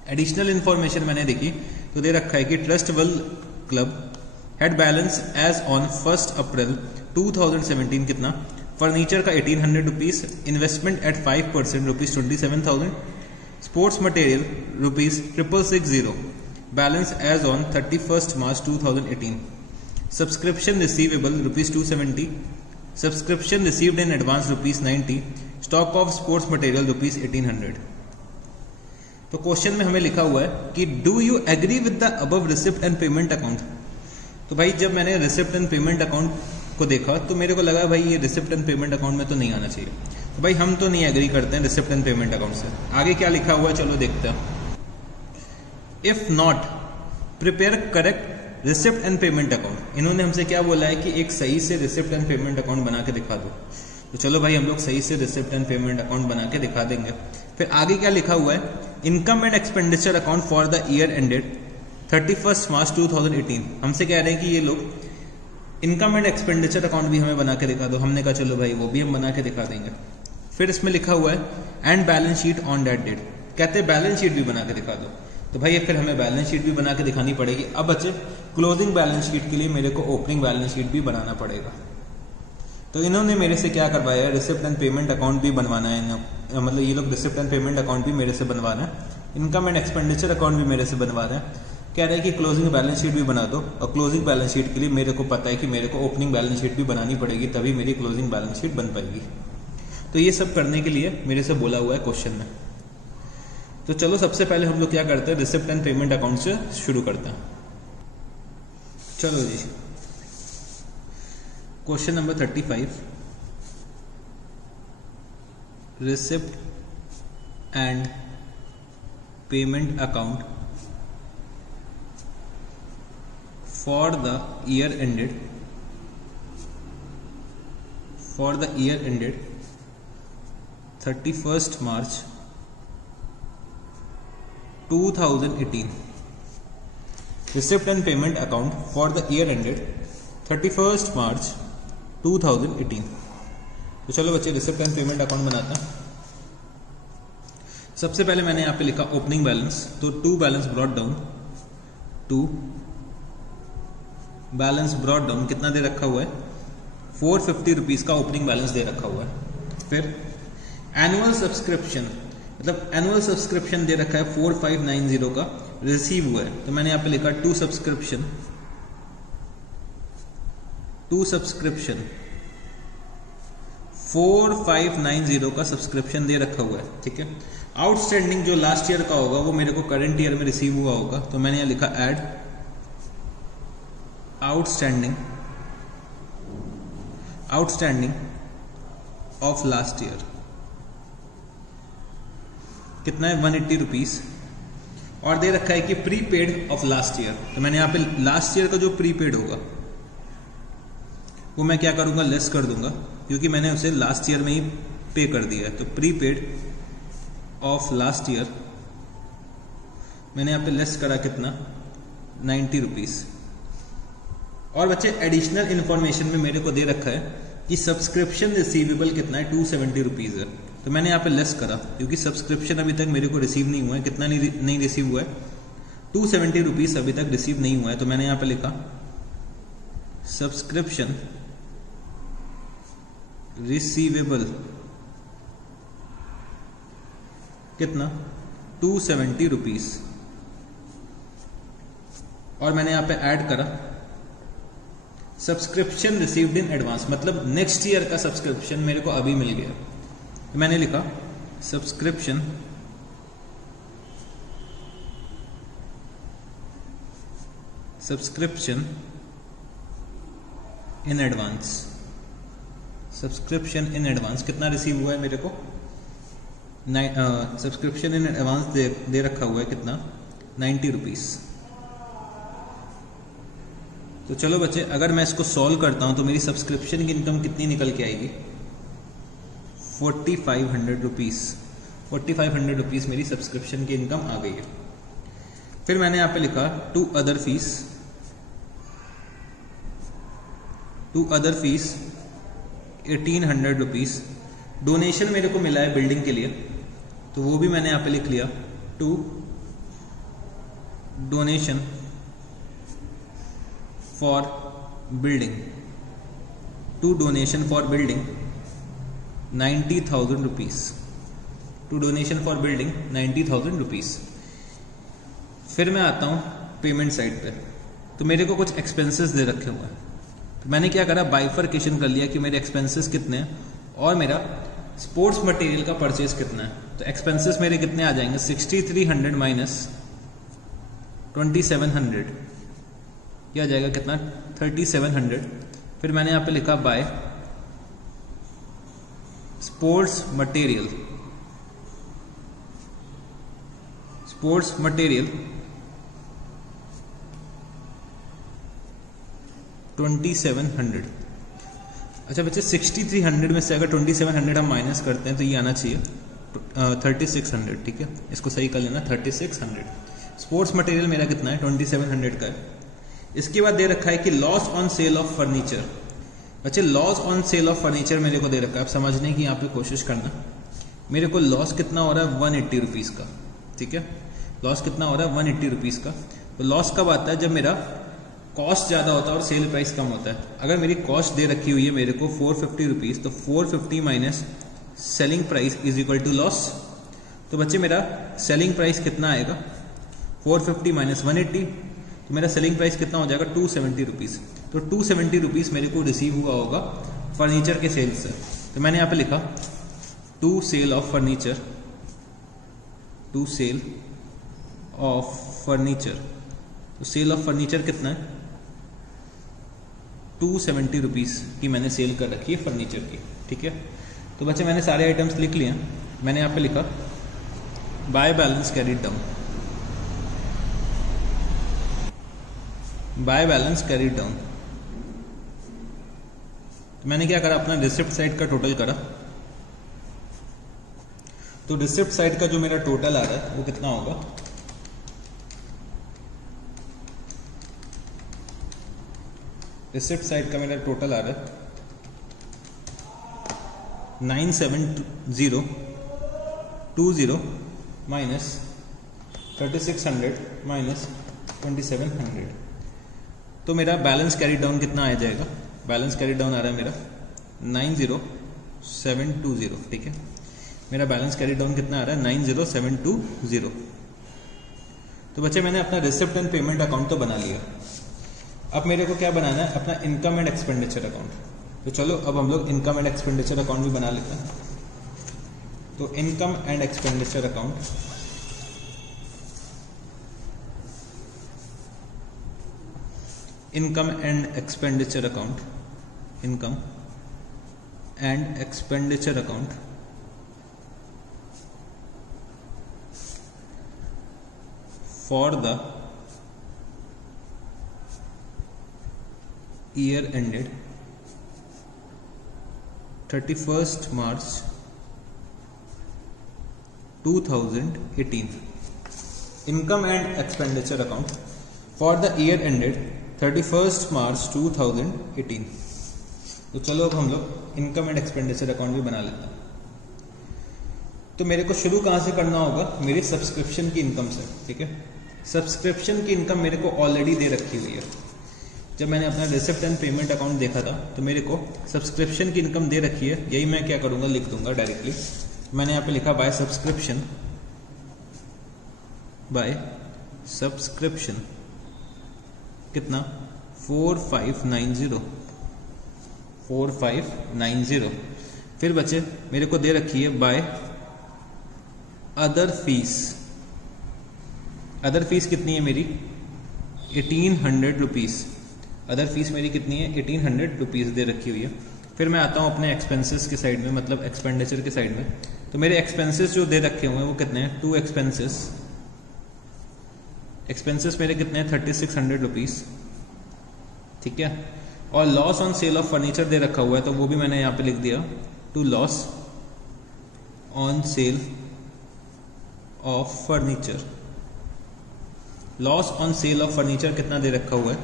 एडिशनल इन्फॉर्मेशन मैंने देखी तो दे रखा है कि Trustwell club had balance as on 1 April 2017 कितना फर्नीचर का 1800 rupees, investment at 5% rupees 27,000, sports material rupees 6660, balance as on 31 March 2018, subscription receivable rupees 270, subscription received in advance rupees 90, stock of sports material rupees 1800। तो question में हमें लिखा हुआ है कि do you agree with the above receipt and payment account. तो भाई जब मैंने रिसिप्ट एंड पेमेंट अकाउंट को देखा तो मेरे को लगा भाई ये रिसिप्ट एंड पेमेंट अकाउंट में तो नहीं आना चाहिए। तो भाई हम तो नहीं एग्री करते हैं रिसिप्ट एंड पेमेंट अकाउंट से। आगे क्या लिखा हुआ है चलो देखते हैं। If not prepare correct receipt and payment account. इन्होंने हमसे क्या बोला है कि एक सही से रिसिप्ट एंड पेमेंट अकाउंट बना के दिखा दो। तो चलो भाई हम लोग सही से रिसिप्ट एंड पेमेंट अकाउंट बना के दिखा देंगे। फिर आगे क्या लिखा हुआ है, income and expenditure account for the year ended 31 March 2018। हमसे कह रहे हैं कि ये लोग इनकम एंड एक्सपेंडिचर अकाउंट भी हमें बना के दिखा दो। हमने कहा चलो भाई वो भी हम बना के दिखा देंगे। फिर इसमें लिखा हुआ है and balance sheet on that date, कहते हैं बैलेंस शीट भी बना के दिखा दो। तो भाई फिर हमें बैलेंस शीट भी बना के दिखानी पड़ेगी। अब बच्चे क्लोजिंग बैलेंस शीट के लिए मेरे को ओपनिंग बैलेंस शीट भी बनाना पड़ेगा। तो इन्होंने मेरे से क्या करवाया है, रिसिप्ट एंड पेमेंट अकाउंट भी बनवाना है। मतलब ये लोग रिसिप्ट एंड पेमेंट अकाउंट भी मेरे से बनवा रहे हैं, इनकम एंड एक्सपेंडिचर अकाउंट भी मेरे से बनवा रहे हैं। कह रहे हैं कि क्लोजिंग बैलेंस शीट भी बना दो। और क्लोजिंग बैलेंस शीट के लिए मेरे को पता है कि मेरे को ओपनिंग बैलेंस शीट भी बनानी पड़ेगी, तभी मेरी क्लोजिंग बैलेंस शीट बन पाएगी। तो ये सब करने के लिए मेरे से बोला हुआ है क्वेश्चन में। तो चलो सबसे पहले हम लोग क्या करते हैं, रिसिप्ट एंड पेमेंट अकाउंट से शुरू करते हैं। चलो जी question number 35, receipt and payment account for the year ended 31st March 2018। receipt and payment account for the year ended 31st March 2018। तो चलो बच्चे रिसिप्ट एंड पेमेंट अकाउंट बनाते हैं। सबसे पहले मैंने यहाँ पे लिखा ओपनिंग बैलेंस, तो to balance brought down, to balance brought down कितना दे रखा हुआ है 450 रुपीज का ओपनिंग बैलेंस दे रखा हुआ है। फिर एनुअल सब्सक्रिप्शन, मतलब एनुअल सब्सक्रिप्शन दे रखा है 4590 का रिसीव हुआ है। तो मैंने यहाँ पे लिखा टू सब्सक्रिप्शन 4590 का सब्सक्रिप्शन दे रखा हुआ है, ठीक है। आउटस्टैंडिंग जो लास्ट ईयर का होगा वो मेरे को करंट ईयर में रिसीव हुआ होगा, तो मैंने यहाँ लिखा add outstanding of last year कितना है 180 रुपीज, और दे रखा है कि प्रीपेड ऑफ लास्ट ईयर। तो मैंने यहाँ पे लास्ट ईयर का जो प्रीपेड होगा वो मैं क्या करूंगा, लेस कर दूंगा, क्योंकि मैंने उसे लास्ट ईयर में ही पे कर दिया है। तो प्रीपेड ऑफ लास्ट ईयर मैंने यहाँ पे लेस करा कितना 90 रुपीज़। और बच्चे एडिशनल इन्फॉर्मेशन में मेरे को दे रखा है कि सब्सक्रिप्शन रिसीवेबल कितना है 270 रुपीज़ है। तो मैंने यहाँ पे लेस करा क्योंकि सब्सक्रिप्शन अभी तक मेरे को रिसीव नहीं हुआ है। कितना नहीं रिसीव हुआ है 270 रुपीज़ अभी तक रिसीव नहीं हुआ है। तो मैंने यहाँ पे लिखा सब्सक्रिप्शन रिसीवेबल कितना 270 रुपीज़। और मैंने यहाँ पे ऐड करा सब्सक्रिप्शन रिसीव्ड इन एडवांस, मतलब नेक्स्ट ईयर का सब्सक्रिप्शन मेरे को अभी मिल गया। तो मैंने लिखा subscription in advance. Subscription in advance कितना रिसीव हुआ है मेरे को, सब्सक्रिप्शन इन एडवांस दे रखा हुआ है कितना 90 रुपीज़। तो चलो बच्चे, अगर मैं इसको सॉल्व करता हूं तो मेरी सब्सक्रिप्शन की इनकम कितनी निकल के आएगी 4500 रुपीज़। 4500 रुपीज़ मेरी सब्सक्रिप्शन की इनकम आ गई है। फिर मैंने यहाँ पे लिखा to other fees 1800 rupees. Donation मेरे को मिला है बिल्डिंग के लिए, तो वो भी मैंने यहाँ पे लिख लिया to donation for building 90,000 rupees. To donation for building 90,000 rupees. फिर मैं आता हूँ पेमेंट साइड पे, तो मेरे को कुछ एक्सपेंसेस दे रखे हुए हैं। तो मैंने क्या करा, बाइफरकेशन कर लिया कि मेरे एक्सपेंसेस कितने हैं और मेरा स्पोर्ट्स मटेरियल का परचेज कितना है। तो एक्सपेंसेस मेरे कितने आ जाएंगे 6300 माइनस 2700, यह आ जाएगा कितना 3700। फिर मैंने यहाँ पे लिखा बाय स्पोर्ट्स मटेरियल 2700। अच्छा बच्चे, 6300 में से अगर 2700 हम माइनस करते हैं तो ये आना चाहिए 3600। ठीक है, इसको सही कर लेना 3600। स्पोर्ट्स मटेरियल मेरा कितना है 2700 का है। इसके बाद दे रखा है कि loss on sale of furniture. बच्चे, loss on sale of furniture मेरे को दे रखा है। आप समझने की यहाँ पे कोशिश करना। मेरे को लॉस कितना हो रहा है 180 रुपीज़ का। ठीक है, लॉस कितना हो रहा है 180 रुपीज़ का। तो लॉस कब आता है, जब मेरा कॉस्ट ज़्यादा होता है और सेल प्राइस कम होता है। अगर मेरी कॉस्ट दे रखी हुई है मेरे को 450 रुपीज़, तो 450 minus selling price is equal to loss. तो बच्चे मेरा सेलिंग प्राइस कितना आएगा 450 माइनस 180, तो मेरा सेलिंग प्राइस कितना हो जाएगा 270 रुपीज़। तो 270 रुपीज़ मेरे को रिसीव हुआ होगा फर्नीचर के सेल से। तो मैंने यहाँ पे लिखा to sale of furniture, to sale of furniture. तो सेल ऑफ फर्नीचर कितना है 270 रुपीज़ की मैंने सेल कर रखी है फर्नीचर की। ठीक है, तो बच्चे मैंने सारे आइटम्स लिख लिए। मैंने यहाँ पे लिखा by balance carried down, by balance carried down. तो मैंने क्या करा, अपना रिसिप्ट साइड का टोटल करा। तो रिसिप्ट साइड का जो मेरा टोटल आ रहा है वो कितना होगा, रिसिप्ट साइड का मेरा टोटल आ रहा है 9720 माइनस 3600 माइनस 2700। तो मेरा बैलेंस कैरी डाउन कितना आ जाएगा, बैलेंस कैरी डाउन आ रहा है मेरा 90720। ठीक है, मेरा बैलेंस कैरी डाउन कितना आ रहा है 90720। तो बच्चे मैंने अपना रिसिप्ट एंड पेमेंट अकाउंट तो बना लिया। अब मेरे को क्या बनाना है, अपना इनकम एंड एक्सपेंडिचर अकाउंट। तो चलो अब हम लोग इनकम एंड एक्सपेंडिचर अकाउंट भी बना लेते हैं। तो income and expenditure account, income and expenditure account, income and expenditure account for the year ended 31st March 2018। Income and expenditure account for the year ended 31 March 2018। तो चलो अब हम लोग इनकम एंड एक्सपेंडिचर अकाउंट भी बना लेते हैं। तो मेरे को शुरू कहाँ से करना होगा, मेरी सब्सक्रिप्शन की इनकम से। ठीक है, सब्सक्रिप्शन की इनकम मेरे को ऑलरेडी दे रखी हुई है। जब मैंने अपना रिसिप्ट एंड पेमेंट अकाउंट देखा था तो मेरे को सब्सक्रिप्शन की इनकम दे रखी है। यही मैं क्या करूँगा, लिख दूंगा डायरेक्टली। मैंने यहाँ पे लिखा बाय सब्सक्रिप्शन, बाय सब्सक्रिप्शन कितना 4590। फिर बचे मेरे को दे रखी है by other fees. Other fees कितनी है मेरी 1800 रुपीज़। अदर फीस मेरी कितनी है 1800 रुपीज़ दे रखी हुई है। फिर मैं आता हूँ अपने एक्सपेंसेस के साइड में, मतलब एक्सपेंडिचर के साइड में। तो मेरे एक्सपेंसेस जो दे रखे हुए हैं वो कितने हैं, 2 एक्सपेंसेस। एक्सपेंसेस मेरे कितने हैं 3600 रुपीज़। ठीक है, और loss on sale of furniture दे रखा हुआ है, तो वो भी मैंने यहाँ पे लिख दिया to loss on sale of furniture. Loss on sale of furniture कितना दे रखा हुआ है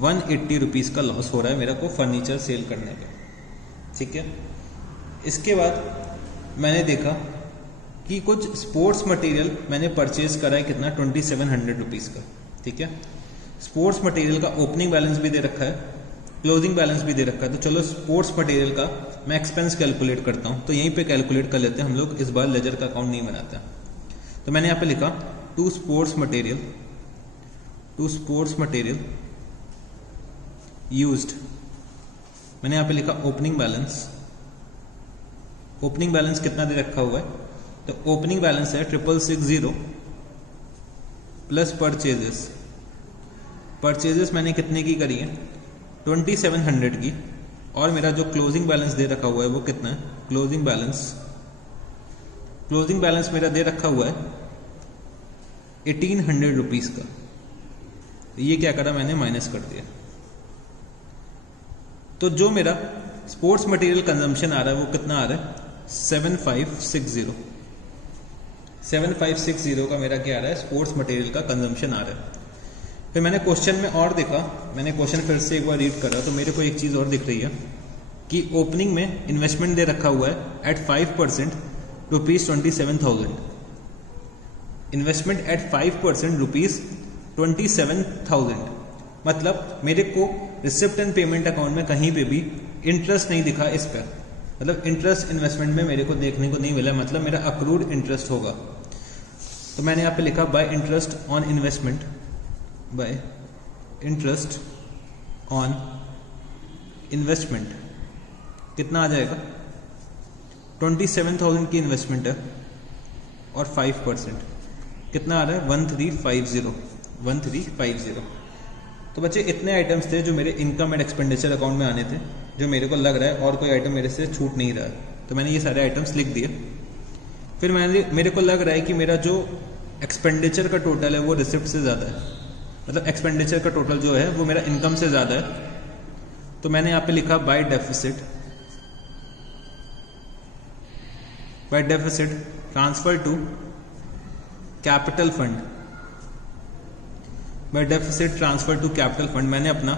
180 रुपीज़ का लॉस हो रहा है मेरा को फर्नीचर सेल करने पे। ठीक है, इसके बाद मैंने देखा कि कुछ स्पोर्ट्स मटेरियल मैंने परचेज करा है, कितना 2700 रुपीज़ का। ठीक है, स्पोर्ट्स मटेरियल का ओपनिंग बैलेंस भी दे रखा है, क्लोजिंग बैलेंस भी दे रखा है। तो चलो स्पोर्ट्स मटेरियल का मैं एक्सपेंस कैलकुलेट करता हूँ। तो यहीं पे कैलकुलेट कर लेते हैं हम लोग, इस बार लेजर का अकाउंट नहीं बनाते। तो मैंने यहाँ पे लिखा टू स्पोर्ट्स मटेरियल यूज्ड। मैंने यहाँ पे लिखा ओपनिंग बैलेंस। ओपनिंग बैलेंस कितना दे रखा हुआ है, तो ओपनिंग बैलेंस है 660 प्लस परचेजेस। परचेजेस मैंने कितने की करी है 2700 की। और मेरा जो क्लोजिंग बैलेंस दे रखा हुआ है वो कितना है, क्लोजिंग बैलेंस मेरा दे रखा हुआ है 1800 रुपीज़ का। ये क्या करा मैंने, माइनस कर दिया। तो जो मेरा स्पोर्ट्स मटेरियल कंजम्पशन आ रहा है वो कितना आ रहा है 7560 का मेरा क्या आ रहा है, स्पोर्ट्स मटेरियल का कंजम्पशन आ रहा है। फिर मैंने क्वेश्चन में और देखा, मैंने क्वेश्चन फिर से एक बार रीड करा तो मेरे को एक चीज़ और दिख रही है कि ओपनिंग में इन्वेस्टमेंट दे रखा हुआ है एट 5% ₹27,000। Investment at 5% ₹27,000। मतलब मेरे को रिसिप्ट एंड पेमेंट अकाउंट में कहीं पे भी इंटरेस्ट नहीं दिखा इस पर। मतलब इंटरेस्ट इन्वेस्टमेंट में मेरे को देखने को नहीं मिला, मतलब मेरा अक्रूड इंटरेस्ट होगा। तो मैंने यहाँ पे लिखा by interest on investment, bye interest on investment कितना आ जाएगा 27,000 की इन्वेस्टमेंट है और 5% कितना आ रहा है 1350। तो बच्चे इतने आइटम्स थे जो मेरे इनकम एंड एक्सपेंडिचर अकाउंट में आने थे, जो मेरे को लग रहा है और कोई आइटम मेरे से छूट नहीं रहा है। तो मैंने ये सारे आइटम्स लिख दिए। फिर मेरे को लग रहा है कि मेरा जो एक्सपेंडिचर का टोटल है वो रिसिप्ट से ज़्यादा है, मतलब एक्सपेंडिचर का टोटल जो है वो मेरा इनकम से ज़्यादा है। तो मैंने यहाँ पे लिखा by deficit transfer to capital fund. By deficit transfer to capital fund मैंने अपना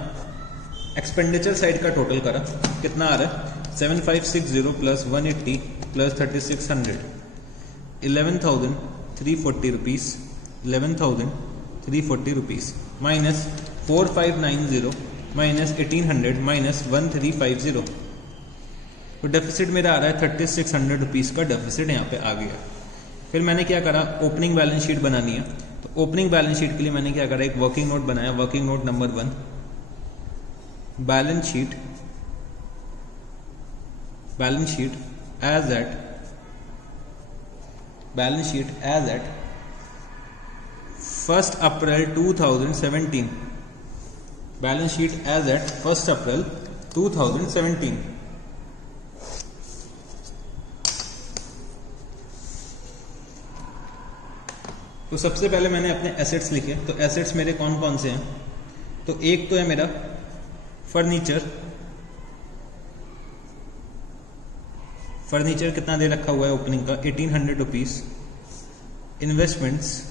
एक्सपेंडिचर साइड का टोटल करा, कितना आ रहा है 7560 plus 180 plus 3600 11,340 rupees. 11,340 rupees minus 4590 minus 1800 minus 1350। तो डेफिसिट मेरा आ रहा है 3600 रुपीज़ का डेफिसिट यहाँ पे आ गया। फिर मैंने क्या करा, ओपनिंग बैलेंस शीट बनानी है। तो ओपनिंग बैलेंस शीट के लिए मैंने क्या करा, एक वर्किंग नोट बनाया। Working note number 1, balance sheet as at 1 April 2017। Balance sheet as at 1 April 2017। तो सबसे पहले मैंने अपने एसेट्स लिखे। तो एसेट्स मेरे कौन कौन से हैं, तो एक तो है मेरा फर्नीचर कितना दे रखा हुआ है ओपनिंग का 1800 rupees. Investments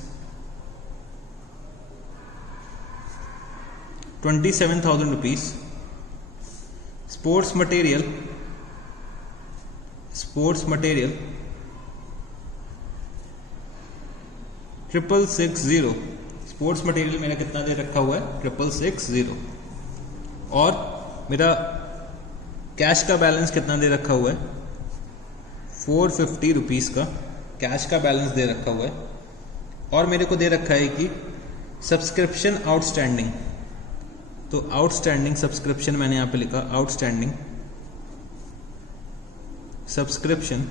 27,000 rupees. Sports material 660। Sports material मेरा कितना दे रखा हुआ है 660। और मेरा कैश का बैलेंस कितना दे रखा हुआ है 450 रुपीज का कैश का बैलेंस दे रखा हुआ है। और मेरे को दे रखा है कि सब्सक्रिप्शन आउटस्टैंडिंग, तो आउटस्टैंडिंग सब्सक्रिप्शन मैंने यहां पे लिखा आउटस्टैंडिंग सब्सक्रिप्शन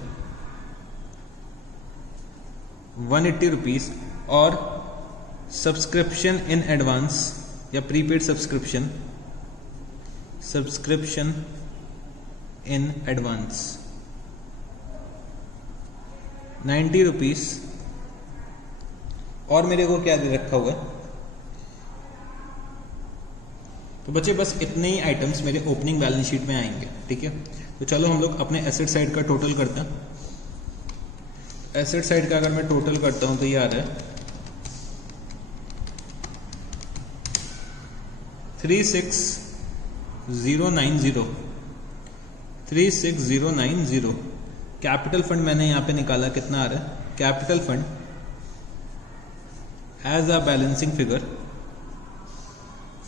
180 रुपीज। और सब्सक्रिप्शन इन एडवांस या prepaid subscription in advance 90 rupees. और मेरे को क्या दे रखा हुआ है, तो बच्चे बस इतने ही आइटम्स मेरे ओपनिंग बैलेंस शीट में आएंगे। ठीक है, तो चलो हम लोग अपने एसेट साइड का टोटल करते हैं। एसेट साइड का अगर मैं टोटल करता हूं तो ये आ रहा है 36,090। कैपिटल फंड मैंने यहां पे निकाला, कितना आ रहा है capital fund as a balancing figure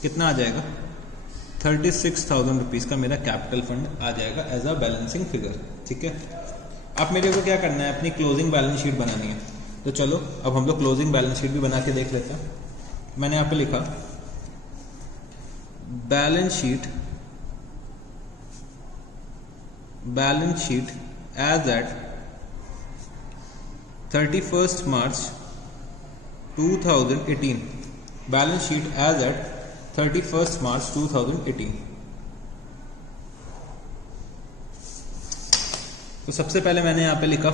कितना आ जाएगा 36,000 रुपीज का मेरा कैपिटल फंड आ जाएगा एज अ बैलेंसिंग फिगर। ठीक है, अब मेरे को क्या करना है, अपनी क्लोजिंग बैलेंस शीट बनानी है। तो चलो अब हम लोग क्लोजिंग बैलेंस शीट भी बना के देख लेते हैं। मैंने यहां पे लिखा balance sheet as at 31st March 2018। Balance sheet as at 31st March 2018। तो सबसे पहले मैंने यहां पे लिखा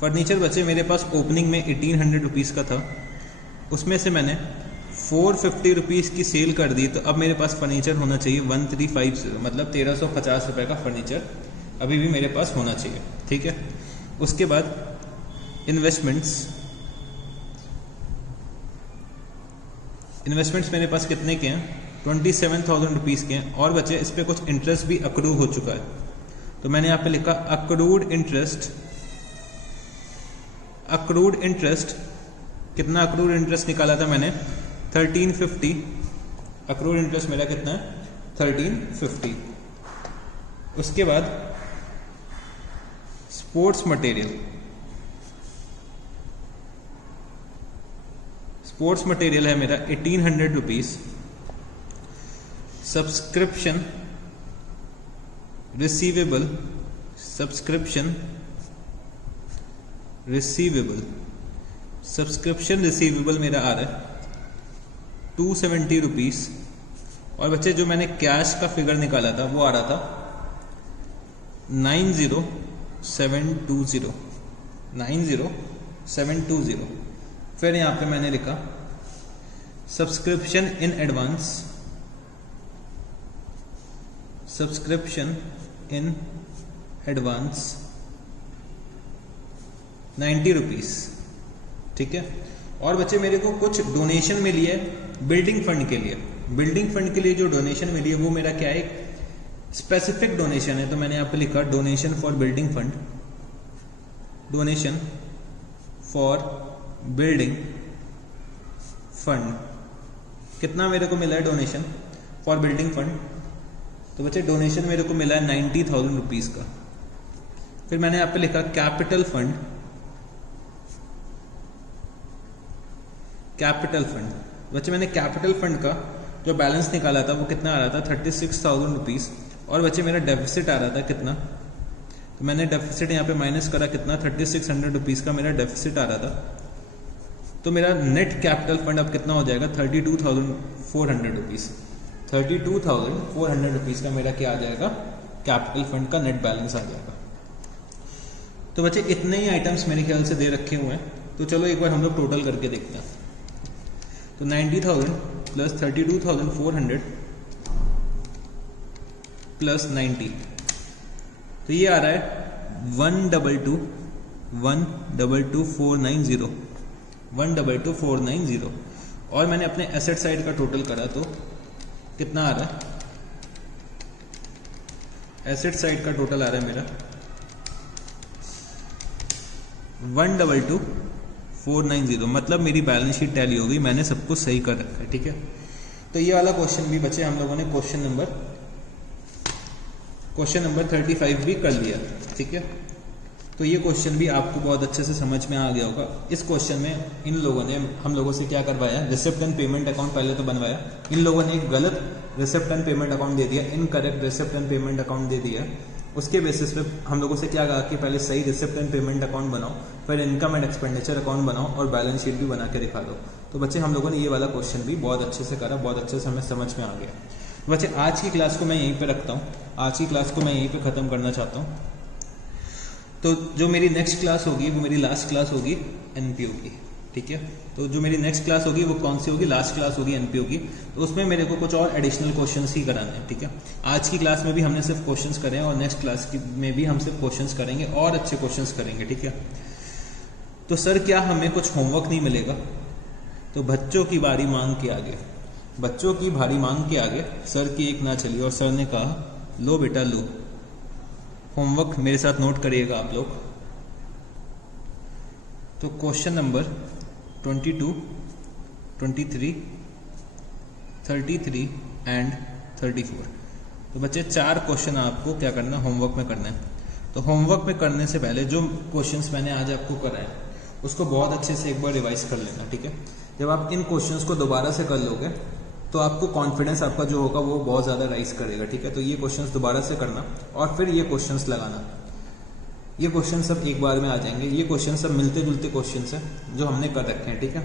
फर्नीचर बच्चे मेरे पास ओपनिंग में 1800 रुपीज का था, उसमें से मैंने 450 रुपीज की सेल कर दी। तो अब मेरे पास फर्नीचर होना चाहिए 1350, मतलब 1350 रुपए का फर्नीचर अभी भी मेरे पास होना चाहिए। ठीक है, उसके बाद इन्वेस्टमेंट्स मेरे पास कितने के हैं 27,000 रुपीज के हैं। और बच्चे इस पे कुछ इंटरेस्ट भी अक्रू हो चुका है, तो मैंने यहां पे लिखा अक्रूड इंटरेस्ट। कितना अक्रूड इंटरेस्ट निकाला था मैंने 1350। अक्रूड इंटरेस्ट मेरा कितना है 1350। उसके बाद स्पोर्ट्स मटेरियल है मेरा 1800 रुपीज। सब्सक्रिप्शन रिसीवेबल मेरा आ रहा है 270 रुपीज। और बच्चे जो मैंने कैश का फिगर निकाला था वो आ रहा था 90720। फिर यहां पे मैंने लिखा सब्सक्रिप्शन इन एडवांस 90 रुपीज। ठीक है, और बच्चे मेरे को कुछ डोनेशन मिली है बिल्डिंग फंड के लिए। जो डोनेशन मिली है वो मेरा क्या है, स्पेसिफिक डोनेशन है। तो मैंने यहां पे लिखा डोनेशन फॉर बिल्डिंग फंड। कितना मेरे को मिला है डोनेशन फॉर बिल्डिंग फंड, तो बच्चे डोनेशन मेरे को मिला है 90,000 रुपीज का। फिर मैंने यहां पे लिखा कैपिटल फंड। बच्चे मैंने कैपिटल फंड का जो बैलेंस निकाला था वो कितना आ रहा था 36,000 रुपीज। और बच्चे मेरा डेफिसिट आ रहा था कितना, तो मैंने डेफिसिट यहाँ पे माइनस करा, कितना 3600 रुपीज का मेरा डेफिसिट आ रहा था। तो मेरा नेट कैपिटल फंड अब कितना हो जाएगा 32,400 रुपीज। 32,400 रुपीज का मेरा क्या आ जाएगा कैपिटल फंड का नेट बैलेंस आ जाएगा। तो बच्चे इतने ही आइटम्स मेरे ख्याल से दे रखे हुए हैं। तो चलो एक बार हम लोग टोटल करके देखते हैं। तो 90,000 प्लस 32,400 प्लस 90, तो ये आ रहा है 122,490। और मैंने अपने एसेट साइड का टोटल करा तो कितना आ रहा है, एसेट साइड का टोटल आ रहा है मेरा 122,490, मतलब मेरी बैलेंस शीट टैली हो गई, मैंने सब कुछ सही कर रखा है। ठीक है, तो ये वाला क्वेश्चन भी बच्चे हम लोगों ने क्वेश्चन नंबर 35 भी कर लिया। ठीक है, तो ये क्वेश्चन भी आपको बहुत अच्छे से समझ में आ गया होगा। इस क्वेश्चन में इन लोगों ने हम लोगों से क्या करवाया, रिसिप्ट एंड पेमेंट अकाउंट पहले तो बनवाया, इन लोगों ने एक गलत रिसिप्ट एंड पेमेंट अकाउंट दे दिया, incorrect receipt and payment account दे दिया। उसके बेसिस पे हम लोगों से क्या कहा कि पहले सही रिसिप्ट एंड पेमेंट अकाउंट बनाओ, फिर इनकम एंड एक्सपेंडिचर अकाउंट बनाओ और बैलेंस शीट भी बना के दिखा दो। तो बच्चे हम लोगों ने ये वाला क्वेश्चन भी बहुत अच्छे से करा, बहुत अच्छे से हमें समझ में आ गया। बच्चे आज की क्लास को मैं यहीं पे रखता हूँ, आज की क्लास को मैं यहीं पे ख़त्म करना चाहता हूँ। तो जो मेरी नेक्स्ट क्लास होगी वो मेरी लास्ट क्लास होगी एनपीओ की। ठीक है, तो जो मेरी नेक्स्ट क्लास होगी वो कौन सी होगी, लास्ट क्लास होगी एनपीओ की। तो उसमें मेरे को कुछ और एडिशनल क्वेश्चंस ही कराने हैं। ठीक है, आज की क्लास में भी हमने सिर्फ क्वेश्चंस करे हैं और नेक्स्ट क्लास में भी हम सिर्फ क्वेश्चंस करेंगे और अच्छे क्वेश्चंस करेंगे। ठीक है, तो सर क्या हमें कुछ होमवर्क नहीं मिलेगा? तो बच्चों की बारी मांग के आगे, बच्चों की भारी मांग के आगे सर की एक ना चली और सर ने कहा लो बेटा लो, होमवर्क मेरे साथ नोट करिएगा आप लोग। तो क्वेश्चन नंबर 22, 23, 33 एंड 34। तो बच्चे 4 क्वेश्चन आपको क्या करना है, होमवर्क में करना है। तो होमवर्क में करने से पहले जो क्वेश्चंस मैंने आज आपको कराए उसको बहुत अच्छे से एक बार रिवाइज कर लेना। ठीक है, जब आप इन क्वेश्चंस को दोबारा से कर लोगे तो आपको कॉन्फिडेंस आपका जो होगा वो बहुत ज़्यादा राइज करेगा। ठीक है, तो ये क्वेश्चंस दोबारा से करना और फिर ये क्वेश्चंस लगाना। ये क्वेश्चन सब एक बार में आ जाएंगे, ये क्वेश्चन सब मिलते जुलते क्वेश्चंस हैं जो हमने कर रखे हैं। ठीक है,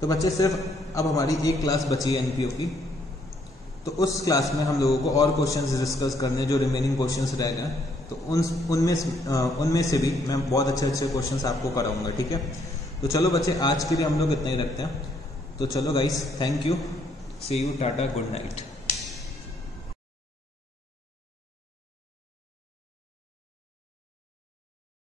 तो बच्चे सिर्फ अब हमारी एक क्लास बची है एनपीओ की, तो उस क्लास में हम लोगों को और क्वेश्चंस डिस्कस करने, जो रिमेनिंग क्वेश्चंस रह गए तो उनमें से भी मैं बहुत अच्छे अच्छे क्वेश्चंस आपको कराऊंगा। ठीक है, तो चलो बच्चे आज के लिए हम लोग इतना ही रखते हैं। तो चलो guys, thank you, see you, tata, good night.